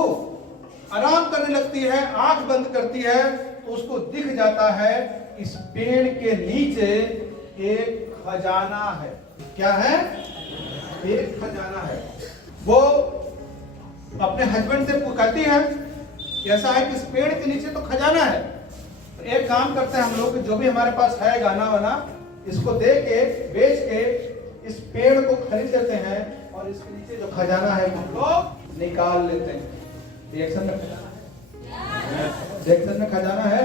आराम करने लगती है, आंख बंद करती है, तो उसको दिख जाता है इस पेड़ के नीचे एक खजाना है। क्या है? एक खजाना है। वो अपने हस्बैंड से कहती है ऐसा है कि इस पेड़ के नीचे तो खजाना है, तो एक काम करते हैं हम लोग, जो भी हमारे पास है गाना वाना, इसको दे के बेच के इस पेड़ को खरीद लेते हैं और इसके नीचे जो खजाना है हम लोग निकाल लेते हैं। रिएक्शन में खजाना है? रिएक्शन में खजाना है?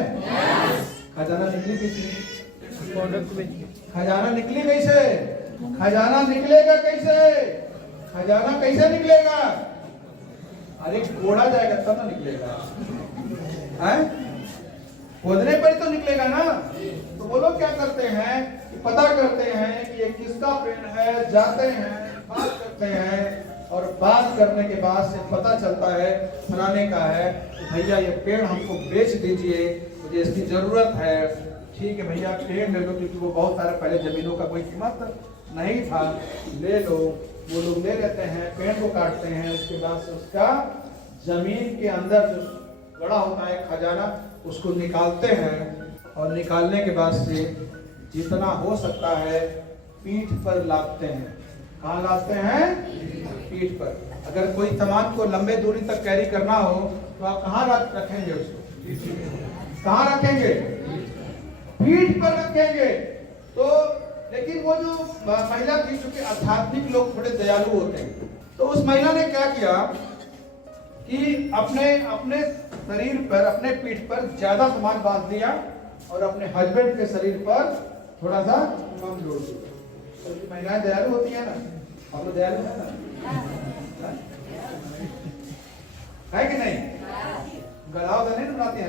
खजाना निकली कैसे? खजाना निकली कैसे? खजाना निकलेगा कैसे? खजाना कैसे निकलेगा? अरे कोड़ा जाएगा तब तो निकलेगा, हैं? खोदने पर तो निकलेगा ना। तो वो लोग क्या करते हैं कि पता करते हैं कि ये किसका पेड़ है, जाते हैं, बात करते हैं, और बात करने के बाद से पता चलता है फलाने का है, तो भैया ये पेड़ हमको बेच दीजिए, मुझे इसकी जरूरत है। ठीक है भैया, पेड़ ले लो, क्योंकि वो बहुत सारे पहले जमीनों का कोई कीमत नहीं था, ले लो। वो लोग ले लेते हैं, पेड़ को काटते हैं, उसके बाद से उसका जमीन के अंदर जो गड़ा होता है खजाना, उसको निकालते हैं, और निकालने के बाद से जितना हो सकता है पीठ पर लादते हैं। कहाँ लादते हैं? पीठ पर। अगर कोई सामान को लंबे दूरी तक कैरी करना हो तो आप कहाँ रखेंगे उसको? कहाँ रखेंगे? पीठ पर रखेंगे। तो लेकिन वो जो महिला थी, चूंकि आध्यात्मिक लोग थोड़े दयालु होते हैं, तो उस महिला ने क्या किया कि अपने शरीर पर, अपने पीठ पर ज्यादा सामान बांध दिया और अपने हस्बैंड के शरीर पर थोड़ा सा कम जोड़ दिया। तो महिलाएं दयालु होती है ना, आप लोग दयालु है ना? है कि नहीं? गलाव नहीं बनाती है।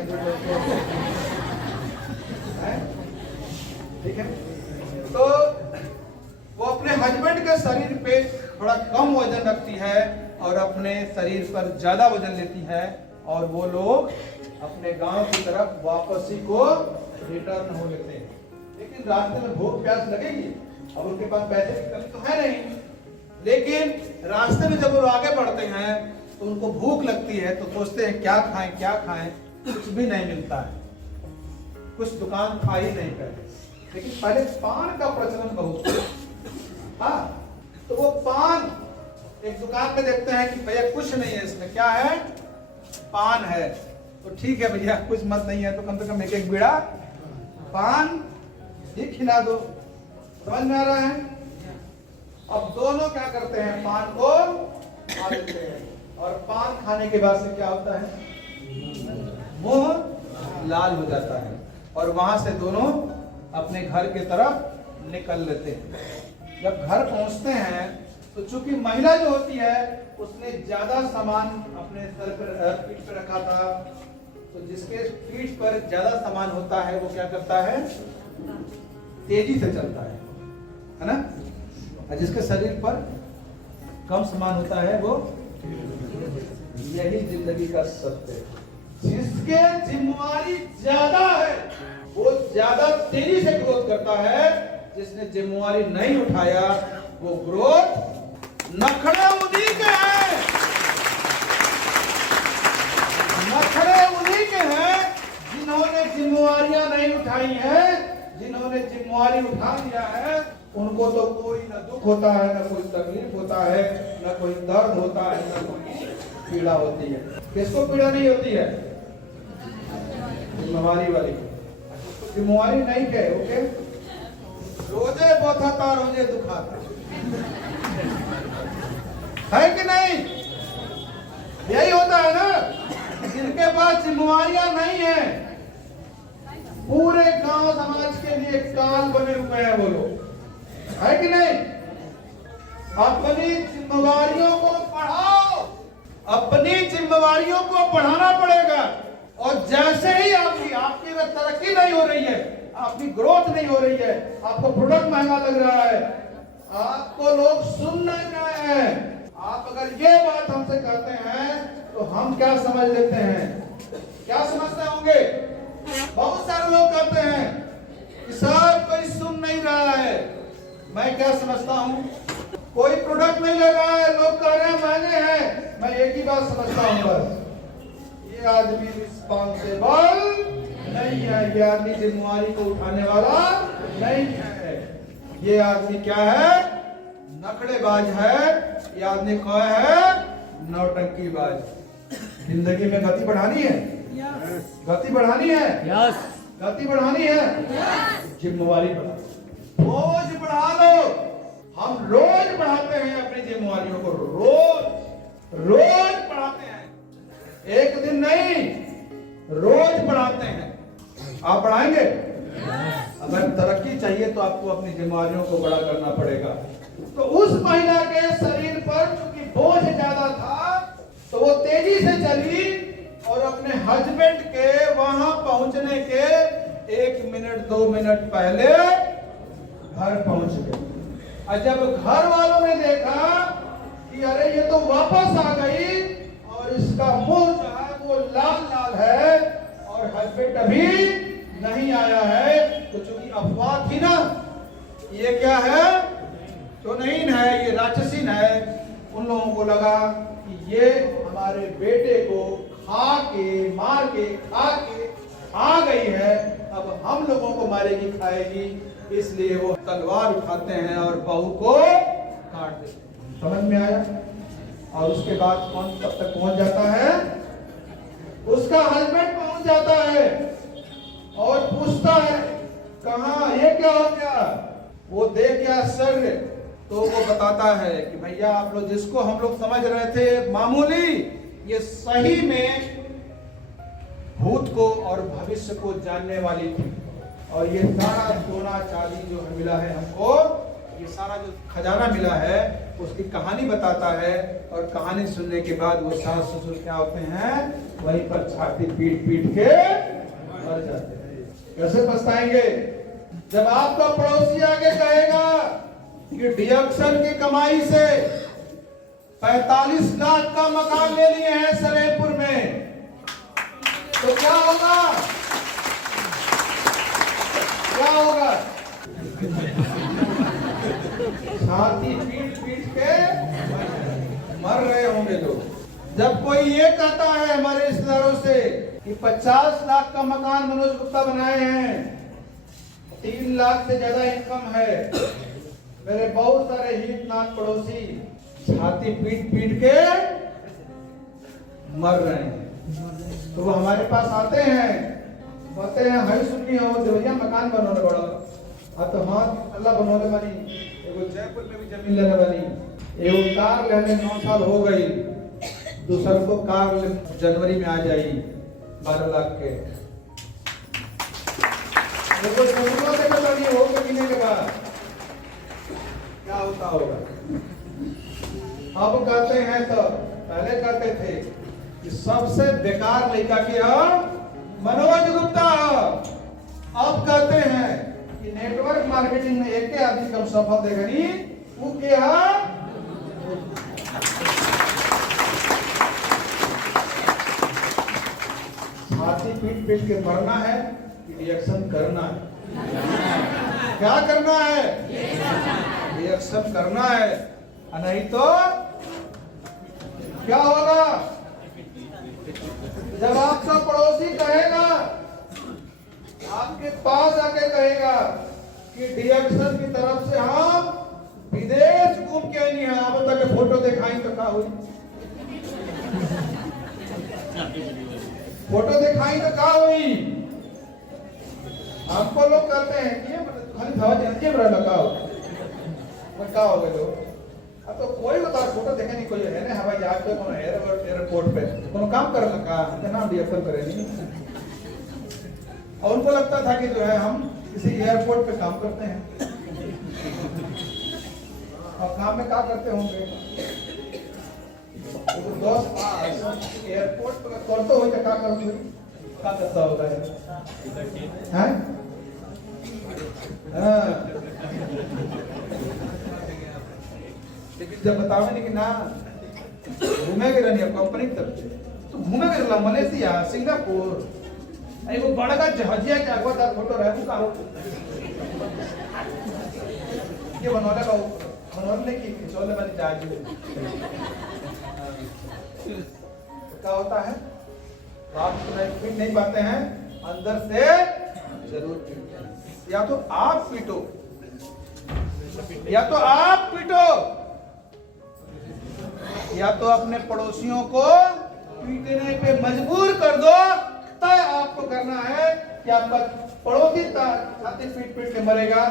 ठीक है, तो वो अपने हस्बैंड के शरीर पे थोड़ा कम वजन रखती है और अपने शरीर पर ज्यादा वजन लेती है, और वो लोग अपने गांव की तरफ वापसी को रिटर्न हो लेते हैं। लेकिन रास्ते में भूख प्यास लगेगी, अब उनके पास पैसे की कमी तो है नहीं, लेकिन रास्ते में जब वो आगे बढ़ते हैं तो उनको भूख लगती है, तो सोचते हैं क्या खाएं क्या खाएं, कुछ भी नहीं मिलता है, कुछ दुकान था ही नहीं पहले। लेकिन पहले पान का प्रचलन बहुत था। हाँ, तो वो पान एक दुकान पे देखते हैं कि भैया कुछ नहीं है इसमें, क्या है? पान है। तो ठीक है भैया, कुछ मत नहीं है तो कम से कम एक एक बीड़ा पान ही खिला दो। समझ में आ रहा है? अब दोनों क्या करते हैं, पान को खा लेते हैं, और पान खाने के बाद से क्या होता है? मुंह लाल हो जाता है, और वहां से दोनों अपने घर की तरफ निकल लेते हैं। जब घर पहुंचते हैं तो चूंकि महिला जो होती है उसने ज्यादा सामान अपने सर पर, पीठ पर रखा था, तो जिसके पीठ पर ज्यादा सामान होता है वो क्या करता है? तेजी से चलता है ना? और जिसके शरीर पर कम सामान होता है वो, यही जिंदगी का सत्य है। जिसके जिम्मेवारी ज्यादा है वो ज्यादा तेजी से ग्रोथ करता है, जिसने जिम्मेवारी नहीं उठाया वो ग्रोथ नखड़े उन्हीं के हैं, नखड़े उन्हीं के हैं जिन्होंने जिम्मेवारियां नहीं उठाई हैं। जिन्होंने जिम्मेवारी उठा लिया है उनको तो कोई न दुख होता है, न कोई तकलीफ होता है, न कोई दर्द होता है, न कोई पीड़ा होती है। किसको पीड़ा नहीं होती है? जिम्मेवारी वाली। जिम्मेवारी नहीं कहे ओके, रोजे बोथाता रोजे दुखाता है कि नहीं? यही होता है ना। जिनके पास जिम्मेवारियां नहीं है, पूरे गांव समाज के लिए काल बने हुए हैं वो लोग, है कि नहीं? अपनी जिम्मेवारियों को बढ़ाओ, अपनी जिम्मेवारियों को बढ़ाना पड़ेगा। और जैसे ही आपकी अगर तरक्की नहीं हो रही है, आपकी ग्रोथ नहीं हो रही है, आपको प्रोडक्ट महंगा लग रहा है, आपको लोग सुन नहीं रहे हैं, आप अगर ये बात हमसे कहते हैं तो हम क्या समझ लेते हैं? क्या समझते होंगे? बहुत सारे लोग कहते हैं कि सर कोई सुन नहीं रहा है। मैं क्या समझता हूँ? कोई प्रोडक्ट नहीं ले रहा है, लोग कह रहे हैं महंगे हैं। मैं एक ही बात समझता हूँ बस, ये आदमी रिस्पॉन्सिबल नहीं है, ये आदमी जिम्मेवारी को उठाने वाला नहीं है, ये आदमी क्या है? नखड़ेबाज है, ये आदमी क्या है? नौटंकीबाज। जिंदगी में गति बढ़ानी है, गति बढ़ानी है, गति बढ़ानी है, जिम्मेवारी बढ़ाओ, रोज बढ़ा लो। हम रोज बढ़ाते हैं अपनी जिम्मेवारियों को, रोज बढ़ाते हैं, एक दिन नहीं, रोज बढ़ाते हैं। आप बढ़ाएंगे? अगर तरक्की चाहिए तो आपको अपनी जिम्मेवारियों को बड़ा करना पड़ेगा। तो उस महिला के शरीर पर चूंकि बोझ ज्यादा था, तो वो तेजी से चली और अपने हस्बैंड के वहां पहुंचने के 1 मिनट 2 मिनट पहले घर पहुंच गए। और जब घर वालों ने देखा कि अरे ये तो वापस आ गई और इसका मुंह जो है वो लाल लाल है और हस्बैंड अभी नहीं आया है, तो चूंकि अफवाह थी ना, ये क्या है? चुनैन है, ये राक्षसीन है। उन लोगों को लगा कि ये हमारे बेटे को खा के मार के खा के आ गई है, अब हम लोगों को मारेगी खाएगी, इसलिए वो तलवार उठाते हैं और बहू को काट देते हैं। समझ में आया? और उसके बाद कौन तब तक पहुंच जाता है? उसका हस्बैंड पहुंच जाता है और पूछता है कहाँ, ये क्या हो गया? वो देख के आश्चर्य, तो वो बताता है कि भैया आप लोग जिसको हम लोग समझ रहे थे मामूली, ये सही में भूत को और भविष्य को जानने वाली थी। और ये सारा सोना चांदी जो मिला है हमको, ये सारा जो खजाना मिला है उसकी कहानी बताता है। और कहानी सुनने के बाद वो सास ससुर क्या होते हैं? वहीं पर छाती पीट पीट के मर जाते हैं। कैसे पछताएंगे जब आपका पड़ोसी आगे कहेगा कि डिडक्शन की कमाई से 45 लाख का मकान ले लिए हैं सलेमपुर में, तो क्या होगा? क्या होगा? छाती पीट पीट के मर रहे होंगे लोग। जब कोई ये कहता है हमारे रिश्तेदारों से कि 50 लाख का मकान मनोज गुप्ता बनाए हैं, 3 लाख से ज्यादा इनकम है, मेरे बहुत सारे हितनाथ पड़ोसी छाती पीट पीट के मर रहे हैं, तो वो हमारे पास आते हैं, कहते हैं हाई सुननी हो देवरिया मकान बनोने बड़ा, तो हाँ अल्लाह बनोने वाली, एगो जयपुर में भी जमीन लेने वाली, एगो कार लेने 9 साल हो गई, दूसर को कार जनवरी में आ जाएगी 12 लाख के, एगो समुद्र से बताइए हो महीने के बाद क्या होता होगा। अब कहते हैं, तो पहले कहते थे कि सबसे बेकार लड़का क्या मनोज गुप्ता, अब कहते हैं कि नेटवर्क मार्केटिंग में एक आदमी कम सफल देगा नहीं, वो क्या छाती पीट पीट के मरना है कि रिएक्शन करना है? क्या करना है? रिएक्शन करना है, नहीं तो क्या होगा? जब आपका पड़ोसी कहेगा, आपके पास आके कहेगा कि डीएक्शन की तरफ से हम विदेश घूम के नहीं है, अब तक फोटो दिखाई तो का हुई, फोटो दिखाई तो का हुई। हमको लोग कहते हैं कि खाली हवा जल्दी में लगाओ का हो गए लोग। अब तो कोई बता फोटो देखे नहीं, कोई है ना हवाई जहाज पे कोनो एयरपोर्ट पे कोनो काम कर लगा इतना डीएक्शन करे नहीं। और उनको लगता था कि जो है हम किसी एयरपोर्ट पे काम करते हैं, और काम में क्या करते होंगे तो दोस्त एयरपोर्ट पर करते हो क्या करोगे, क्या करता होगा हैं? लेकिन जब बतावे नहीं कि ना घूमे के रहनी कंपनी की तरफ से, तो घूमे के रहला मलेशिया सिंगापुर एगो बड़का जहाजिया के अगवा तार फोटो रहे का हो ये बनवाले का बनवाले की चोले वाली जहाज क्या होता है, आप फिट नहीं पाते हैं अंदर से जरूर पीटो, या तो आप पीटो या तो आप पीटो या तो अपने पड़ोसियों को पीटने पे मजबूर कर दो। तय आपको करना है कि आपका पड़ोसी छाती पीट पीट के मरेगा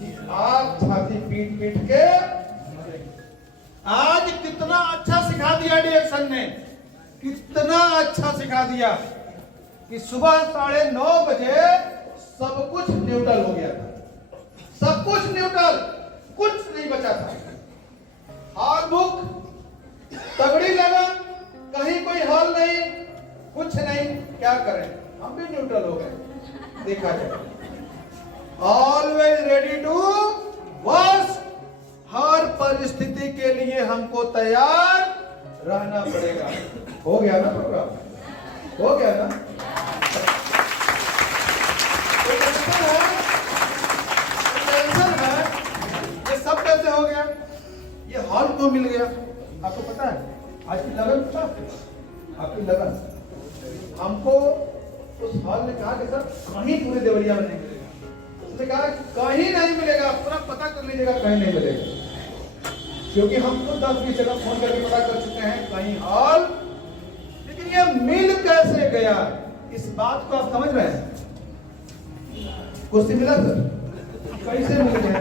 कि आप छाती पीट पीट के मरेगा। आज कितना अच्छा सिखा दिया डीएक्शन ने, कितना अच्छा सिखा दिया कि सुबह 9:30 बजे सब कुछ न्यूट्रल हो गया था, सब कुछ न्यूट्रल, कुछ नहीं बचा था। हाथ बुक तगड़ी लगन, कहीं कोई हॉल नहीं, कुछ नहीं, क्या करें, हम भी न्यूट्रल हो गए। देखा जाए ऑलवेज रेडी टू वर्स्ट, हर परिस्थिति के लिए हमको तैयार रहना पड़ेगा। हो गया ना प्रोग्राम, हो गया ना? टेंशन है, ये सब कैसे हो गया? ये हॉल क्यों मिल गया आपको पता है? आज की लगन पता है? आपकी लगन हमको उस हॉल ने कहा कि सर कहीं पूरे देवरिया में नहीं मिलेगा। उसने कहा कहीं नहीं मिलेगा, पूरा पता कर लीजिएगा, कहीं नहीं मिलेगा, क्योंकि हम खुद 10-20 जगह फोन करके पता कर चुके हैं कहीं हॉल। लेकिन ये मिल कैसे गया, इस बात को आप समझ रहे हैं? कुर्सी मिला सर, कैसे मिल गया?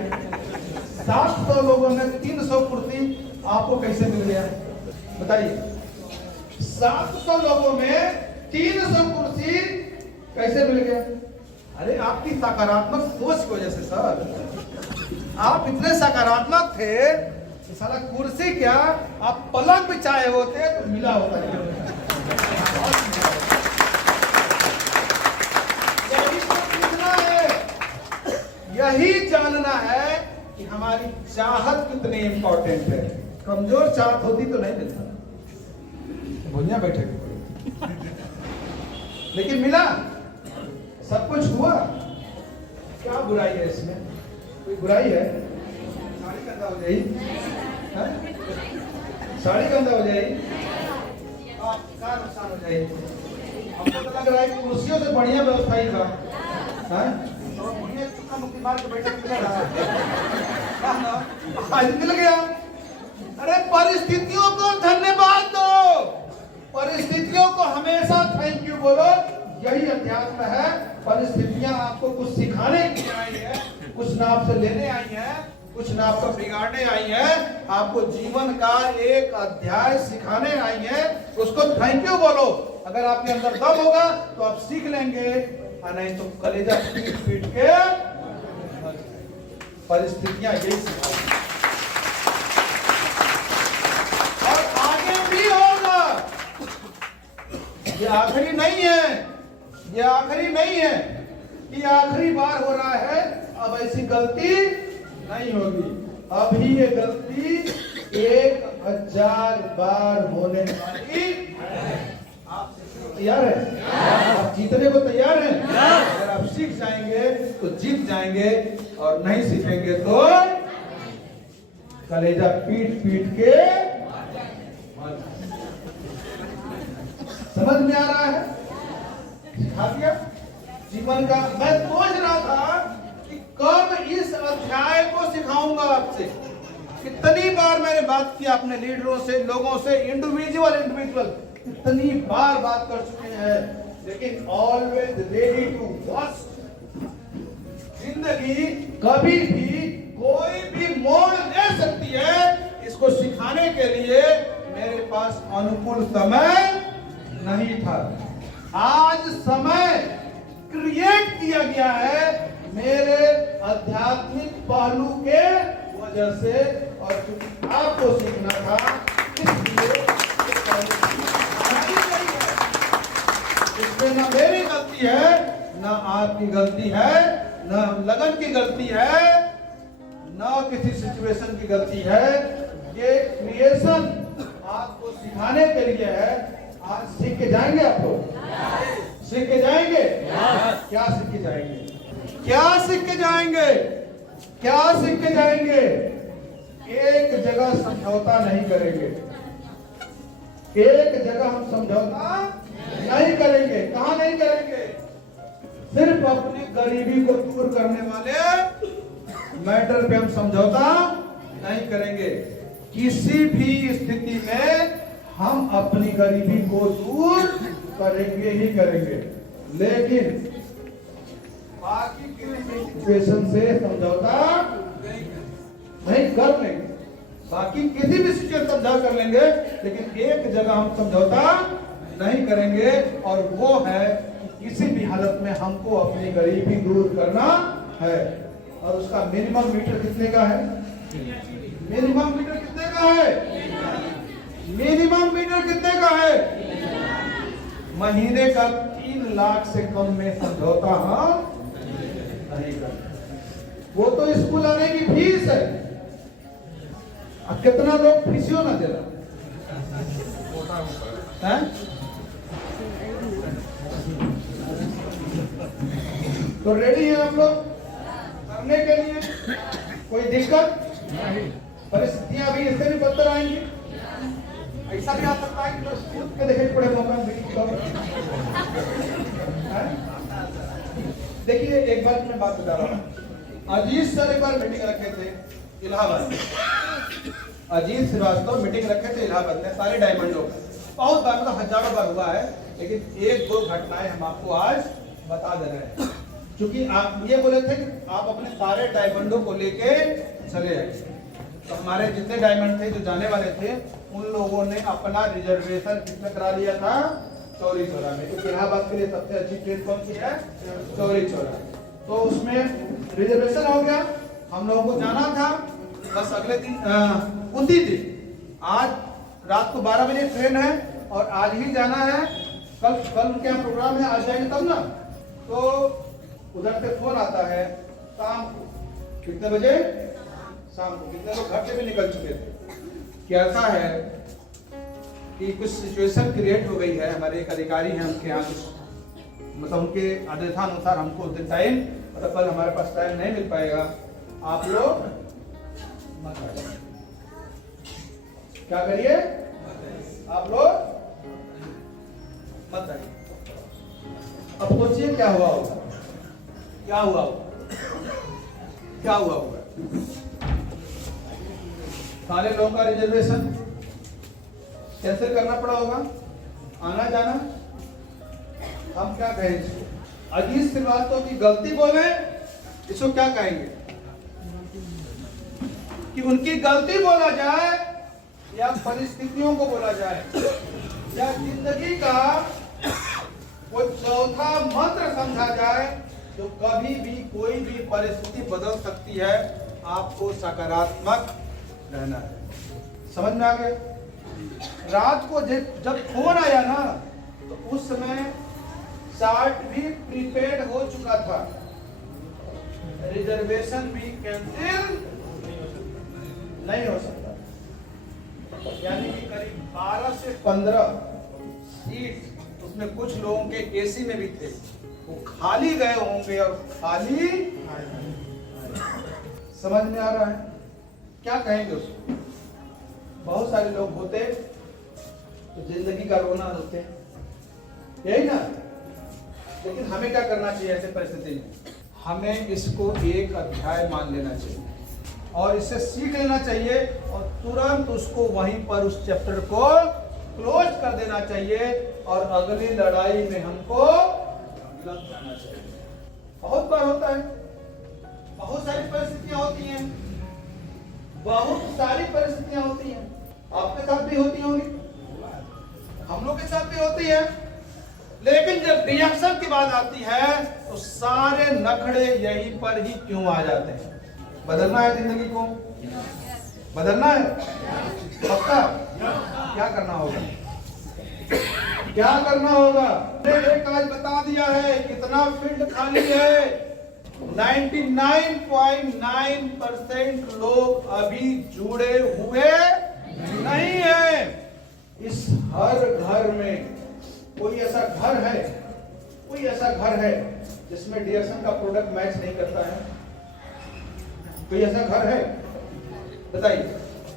700 लोगों में 300 कुर्सी आपको कैसे मिल गया बताइए? 700 लोगों में 300 कुर्सी कैसे मिल गया? अरे आपकी सकारात्मक सोच की वजह से सर, आप इतने सकारात्मक थे कि साला कुर्सी क्या आप पलंग बिछाए होते तो मिला होता है। यही तो सीखना है, यही जानना है कि हमारी चाहत कितनी इंपॉर्टेंट है। कमजोर चाहत होती तो नहीं मिलता, भुइयां बैठे लेकिन मिला, सब कुछ हुआ। क्या बुराई है इसमें? कोई बुराई है? साड़ी गंदा हो जाएगी, साड़ी गंदा हो जाएगी, क्या नुकसान हो जाएगी? हमको तो लग रहा है कुर्सियों से बढ़िया व्यवस्था ही था, चुका मुक्ति मार के बैठे आज मिल गया। अरे परिस्थितियों को धन्यवाद दो, परिस्थितियों को हमेशा थैंक यू बोलो। यही अध्यात्म है। परिस्थितियां आपको कुछ सिखाने के लिए आई है, कुछ ना आपसे लेने आई है, कुछ ना आपको बिगाड़ने आई है, आपको जीवन का एक अध्याय सिखाने आई है। उसको थैंक यू बोलो। अगर आपके अंदर दम होगा तो आप सीख लेंगे, और नहीं तो कलेजा पीट पीट के परिस्थितियां यही सिखाएंगी। और आगे भी होगा। ये आखिरी नहीं है, ये आखिरी नहीं है कि आखिरी बार हो रहा है, अब ऐसी गलती नहीं होगी। अभी ये गलती 1000 बार होने वाली है। आप तैयार है? आप जीतने को तैयार हैं? अगर आप सीख जाएंगे तो जीत जाएंगे, और नहीं सीखेंगे तो कलेजा पीट पीट के। समझ में आ रहा है? सिखा दिया जीवन का। मैं सोच रहा था कि कब इस अध्याय को सिखाऊंगा आपसे। कितनी बार मैंने बात की अपने लीडरों से, लोगों से, इंडिविजुअल कितनी बार बात कर चुके हैं, लेकिन ऑलवेज रेडी टू वॉच। जिंदगी कभी भी कोई भी मोड़ ले सकती है। इसको सिखाने के लिए मेरे पास अनुकूल समय नहीं था। आज समय क्रिएट किया गया है मेरे आध्यात्मिक पहलू के वजह से, और क्योंकि आपको सीखना था इसलिए इसमें ना मेरी गलती है, ना आपकी गलती है, ना लगन की गलती है, ना किसी सिचुएशन की गलती है। ये क्रिएशन आपको सिखाने के लिए है। आज सीख के जाएंगे आप लोग, सीख के जाएंगे। क्या सीख के जाएंगे? क्या सीख के जाएंगे? क्या सीख के जाएंगे? एक जगह समझौता नहीं करेंगे। एक जगह हम समझौता नहीं करेंगे। कहां नहीं करेंगे? सिर्फ अपनी गरीबी को दूर करने वाले मैटर पे हम समझौता नहीं करेंगे। किसी भी स्थिति में हम अपनी गरीबी को दूर करेंगे ही करेंगे, लेकिन बाकी किसी सिचुएशन से समझौता नहीं कर लेंगे। बाकी किसी भी सिचुएशन समझौता कर लेंगे, लेकिन एक जगह हम समझौता नहीं करेंगे, और वो है कि किसी भी हालत में हमको अपनी गरीबी दूर करना है। और उसका मिनिमम मीटर कितने का है? मिनिमम मीटर कितने का है? मिनिमम मीटर कितने का है? महीने का 3 लाख से कम में समझौता हम नहीं करते। वो तो स्कूल आने की फीस है। अब कितना लोग फीसियो ना दे रहा है? तो रेडी है हम लोग करने के लिए? कोई दिक्कत? परिस्थितियां भी इससे भी बदतर आएंगी। ऐसा भी आ सकता है कि कूद के देखे पड़े मौका। देखिए, एक बार मैं बात बता रहा हूँ। अजीत सर एक बार मीटिंग रखे थे इलाहाबाद में। अजीत श्रीवास्तव मीटिंग रखे थे इलाहाबाद में, सारे डायमंडों का। बहुत बार, मतलब हजारों बार हुआ है, लेकिन एक दो घटनाएं हम आपको आज बता दे रहे हैं। क्योंकि आप ये बोले थे कि आप अपने सारे डायमंडों को लेके चले आए, तो हमारे जितने डायमंड थे जो जाने वाले थे, उन लोगों ने अपना रिजर्वेशन कितना करा लिया था? चौरी चौरा में। क्योंकि इलाहाबाद के लिए सबसे अच्छी ट्रेन कौन सी है? चौरी चौरा। तो उसमें रिजर्वेशन हो गया, हम लोगों को जाना था। बस अगले दिन 29 दिन, आज रात को 12 बजे ट्रेन है और आज ही जाना है। कल उनके यहाँ प्रोग्राम है, आज जाएंगे तब ना। तो उधर से फोन आता है शाम को। कितने बजे? शाम को। कितने लोग घर से भी निकल चुके थे। कैसा है कि कुछ सिचुएशन क्रिएट हो गई है। हमारे एक अधिकारी हैं, उनके यहाँ कुछ मतलब उनके आदेशानुसार हमको उस दिन टाइम, मतलब कल हमारे पास टाइम नहीं मिल पाएगा। आप लोग मत आइए। क्या करिए? आप लोग मत आइए। अब सोचिए क्या हुआ होगा? क्या हुआ होगा? क्या हुआ होगा? सारे लोगों का रिजर्वेशन कैंसिल करना पड़ा होगा, आना जाना। हम क्या कहें इसको? अजीत श्रीवास्तव की गलती बोले, इसको क्या कहेंगे? कि उनकी गलती बोला जाए, या परिस्थितियों को बोला जाए, या जिंदगी का कोई चौथा मंत्र समझा जाए, जो कभी भी कोई भी परिस्थिति बदल सकती है। आपको सकारात्मक रहना है। समझ में आ गया? रात को जब फोन आया ना, तो उस समय चार्ट भी प्रीपेड हो चुका था, रिजर्वेशन भी कैंसिल नहीं हो सकता। यानी कि करीब 12 से 15 सीट उसमें कुछ लोगों के एसी में भी थे, वो खाली गए होंगे और खाली। समझ में आ रहा है? क्या कहेंगे उसको? बहुत सारे लोग होते तो जिंदगी का रोना होते, यही ना। लेकिन हमें क्या करना चाहिए ऐसे परिस्थिति में? हमें इसको एक अध्याय मान लेना चाहिए और इससे सीख लेना चाहिए और तुरंत उसको वहीं पर उस चैप्टर को क्लोज कर देना चाहिए और अगली लड़ाई में हमको लग जाना चाहिए। बहुत बार होता है, बहुत सारी परिस्थितियां होती हैं, बहुत सारी परिस्थितियां होती हैं, आपके साथ भी होती होंगी, हम लोग के साथ भी होती है। लेकिन जब रिएक्शन की बात आती है तो सारे नखड़े यहीं पर ही क्यों आ जाते हैं? बदलना है जिंदगी को, बदलना है पक्का। क्या करना होगा? क्या करना होगा? एक आज बता दिया है कितना फील्ड खाली है। 99.9% लोग अभी जुड़े हुए नहीं है। इस हर घर में कोई ऐसा घर है, कोई ऐसा घर है जिसमें डीएसएन का प्रोडक्ट मैच नहीं करता है? कोई ऐसा घर है? बताइए,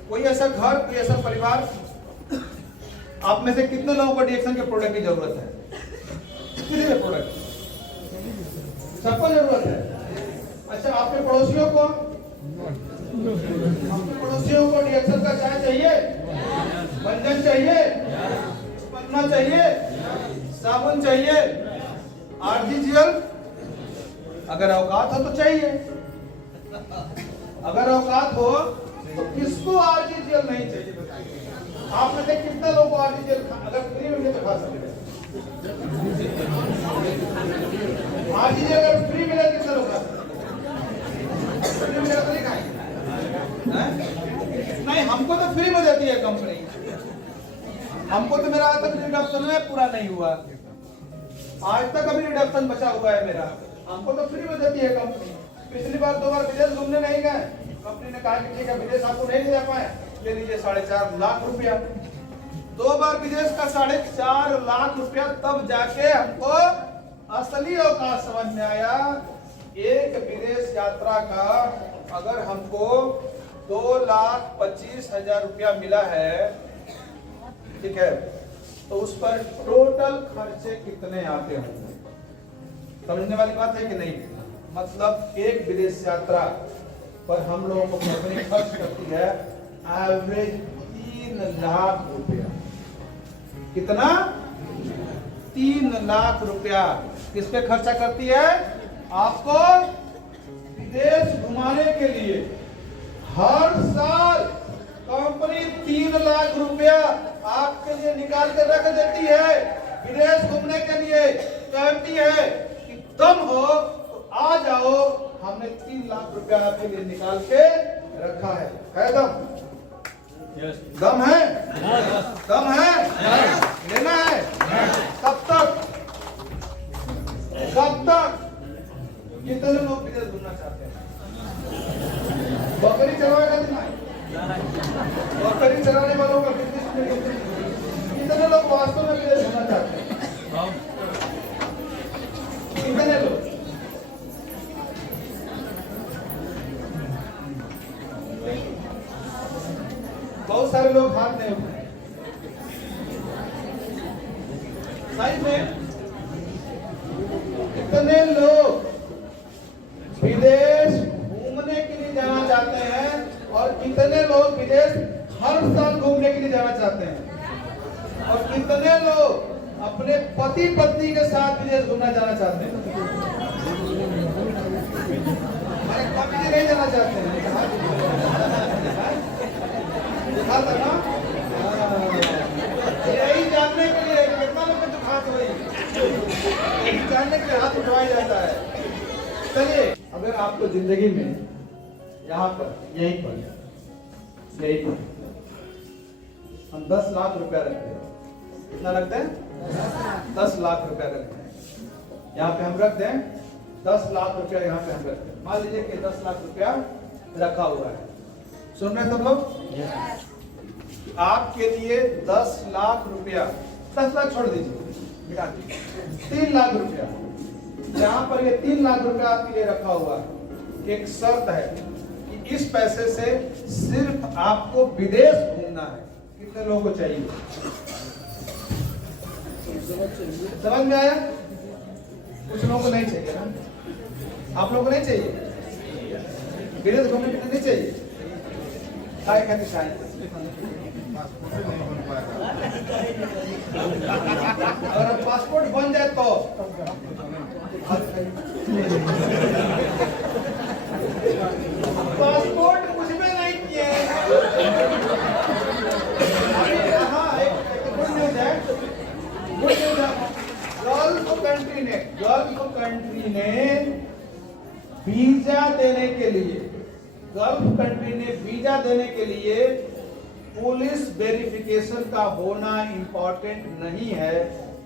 कोई ऐसा घर, कोई ऐसा परिवार? आप में से कितने लोगों को डीएक्सन के प्रोडक्ट की जरूरत है? कितने प्रोडक्ट? सबको जरूरत है। अच्छा, आपके पड़ोसियों को? आपके पड़ोसियों को डीएक्सन का चाय चाहिए, मंजन चाहिए, पन्ना चाहिए, साबुन चाहिए, आरजीजीएल? अगर औकात हो तो चाहिए। अगर औकात हो तो किसको आरजीजीएल नहीं चाहिए? आप में से कितने लोगों को आरजीजीएल अगर फ्री में मिले तो खा सकते हैं? आरजीजीएल अगर फ्री मिले कितने लोग खा सकते हैं? फ्री मिले तो नहीं खाएंगे? नहीं, हमको तो फ्री में देती है कंपनी। हमको तो मेरा आज तक रिडक्शन है पूरा नहीं हुआ, आज तक अभी रिडक्शन बचा हुआ है मेरा। हमको तो फ्री में देती है कंपनी। पिछली बार 2 बार विदेश घूमने नहीं गए, कंपनी ने कहा कि ठीक है विदेश आपको नहीं ले जा पाए, ले लीजिए 4.5 लाख रुपया। 2 बार विदेश का 4.5 लाख रुपया, तब जाके हमको असली औकात समझ में आया। एक विदेश यात्रा का अगर हमको 2,25,000 रुपया मिला है, ठीक है, तो उस पर टोटल खर्चे कितने आते होंगे? समझने वाली बात है कि नहीं? मतलब एक विदेश यात्रा पर हम लोगों को कंपनी खर्च करती है एवरेज 3 लाख रुपया। कितना? 3 लाख रुपया किस पे खर्चा करती है? आपको विदेश घुमाने के लिए हर साल कंपनी 3 लाख रुपया आपके लिए निकाल के रख देती है। विदेश घूमने के लिए कहती है कि दम हो तो आ जाओ, हमने 3 लाख रुपया आपके लिए निकाल के रखा है दम? दम है? दम है? लेना है? कब तक? कब तक? कितने लोग विदेश घूमना चाहते हैं? बकरी चलवाएगा दिन में? बकरी चलाने वालों का बिजनेस कितने लोग वास्तव में विदेश घूमना चाहते हैं? कितने लोग? बहुत सारे लोग हाथ नहीं उठाए। सही में कितने लोग विदेश घूमने के लिए जाना चाहते हैं और कितने लोग विदेश हर साल घूमने के लिए जाना चाहते हैं? और कितने लोग अपने पति पत्नी के साथ विदेश घूमना जाना चाहते हैं? हमारे कभी नहीं जाना चाहते हैं। यही जानने के लिए कितना लोग तो हाथ वही जानने के लिए हाथ उठवाया जाता है। चलिए, अगर आपको जिंदगी में यहाँ पर यहीं पर हम 10 लाख रुपया रखते हैं, कितना रखते हैं? 10 लाख रुपया रखते हैं। यहाँ पे हम रख दें 10 लाख रुपया, यहाँ पे हम रखते हैं। मान लीजिए कि 10 लाख रुपया रखा हुआ है। सुन रहे सब लोग? आपके लिए 10 लाख रुपया, 10 लाख छोड़ दीजिए, 3 लाख रुपया, यहाँ पर ये 3 लाख रुपया आपके लिए रखा हुआ है। एक शर्त है कि इस पैसे से सिर्फ आपको विदेश घूमना है। कितने लोगों को चाहिए? समझ में आया? कुछ लोगों को नहीं चाहिए ना, आप लोगों को नहीं चाहिए, विदेश घूमने के लिए नहीं चाहिए, काय खातिर चाहिए। अगर पासपोर्ट बन जाए तो पासपोर्ट कुछ में नहीं किए। हाँ, एक गुड न्यूज है, गुड न्यूज है। गल्फ कंट्री ने वीजा देने के लिए, गल्फ कंट्री ने वीजा देने के लिए पुलिस वेरिफिकेशन का होना इंपॉर्टेंट नहीं है,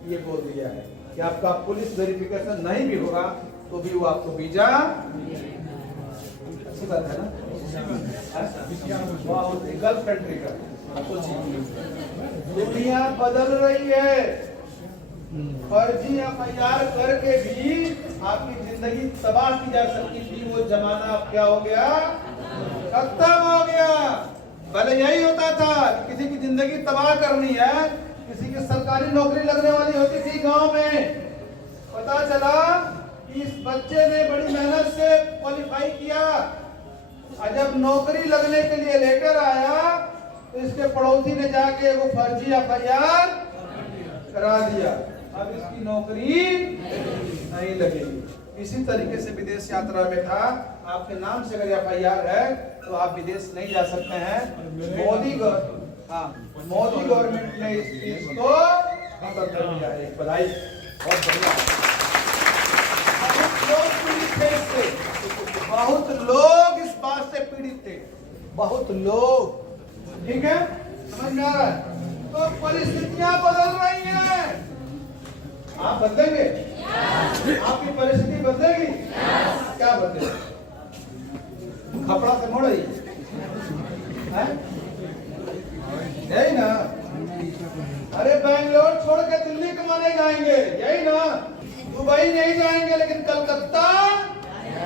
ये बोल दिया है कि आपका पुलिस वेरिफिकेशन नहीं भी होगा तो भी वो आपको वीजा, अच्छी बात है ना, गल्फ कंट्री का। दुनिया बदल रही है, फर्जी एफआईआर करके भी आपकी जिंदगी तबाह की जा सकती थी, वो जमाना अब क्या हो गया, खत्म हो गया। पहले यही होता था कि किसी की जिंदगी तबाह करनी है, किसी की सरकारी नौकरी लगने वाली होती थी गांव में, पता चला कि इस बच्चे ने बड़ी मेहनत से क्वालिफाई किया, और जब नौकरी लगने के लिए लेटर आया तो इसके पड़ोसी ने जाके वो फर्जी एफआईआर करा दिया, अब इसकी नौकरी नहीं लगेगी। इसी तरीके से विदेश यात्रा में था, आपके नाम से अगर एफआईआर है तो आप विदेश नहीं जा सकते हैं। मोदी गवर्नमेंट ने इस चीज को खत्म कर दिया है, बधाई, बहुत बढ़िया। बहुत लोग इस बात से पीड़ित थे, बहुत लोग, ठीक है, समझ में आ रहा है? तो परिस्थितियां बदल रही हैं, आप बदलेंगे, आपकी परिस्थिति बदलेगी, क्या बदलेगी? कपड़ा से मोड़ यही ना, अरे बैंगलोर छोड़ के दिल्ली कमाने जाएंगे, यही ना, दुबई नहीं जाएंगे लेकिन कलकत्ता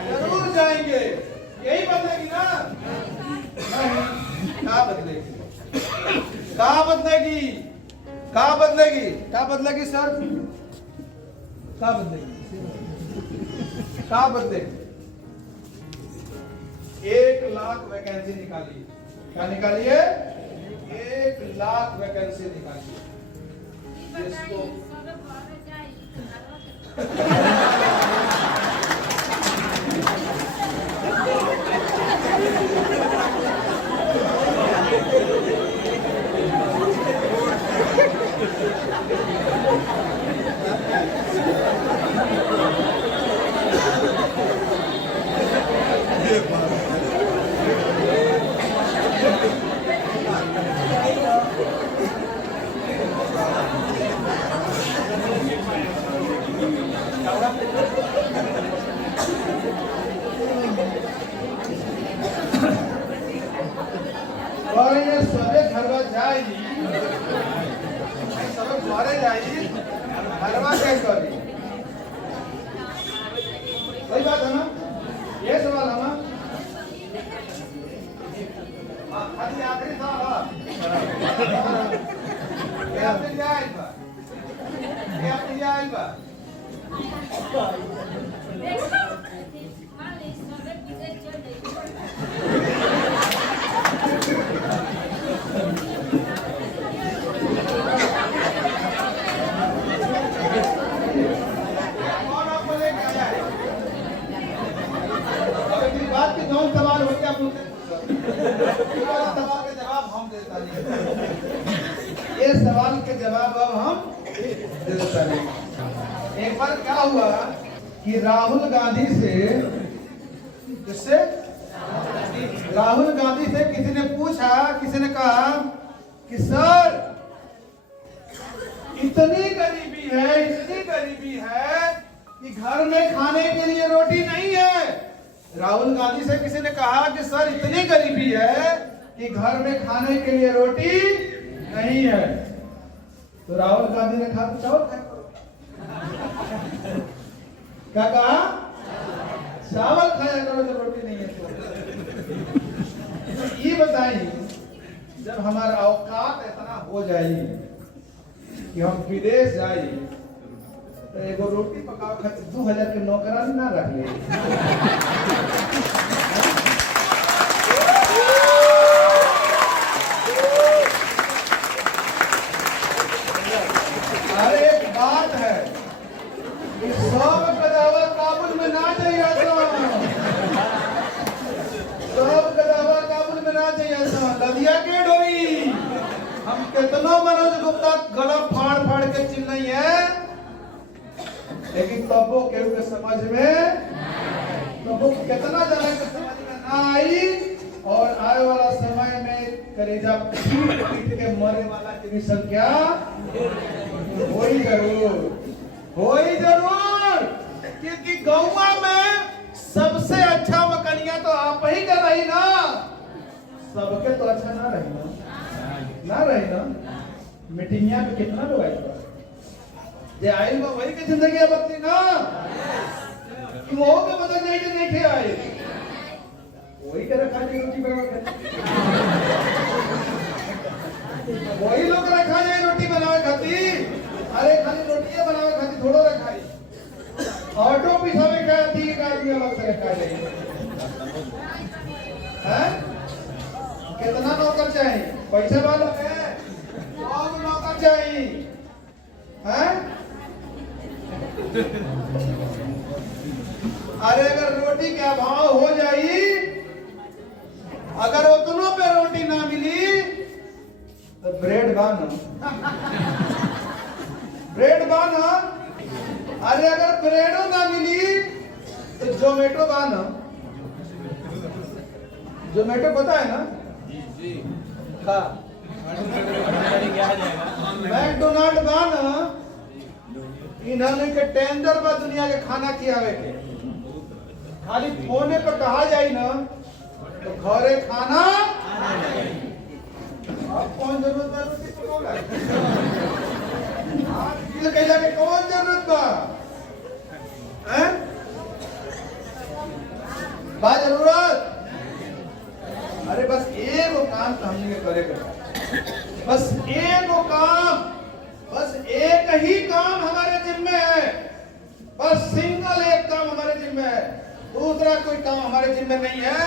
जरूर जाएंगे, यही बदलेगी ना? नहीं, क्या बदलेगी, क्या बदलेगी, क्या बदलेगी, क्या बदलेगी सर, क्या बदलेगी, क्या बदलेगी? 1 लाख वैकेंसी निकालिए, क्या निकालिए? 1 लाख वैकेंसी निकालिए, जिसको सही बात है ना, ये सवाल है ना, आखिरी सवाल सवाल हो गया, सवाल के जवाब हम देता नहीं, ये सवाल के जवाब अब हम देता नहीं। एक बार क्या हुआ कि राहुल गांधी से, किससे, राहुल गांधी से किसी ने पूछा, किसी ने कहा कि सर इतनी गरीबी है, इतनी गरीबी है कि घर में खाने के लिए रोटी नहीं है। राहुल गांधी से किसी ने कहा कि सर इतनी गरीबी है कि घर में खाने के लिए रोटी नहीं है। तो राहुल गांधी ने कहा चावल खाया करो, क्या कहा, चावल खाया करो जब रोटी नहीं है तो ये बताइए, जब हमारा औकात इतना हो जाए कि हम विदेश जाए तो एगो रोटी पकाओ खातिर 2000 के नौकरानी ना रख ले। अरे एक बात है कि सब कदावा काबुल में ना जाइए, सब कदावा काबुल में ना जाइए। लदिया के डोरी हम कितनो मनोज गुप्ता गला फाड़ फाड़ के चिल्लाई है, लेकिन तबो केहू के समझ में, तबो कितना जना के समझ में ना आई। और आए वाला समय में कलेजा पीट पीट के मरे वाला की भी संख्या होई जरूर, क्योंकि गौवा में सबसे अच्छा मकनिया तो आप ही का रही ना, सबके तो अच्छा ना रही ना। मीटिंगिया में कितना लोग आए जे आयल में वही के जिंदगी बदली ना, कि वो के बदल नहीं थे आए वही के रखा जाए रोटी बना वही लोग रखा जाए रोटी बनावे खातिर। अरे खाली रोटियां बनावे खातिर थोड़ो रखाई, ऑटो पिसावे का आदमी अलग से रखा जाए। हैं कितना नौकर चाहिए? पैसे वाला है कौन नौकर चाहिए? हैं अरे अगर रोटी का भाव हो जाई, अगर उतनों पे रोटी ना मिली तो ब्रेड बाना अरे अगर ब्रेडो ना मिली तो जोमेटो बाना। जोमेटो पता है ना? हाँ मैकडोनाल्ड बाना, इन्होंने के टेंडर बा दुनिया के खाना खियावे के, खाली फोने पर कहा जाए ना तो घरे खाना। अब कौन जरूरत बा रोटी पकाओला? आज दिल कहला के कौन जरूरत बा? हैं बा जरूरत? अरे बस एगो काम तो हमने के करे के, बस एगो काम, बस एक ही काम हमारे जिम्मे है, बस सिंगल एक काम हमारे जिम्मे है, दूसरा कोई काम हमारे जिम्मे नहीं है।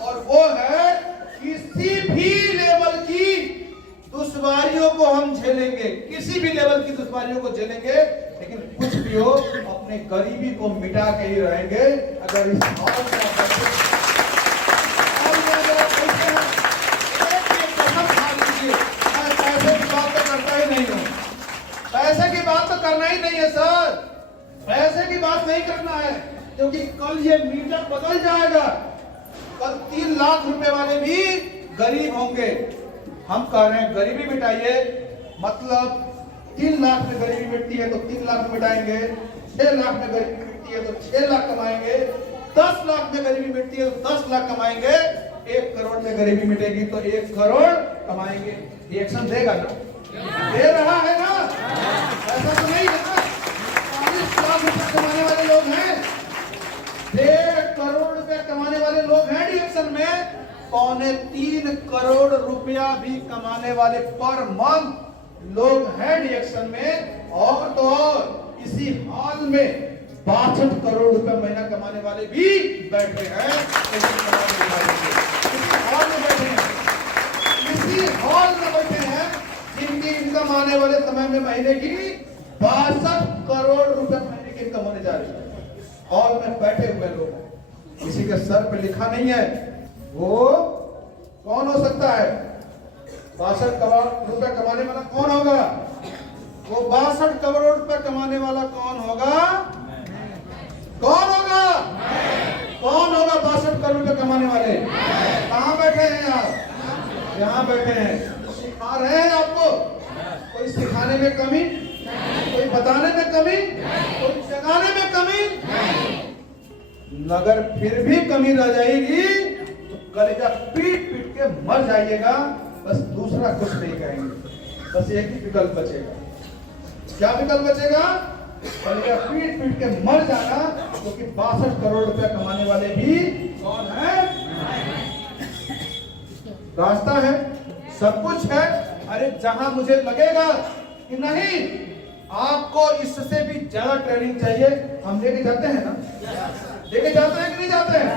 और वो है किसी भी लेवल की दुश्वारियों को हम झेलेंगे, किसी भी लेवल की दुश्वारियों को झेलेंगे, लेकिन कुछ भी हो अपने गरीबी को मिटा के ही रहेंगे। अगर इस पैसे की बात तो करना ही नहीं है सर, पैसे की बात नहीं करना है, क्योंकि कल ये मीटर बदल जाएगा। कल 3 लाख रुपए वाले भी गरीब होंगे। हम कह रहे हैं गरीबी मिटाइए, मतलब 3 लाख में गरीबी मिटती है तो 3 लाख मिटाएंगे, 6 लाख में गरीबी मिटती है तो 6 लाख कमाएंगे, 10 लाख में गरीबी मिटती है तो 10 लाख कमाएंगे, 1 करोड़ में गरीबी मिटेगी तो 1 करोड़ कमाएंगे। रिएक्शन देगा ना? दे रहा है ना? ऐसा तो नहीं है ना? 40 लाख रुपए कमाने वाले लोग हैं, 1.5 करोड़ रुपए कमाने वाले लोग हैं रिएक्शन में, 2.25 करोड़ रुपया भी कमाने वाले पर मंथ लोग हैं रिएक्शन में। और तो और इसी हाल में 62 करोड़ रुपए महीना कमाने वाले भी बैठे हैं, इसी हाल में बैठे हैं, इसी हाल में बैठे हैं जिनकी इनकम आने वाले समय में महीने की 62 करोड़ रुपए महीने की इनकम होने जा रही है। हॉल में बैठे हुए लोग, किसी के सर पे लिखा नहीं है, वो कौन हो सकता है? 62 करोड़ रुपए कमाने वाला कौन होगा? वो 62 करोड़ रुपए कमाने वाला कौन होगा? कौन होगा? कौन होगा 62 करोड़ रुपए कमाने वाले? कहाँ बैठे हैं आप? यहाँ बैठे हैं। सिखा रहे हैं आपको? कोई सिखाने में कमी, कोई बताने में कमी, कोई जगाने में कमी। अगर फिर भी कमी रह जाएगी तो कलेजा पीट पीट के मर जाइएगा, बस दूसरा कुछ नहीं कहेंगे। बस एक ही विकल्प बचेगा। क्या विकल्प बचेगा? कलेजा पीट पीट के मर जाना, क्योंकि 62 करोड़ रुपया कमाने वाले भी कौन है? रास्ता है, सब कुछ है। अरे जहां मुझे लगेगा कि नहीं आपको इससे भी ज्यादा ट्रेनिंग चाहिए, हम लेके जाते हैं ना, लेके जाते हैं कि नहीं जाते हैं?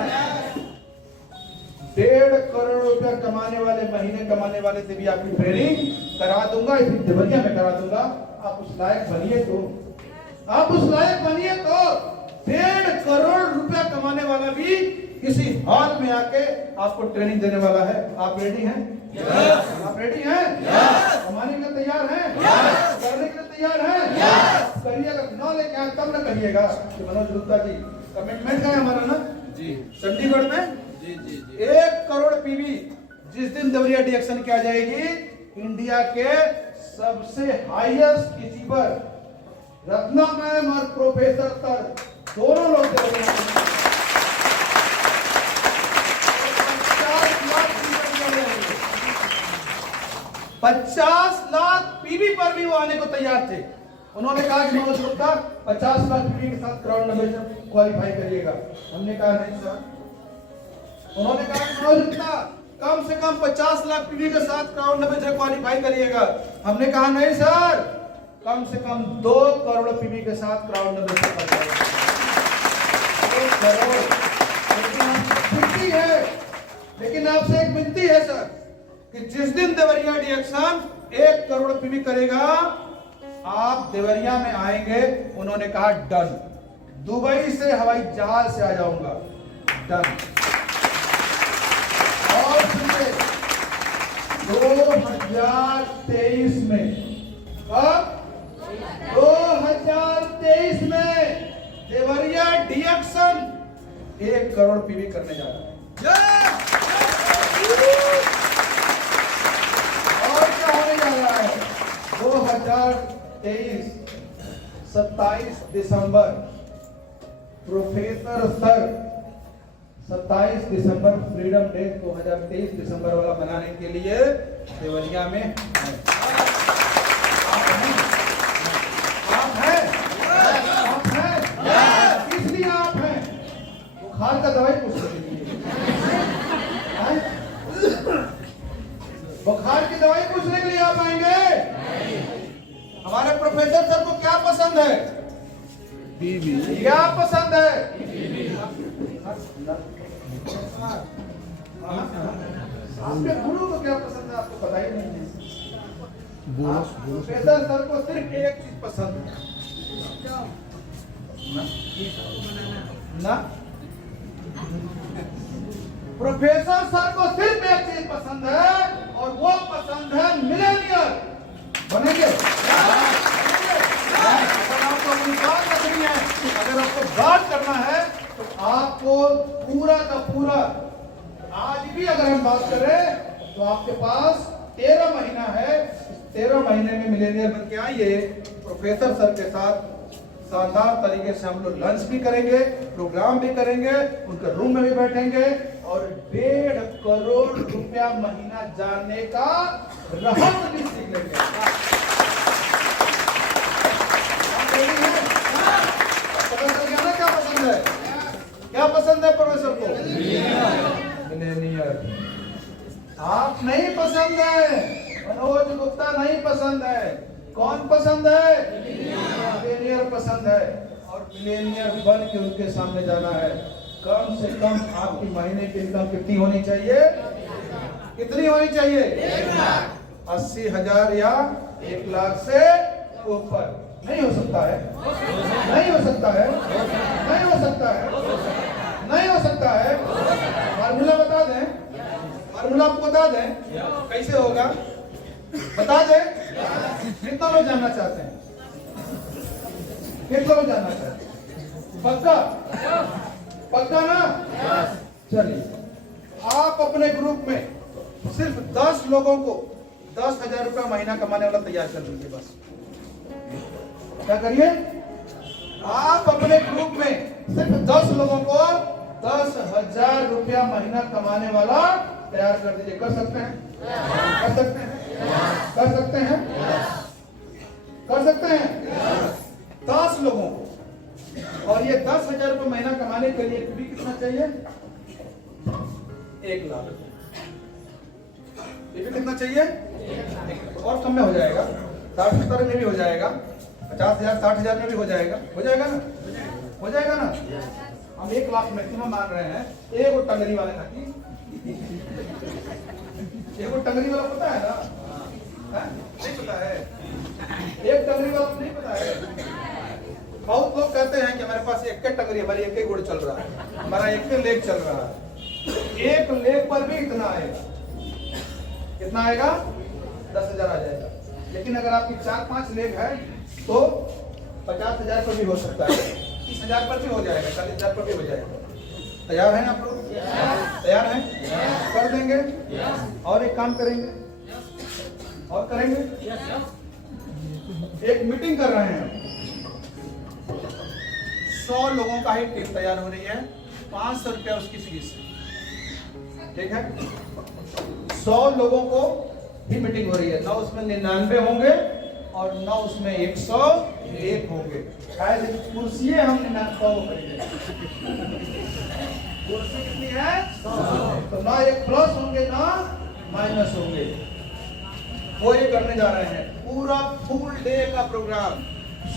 1.5 करोड़ रुपया कमाने वाले, महीने कमाने वाले से भी आपकी ट्रेनिंग करा दूंगा, इसी देवरिया में करा दूंगा। आप उस लायक बनिए तो, आप उस लायक बनिए तो 1.5 करोड़ रुपया कमाने वाला भी किसी हॉल में आके आपको ट्रेनिंग देने वाला है। आप रेडी हैं? आप रेडी हैं? कमाने के लिए तैयार हैं? करने के लिए तैयार हैं? करिएगा, ना लेके आए तब ना कहिएगा कि मनोज गुप्ता जी कमिटमेंट है हमारा ना जी, चंडीगढ़ में जी जी जी 1 करोड़ पीवी जिस दिन देवरिया डिएक्शन की आ जाएगी, इंडिया के सबसे हाईएस्ट अचीवर रत्ना मैम और प्रोफेसर सर दोनों लोग देवरिया में 50 लाख पीवी पर भी वो आने को तैयार थे। उन्होंने कहा कि मनोज गुप्ता 50 लाख पीवी के साथ क्राउन नॉमिनेशन क्वालिफाई करिएगा। हमने कहा नहीं सर। उन्होंने कहा कि मनोज गुप्ता कम से कम 50 लाख पीवी के साथ क्राउन नॉमिनेशन क्वालिफाई करिएगा। हमने कहा नहीं सर, कम से कम 2 करोड़ पीवी के साथ क्राउन नॉमिनेशन क्वालिफाई। 2 करोड़। लेकिन आपसे एक विनती है सर कि जिस दिन देवरिया डिएक्शन 1 करोड़ पीवी करेगा, आप देवरिया में आएंगे। उन्होंने कहा डन, दुबई से हवाई जहाज से आ जाऊंगा, डन। और 2023 में, अब 2023 में देवरिया डिएक्शन 1 करोड़ पीवी करने जा रहा है। और क्या होने जा रहा है? 2023 27 दिसंबर प्रोफेसर सर 27 दिसंबर फ्रीडम डे 2023 दिसंबर वाला मनाने के लिए देवरिया में है। आप हैं? आप हैं? किसलिए आप हैं? बुखार का दवाई पूछ रहे हैं, बुखार की दवाई पूछने के लिए आप आएंगे? हमारे प्रोफेसर सर को क्या पसंद है? बीबी। क्या पसंद है? आपके गुरु को क्या पसंद है आपको पता ही नहीं है। प्रोफेसर सर को सिर्फ एक चीज पसंद है ना, प्रोफेसर सर को सिर्फ एक चीज पसंद है और वो पसंद है मिलेनियर बनेंगे। अगर आपको अपनी बात रखनी है, अगर आपको बात करना है तो आपको पूरा का पूरा, आज भी अगर हम बात करें तो आपके पास 13 महीना है। 13 महीने में मिलेनियर बन के आइए। प्रोफेसर सर के साथ शानदार तरीके से हम लोग लंच भी करेंगे, प्रोग्राम भी करेंगे, उनके रूम में भी बैठेंगे और 1.5 करोड़ रुपया महीना जानने का रहस्य भी सीख लेंगे। पता चल गया ना क्या पसंद है? क्या पसंद है प्रोफेसर को? मिलेनियर। आप नहीं पसंद है, मनोज गुप्ता नहीं पसंद है, कौन पसंद है? मिलेनियर पसंद है। और मिलेनियर बन के उनके सामने जाना है। कम से कम आपकी महीने की इनकम कितनी होनी चाहिए? कितनी होनी चाहिए? 80,000 या 1 लाख से ऊपर। नहीं हो सकता है, नहीं हो सकता है, नहीं हो सकता है, नहीं हो सकता है। फार्मूला बता दें, फार्मूला आपको बता दें कैसे होगा, बता दें। कितना लोग जानना चाहते हैं? कितना लोग जानना चाहते हैं? पक्का? पक्का ना? चलिए, आप अपने ग्रुप में सिर्फ 10 लोगों को 10,000 रुपया महीना कमाने वाला तैयार कर दीजिए। बस क्या करिए? आप अपने ग्रुप में सिर्फ 10 लोगों को 10,000 रुपया महीना कमाने वाला तैयार कर दीजिए। कर सकते हैं? कर सकते हैं? कर सकते हैं? कर सकते हैं? 10 लोगों को। और ये 10,000 रुपये महीना कमाने के लिए भी कितना चाहिए? 1 लाख। ये भी कितना चाहिए? और कम में हो जाएगा, 60-70 में भी हो जाएगा। 50,000 60,000 में भी हो जाएगा ना, हो जाएगा ना। हम 1 लाख मैक्सिमम मान रहे हैं। एक टंगरी वाले खाती, एक टंगरी वाला पता है ना? नहीं पता है? एक टंगरी वाला नहीं पता है? बहुत लोग कहते हैं कि हमारे पास एक टंगरी, हमारी एक ही गुड़ चल रहा है, हमारा एक ही लेग चल रहा है। एक लेग पर भी इतना आएगा, कितना आएगा? 10,000 आ जाएगा। लेकिन अगर आपकी 4-5 लेग है तो 50,000 पर भी हो सकता है, 30,000 पर भी हो जाएगा, 40,000 पर भी हो जाएगा। तैयार हैं आप लोग? तैयार हैं? कर देंगे? और एक काम करेंगे और करेंगे। एक मीटिंग कर रहे हैं, 100 लोगों का ही टीम तैयार हो रही है, 500 रुपया उसकी फीस, ठीक है? 100 लोगों को ही मीटिंग हो रही है, 9 उसमें 99 होंगे और 9 उसमें 101 होंगे। शायद कुर्सी हम 100 करेंगे। कुर्सी कितनी है? 100। तो ना एक प्लस होंगे ना माइनस होंगे। वो ये करने जा रहे हैं, पूरा फुल डे का प्रोग्राम।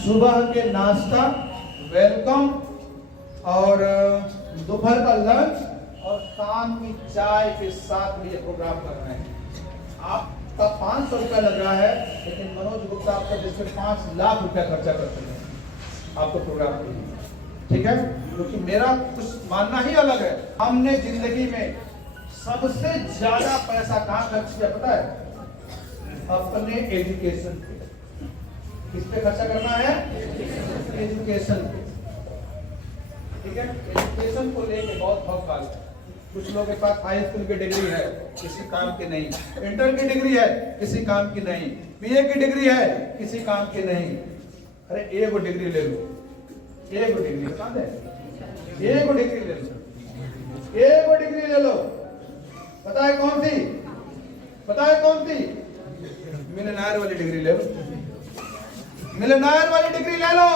सुबह के नाश्ता, वेलकम, और दोपहर का लंच और शाम की चाय के साथ भी ये प्रोग्राम कर रहे हैं। आपका 500 रुपया लग रहा है, लेकिन मनोज गुप्ता आपको जिससे 5 लाख रुपया खर्चा करते हैं आपको प्रोग्राम के लिए, ठीक है? क्योंकि मेरा कुछ मानना ही अलग है। हमने जिंदगी में सबसे ज्यादा पैसा कहाँ खर्च किया पता है? अपने एजुकेशन पे। किस पे खर्चा करना है? एजुकेशन पे, ठीक है? एजुकेशन को लेके बहुत भौकाल है। कुछ लोगों के पास हाई स्कूल की डिग्री है, किसी काम की नहीं, इंटर की डिग्री है, किसी काम की नहीं, बीए की डिग्री है, किसी काम की नहीं। अरे एक डिग्री ले लो, एक डिग्री बता दे, एक डिग्री ले लो, एक डिग्री ले लो। पता है कौन सी? पता है कौन सी? मिलनायर वाली डिग्री ले लो, मिलनायर वाली डिग्री ले लो,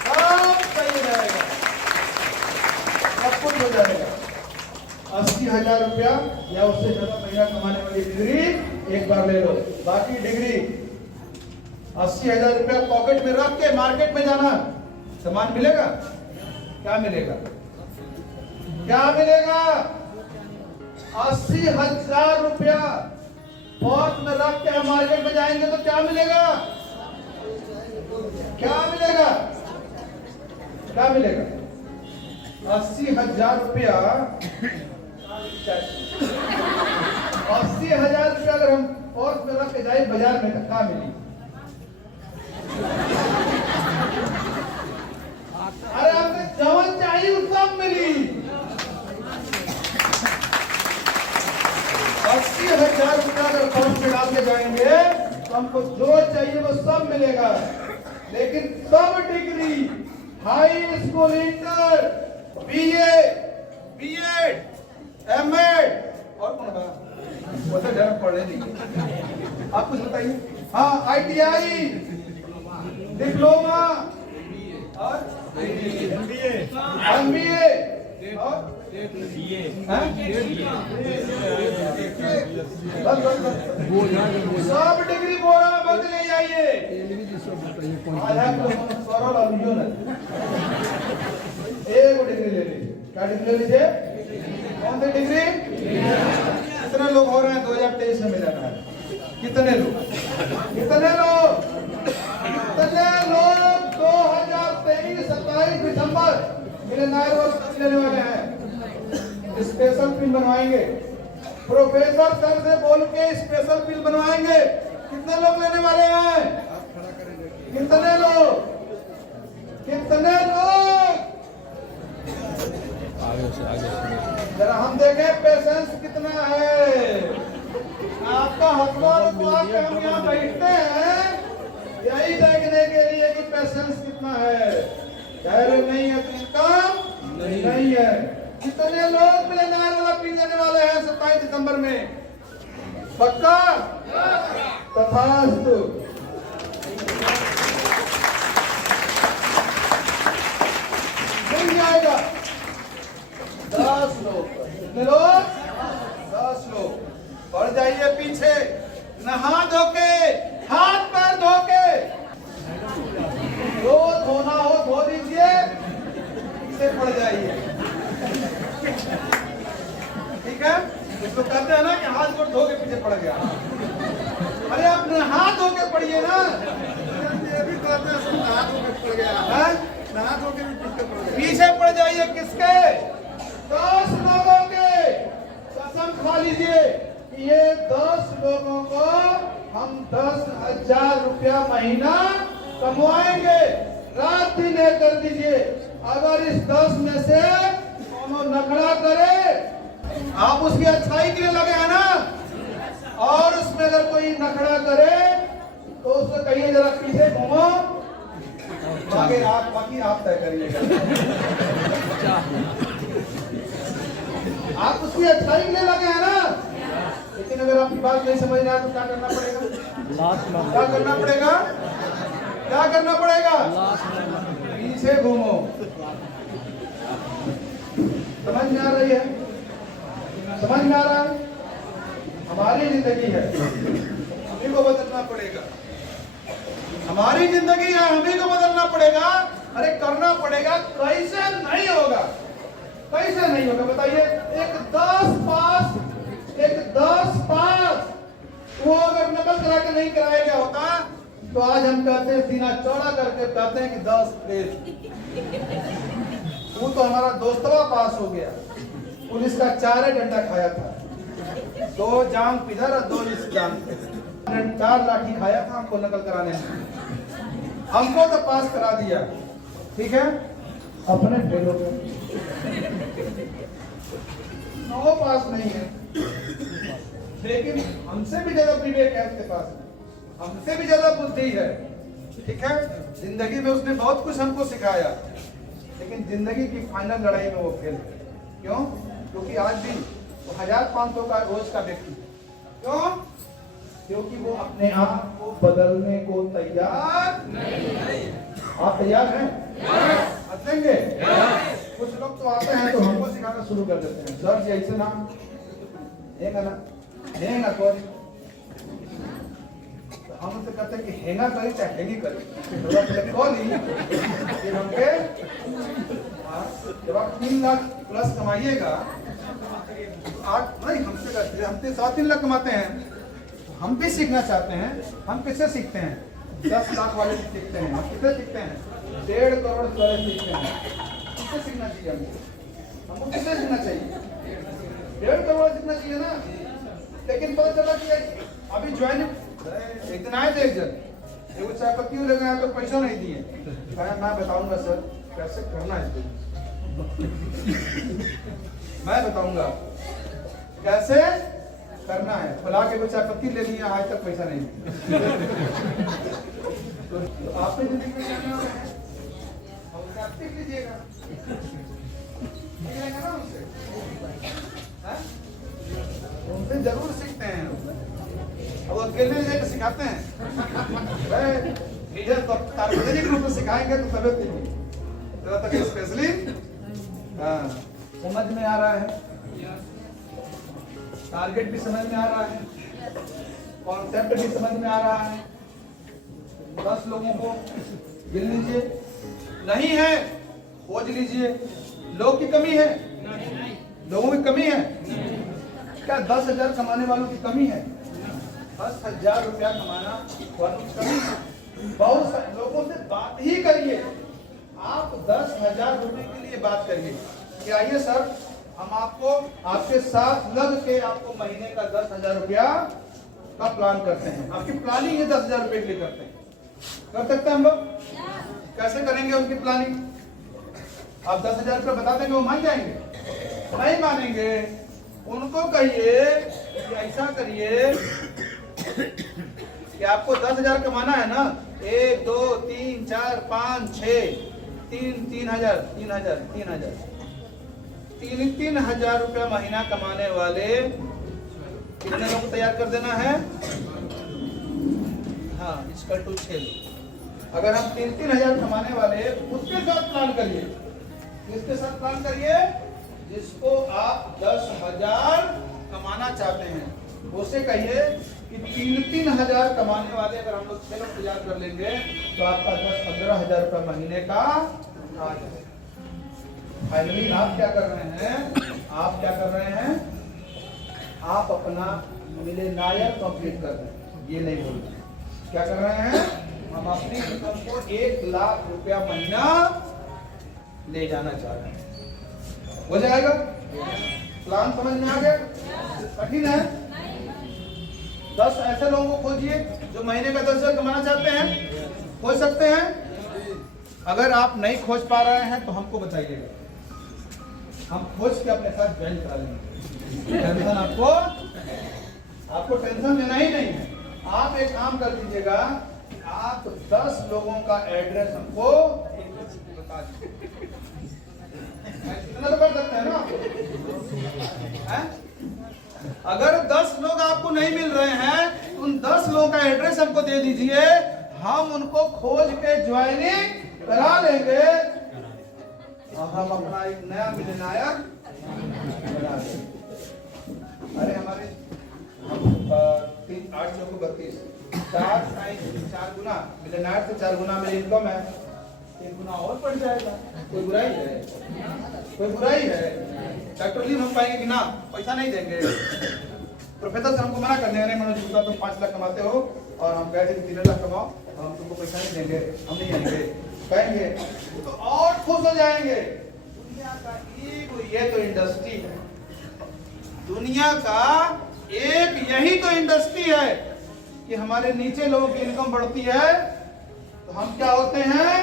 सब सही हो जाएगा, सब कुछ हो जाएगा। 80,000 रुपया या उससे ज्यादा महीना कमाने वाली डिग्री एक बार ले लो। बाकी डिग्री 80,000 रुपया पॉकेट में रख के मार्केट में जाना, सामान मिलेगा? क्या मिलेगा? क्या मिलेगा? 80,000 रुपया पॉकेट में रख के हम मार्केट में जाएंगे तो क्या मिलेगा? क्या मिलेगा? क्या मिलेगा? 80,000 रुपया, 80,000 रुपया अगर हम पर्स में रख के जाए बाजार में, क्या मिली? अरे आपने जवन चाहिए वो सब मिली। 80,000 रुपया अगर पर्स में डाल के जाएंगे तो हमको जो चाहिए वो सब मिलेगा। लेकिन सब degree, high school, inter, BA, BEd, MEd और कौन बा? वो तो डर पड़े नहीं। आप कुछ बताइए। हाँ, आईटीआई, डिप्लोमा और एमबीए और सब डिग्री बोरा में भर ले जाइए। एक डिग्री ले लीजिए। क्या डिग्री ले लीजिए? कौन सी डिग्री? कितने लोग हो रहे हैं 2023 में मिलना है? कितने लोग? कितने लोग? कितने लोग 2023 27 दिसंबर मिलनायर वर्ष लेने वाले हैं? स्पेशल फिल्म बनवाएंगे, प्रोफेसर सर से बोल के स्पेशल फिल्म बनवाएंगे। कितने लोग लेने वाले हैं? कितने लोग? कितने लोग? जरा हम देखें पेशेंस कितना है। आपका हस्बैंड तो आके हम यहाँ बैठते हैं यही देखने के लिए कि पेशेंस कितना है। धैर्य नहीं है तो इनकम नहीं है। कितने लोग मिलनायर वाला पी देने वाले हैं 27 दिसंबर में? पक्का? तथास्तु। मिल जाएगा 10 लोग। कितने लोग? 10 लोग। बढ़ जाइए पीछे, नहा धो के, हाथ पैर धो के जो धोना हो धो दीजिए, पीछे पड़ जाइए। ठीक है, इसको कहते हैं ना कि हाथ को धो के पीछे पड़ गया। अरे आप हाथ धो के पड़िए ना, ये भी कहते हैं सब नहा धो के पड़ गया है? नहा धो के भी पीछे पड़ गया। पीछे पड़ जाइए। किसके? 10 लोगों के। कसम खा लीजिए कि ये 10 लोगों को हम 10,000 रुपया महीना कमवाएंगे। रात दिन ये कर दीजिए। अगर इस 10 में से कोनो नखरा करे, आप उसकी अच्छाई के लिए लगे हैं ना, और उसमें अगर कोई नखरा करे तो उसको कहिए जरा पीछे घूमो, बाकी आप तय करिएगा। आप उसकी अच्छाई के लिए लगे हैं ना, लेकिन अगर आपकी बात नहीं समझ रहा है तो क्या करना पड़ेगा? क्या करना पड़ेगा? क्या करना पड़ेगा? पीछे घूमो। समझ में आ रही है? समझ में आ रहा है? हमारी जिंदगी है, हमें को बदलना पड़ेगा। हमारी जिंदगी है, हमें को बदलना पड़ेगा। अरे करना पड़ेगा। कैसे नहीं होगा? कैसे नहीं होगा बताइए? एक 10 पास वो अगर नकल करा के नहीं कराया गया होता तो आज हम कहते हैं, सीना चौड़ा करके कहते हैं कि 10 फेल। वो तो हमारा दोस्तवा पास हो गया, पुलिस का 4 डंडा खाया था, 2 जांग पिधर और 2 इस जांग पे, 4 लाठी खाया था हमको नकल कराने में। हमको तो पास करा दिया। ठीक है, अपने फेलों पे 9 पास नहीं है, लेकिन हमसे भी ज्यादा विवेक है उसके पास, हमसे भी ज्यादा बुद्धि है। ठीक है, जिंदगी में उसने बहुत कुछ हमको सिखाया, लेकिन जिंदगी की फाइनल लड़ाई में वो फेल। क्यों? क्योंकि आज भी वो 1500 का रोज का व्यक्ति। क्यों? क्योंकि वो अपने आप को बदलने को तैयार नहीं। आप तैयार हैं? बदलेंगे? कुछ लोग तो आते हैं तो हमको सिखाना शुरू कर देते हैं, सर जी ऐसे ना हेंगा ना हेंगा करी। तो हम उससे कहते हैं कि हेंगा करी चाहे हेंगी करी, तो आप कॉली फिर हमके जब आप 3 लाख प्लस कमाइएगा, 8 नहीं हमसे करते, हम 3 लाख कमाते हैं, हम भी सीखना चाहते हैं। हम किससे सीखते हैं? 10 लाख वाले से सीखते हैं। हम किससे सीखते हैं? 1.5 करोड़ वाले सीखते हैं। किससे सीखना चाहिए हमको? किससे सीखना चाहिए? 1.5 करोड़ सीखना चाहिए ना। लेकिन पता चला कि अभी ज्वाइन एक दिन आए थे, एक जन एगो चाय पत्ती लगाया तो पैसा नहीं दिए। कहा मैं बताऊंगा सर कैसे करना है, मैं बताऊंगा कैसे करना है। फला के कोई चाय पत्ती ले लिया, आज तक पैसा नहीं दिया। तो आपने जिंदगी में करना है, और आप सीख लीजिएगा, ना उनसे जरूर सीखते हैं। अब अकेले जाकर सिखाते हैं, तो सार्वजनिक रूप से सिखाएंगे तो तबियत नहीं होगी। तक स्पेशली समझ में आ रहा है, टारगेट भी समझ में आ रहा है, कॉन्सेप्ट भी समझ में आ रहा है। 10 लोगों को गिन लीजिए, नहीं है खोज लीजिए। लोग की कमी है? लोगों की कमी है क्या? 10,000 कमाने वालों की कमी है? 10,000 रुपया कमाना वालों की कमी है? बहुत सारे लोगों से बात ही करिए। आप 10,000 रुपए के लिए बात करिए कि आइए सर हम आपको आपके साथ लग के आपको महीने का 10,000 रुपया का प्लान करते हैं। आपकी प्लानिंग है 10,000 रुपए के लिए करते हैं। कर सकते हैं हम लोग? कैसे करेंगे उनकी प्लानिंग? आप 10,000 रुपये बता देंगे, वो मान जाएंगे? नहीं मानेंगे। उनको कहिए कि ऐसा करिए कि आपको 10,000 कमाना है ना, 1 2 3 4 5 6 3,000 3,000 रुपया महीना कमाने वाले कितने लोग तैयार कर देना है? हाँ, इसका 6 लोग। अगर हम 3,000 कमाने वाले, उसके साथ प्लान करिए। किसके साथ प्लान करिए? जिसको आप 10,000 कमाना चाहते हैं। उसे कहिए कि 3-3 हजार कमाने वाले अगर हम लोग 6 लोग तैयार कर लेंगे तो आपका 10-15 हजार रुपये महीने का आ जाएगा। फाइनली आप क्या कर रहे हैं, आप क्या कर रहे हैं, आप अपना मिलेनायर कंप्लीट कर रहे हैं। ये नहीं बोल रहे क्या कर रहे हैं, हम अपनी इनकम को 1 लाख रुपया महीना ले जाना चाह रहे हैं। हो जाएगा? प्लान समझ में आ गया? कठिन है? 10 ऐसे लोगों को खोजिए जो महीने का 10,000 कमाना चाहते हैं। खोज सकते हैं? अगर आप नहीं खोज पा रहे हैं तो हमको बताइएगा, हम खोज के अपने साथ ज्वाइन करा लेंगे। टेंशन आपको टेंशन लेना ही नहीं है। आप एक काम कर दीजिएगा, आप 10 लोगों का एड्रेस हमको बता दीजिए। इतना तो कर सकते हैं ना आप? अगर 10 लोग आपको नहीं मिल रहे हैं तो उन 10 लोगों का एड्रेस हमको दे दीजिए, हम उनको खोज के ज्वाइनिंग करा लेंगे और हम अपना एक नया मिलनायर बना देंगे। अरे हमारे 8 चौको 32, 4 टाइम 4 गुना मिलनायर से 4 गुना मेरी इनकम है, 3 गुना और बढ़ जाएगा। कोई बुराई है? कोई बुराई है? डॉक्टर जी हम पाएंगे कि ना पैसा नहीं देंगे? प्रोफेसर से हमको मना करने नहीं, मनोज गुप्ता तुम 5 लाख कमाते हो और हम कहते हैं 3 लाख कमाओ और हम तुमको पैसा नहीं देंगे, हम नहीं आएंगे, कहेंगे तो और खुश हो जाएंगे। दुनिया का एक ये तो इंडस्ट्री है, दुनिया का एक यही तो इंडस्ट्री है कि हमारे नीचे लोगों की इनकम बढ़ती है तो हम क्या होते हैं,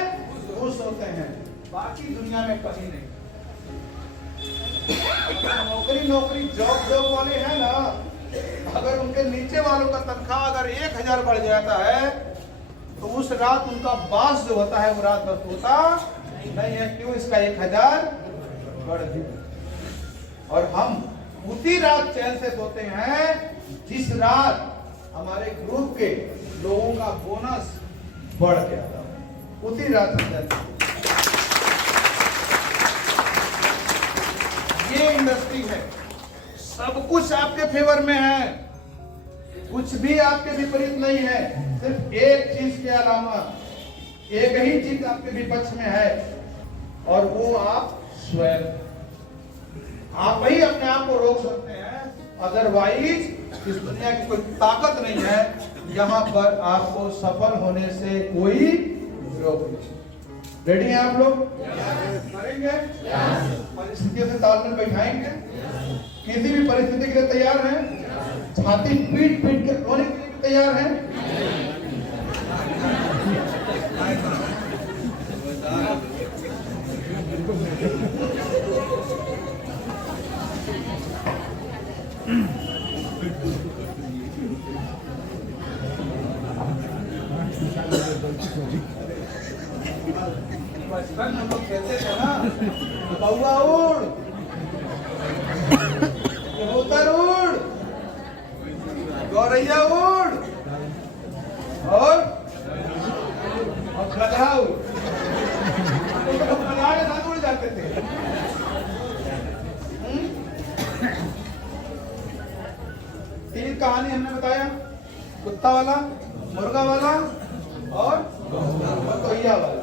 खुश होते हैं। बाकी दुनिया में कहीं नहीं। नौकरी जॉब वाले हैं ना, अगर उनके नीचे वालों का तनख्वाह अगर 1,000 बढ़ जाता है तो उस रात उनका बास जो होता है वो रात भर सोता नहीं है। क्यों? इसका 1,000 बढ़ गया। और हम उसी रात चैन से सोते हैं जिस रात हमारे ग्रुप के लोगों का बोनस बढ़ गया, उसी रात हम ये इंडस्ट्री है। सब कुछ आपके फेवर में है, कुछ भी आपके विपरीत नहीं है। सिर्फ एक चीज के अलावा एक ही चीज आपके विपक्ष में है और वो आप स्वयं। आप ही अपने आप को रोक सकते हैं, अदरवाइज इस दुनिया की कोई ताकत नहीं है यहाँ पर आपको सफल होने से कोई रोक नहीं। रेडी हैं आप लोग? करेंगे? परिस्थितियों से तालमेल बैठाएंगे? किसी भी परिस्थिति के लिए तैयार हैं? छाती पीट पीट के रोने के लिए तैयार हैं? बचपन हम लोग कहते थे ना, कौवा उड़, कबूतर उड़, गौरैया उड़ और गधा उड़। तो गधा के साथ उड़ जाते थे। तीन कहानी हमने बताया, कुत्ता वाला, मुर्गा वाला और बतौइया वाला।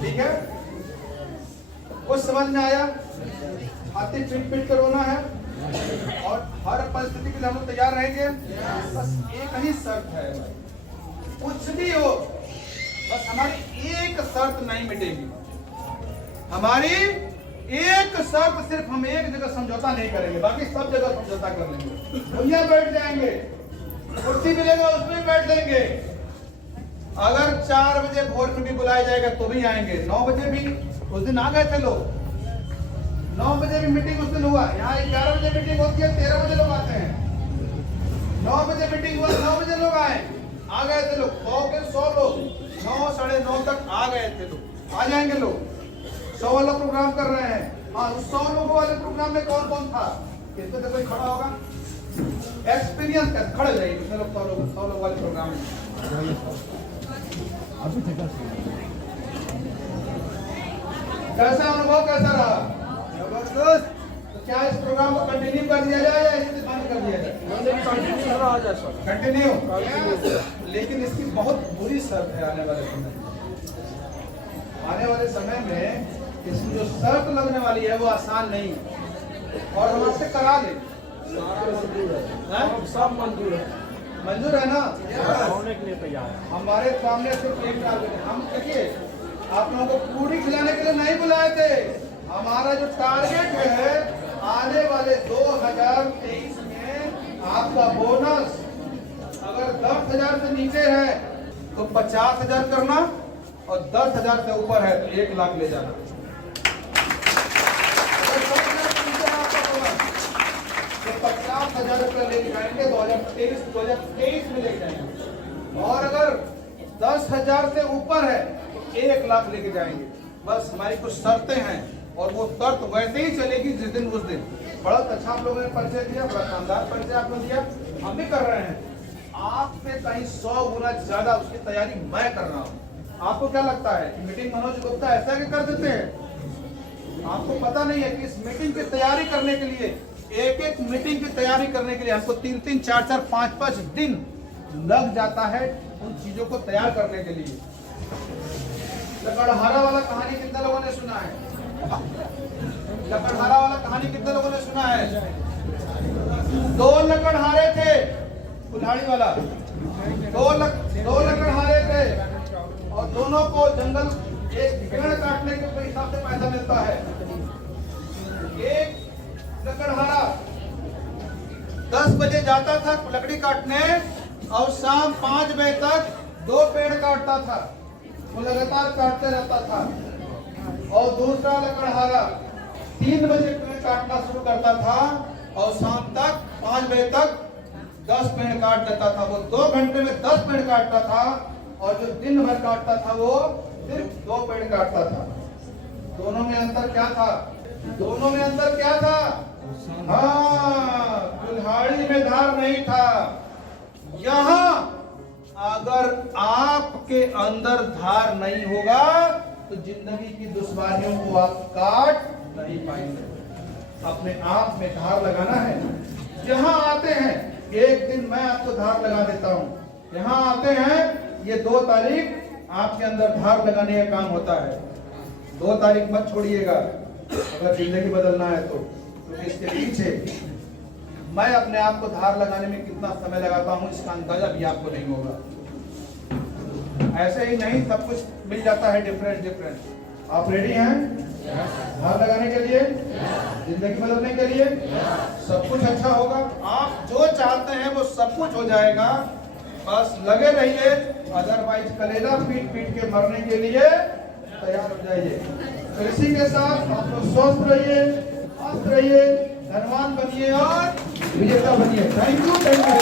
ठीक है? कुछ समझ में आया? हाथी पीट पीट कर रोना है और हर परिस्थिति के लिए हम लोग तैयार रहेंगे। बस एक ही शर्त है, कुछ भी हो बस हमारी एक शर्त नहीं मिटेगी। हमारी एक शर्त, सिर्फ हम एक जगह समझौता नहीं करेंगे, बाकी सब जगह समझौता कर लेंगे। दुनिया बैठ जाएंगे, कुर्सी मिलेगा उसमें बैठ लेंगे। अगर 4 बजे भोर में भी बुलाया जाएगा तो भी आएंगे, 9 बजे भी। उस दिन आ गए थे लोग, 9 बजे भी मीटिंग उस दिन हुआ। यहाँ 11 बजे मीटिंग होती है, 13 बजे लोग आते हैं। 9 बजे मीटिंग हुआ, 9 बजे लोग आए, आ गए थे लोग। 100 के 100 लोग 9 साढ़े 9 तक आ गए थे लोग। आ जाएंगे लोग। 100 वाला प्रोग्राम कर रहे हैं। हाँ, उस 100 लोगों वाले प्रोग्राम में कौन कौन था? इसमें से कोई खड़ा होगा? एक्सपीरियंस कर खड़े रहिए। 100 लोग वाले प्रोग्राम में कैसा अनुभव, कैसा रहा? जबरदस्त। तो क्या इस प्रोग्राम को कंटिन्यू कर दिया जाए या इसे बंद कर दिया जाए? कंटिन्यू। लेकिन इसकी बहुत बुरी शर्त है आने वाले समय में। आने वाले समय में इसकी जो शर्त लगने वाली है वो आसान नहीं है, और हम आपसे करा दें। सब मंजूर है, मंजूर है ना? होने के लिए तैयार है। हमारे सामने सिर्फ एक डाल देते। हम देखिए आप लोगों को पूरी खिलाने के लिए नहीं बुलाए थे। हमारा जो टारगेट है आने वाले 2023 में आपका बोनस अगर 10,000 से नीचे है तो 50,000 करना, और 10,000 से ऊपर है तो 1 लाख ले जाना। अगर 10,000 से नीचे है आपका बोनस तो 50,000 रुपये लेके जाएंगे 2023 में लेके जाएंगे, और अगर 10,000 से ऊपर है तो 1 लाख लेके जाएंगे। बस हमारी कुछ शर्तें हैं, और वो शर्त वैसे ही चलेगी जिस दिन उस दिन। बड़ा अच्छा आप लोगों ने परिचय दिया, बड़ा शानदार परिचय आपने दिया, हम भी कर रहे हैं। आपसे कहीं 100 गुना ज्यादा उसकी तैयारी मैं कर रहा हूँ। आपको क्या लगता है कि मीटिंग मनोज गुप्ता ऐसा कि कर देते हैं? आपको पता नहीं है कि इस मीटिंग की तैयारी करने के लिए, एक मीटिंग की तैयारी करने के लिए हमको 3-3, 4-4, 5-5 दिन लग जाता है उन चीजों को तैयार करने के लिए। लकड़हारा वाला कहानी कितने लोगों ने सुना है? लकड़हारा वाला कहानी कितने लोगों ने सुना है? 2 लकड़हारे थे, कुल्हाड़ी वाला। 2 लकड़हारे थे, और दोनों को जंगल एक पेड़ काटने के हिसाब से पैसा मिलता है। एक लकड़हारा 10 बजे जाता था लकड़ी काटने, और शाम 5 बजे तक 2 पेड़ काटता था। वो लगातार काटते रहता था। और दूसरा लकड़हारा 3 बजे पेड़ काटना शुरू करता था, और शाम तक 5 बजे तक 10 पेड़ काट देता था। वो 2 घंटे में 10 पेड़ काटता था, और जो दिन भर काटता था वो सिर्फ 2 पेड़ काटता था। दोनों में अंतर क्या था? दोनों में अंतर क्या था? हाँ, कुल्हाड़ी में धार नहीं था। यहाँ अगर आपके अंदर धार नहीं होगा तो जिंदगी की दुश्वारियों को आप काट नहीं पाएंगे। अपने आप में धार लगाना है। यहाँ आते हैं, एक दिन मैं आपको धार लगा देता हूँ। यहाँ आते हैं, ये 2 तारीख आपके अंदर धार लगाने का काम होता है। 2 तारीख मत छोड़िएगा अगर जिंदगी बदलना है तो, क्योंकि इसके पीछे मैं अपने आप को धार लगाने में कितना समय लगाता हूँ इसका अंदाजा भी आपको नहीं होगा। ऐसे ही नहीं सब कुछ मिल जाता है डिफरेंट। आप रेडी हैं धार लगाने के लिए, जिंदगी बदलने के लिए? सब कुछ अच्छा होगा। आप जो चाहते हैं वो सब कुछ हो जाएगा, बस लगे रहिए। अदरवाइज कलेजा पीट पीट के मरने के लिए तैयार हो जाइए। तो इसी के साथ आप लोग स्वस्थ रहिए, मस्त रहिए, धनवान बनिए और विजेता बनिए। Thank you, thank you.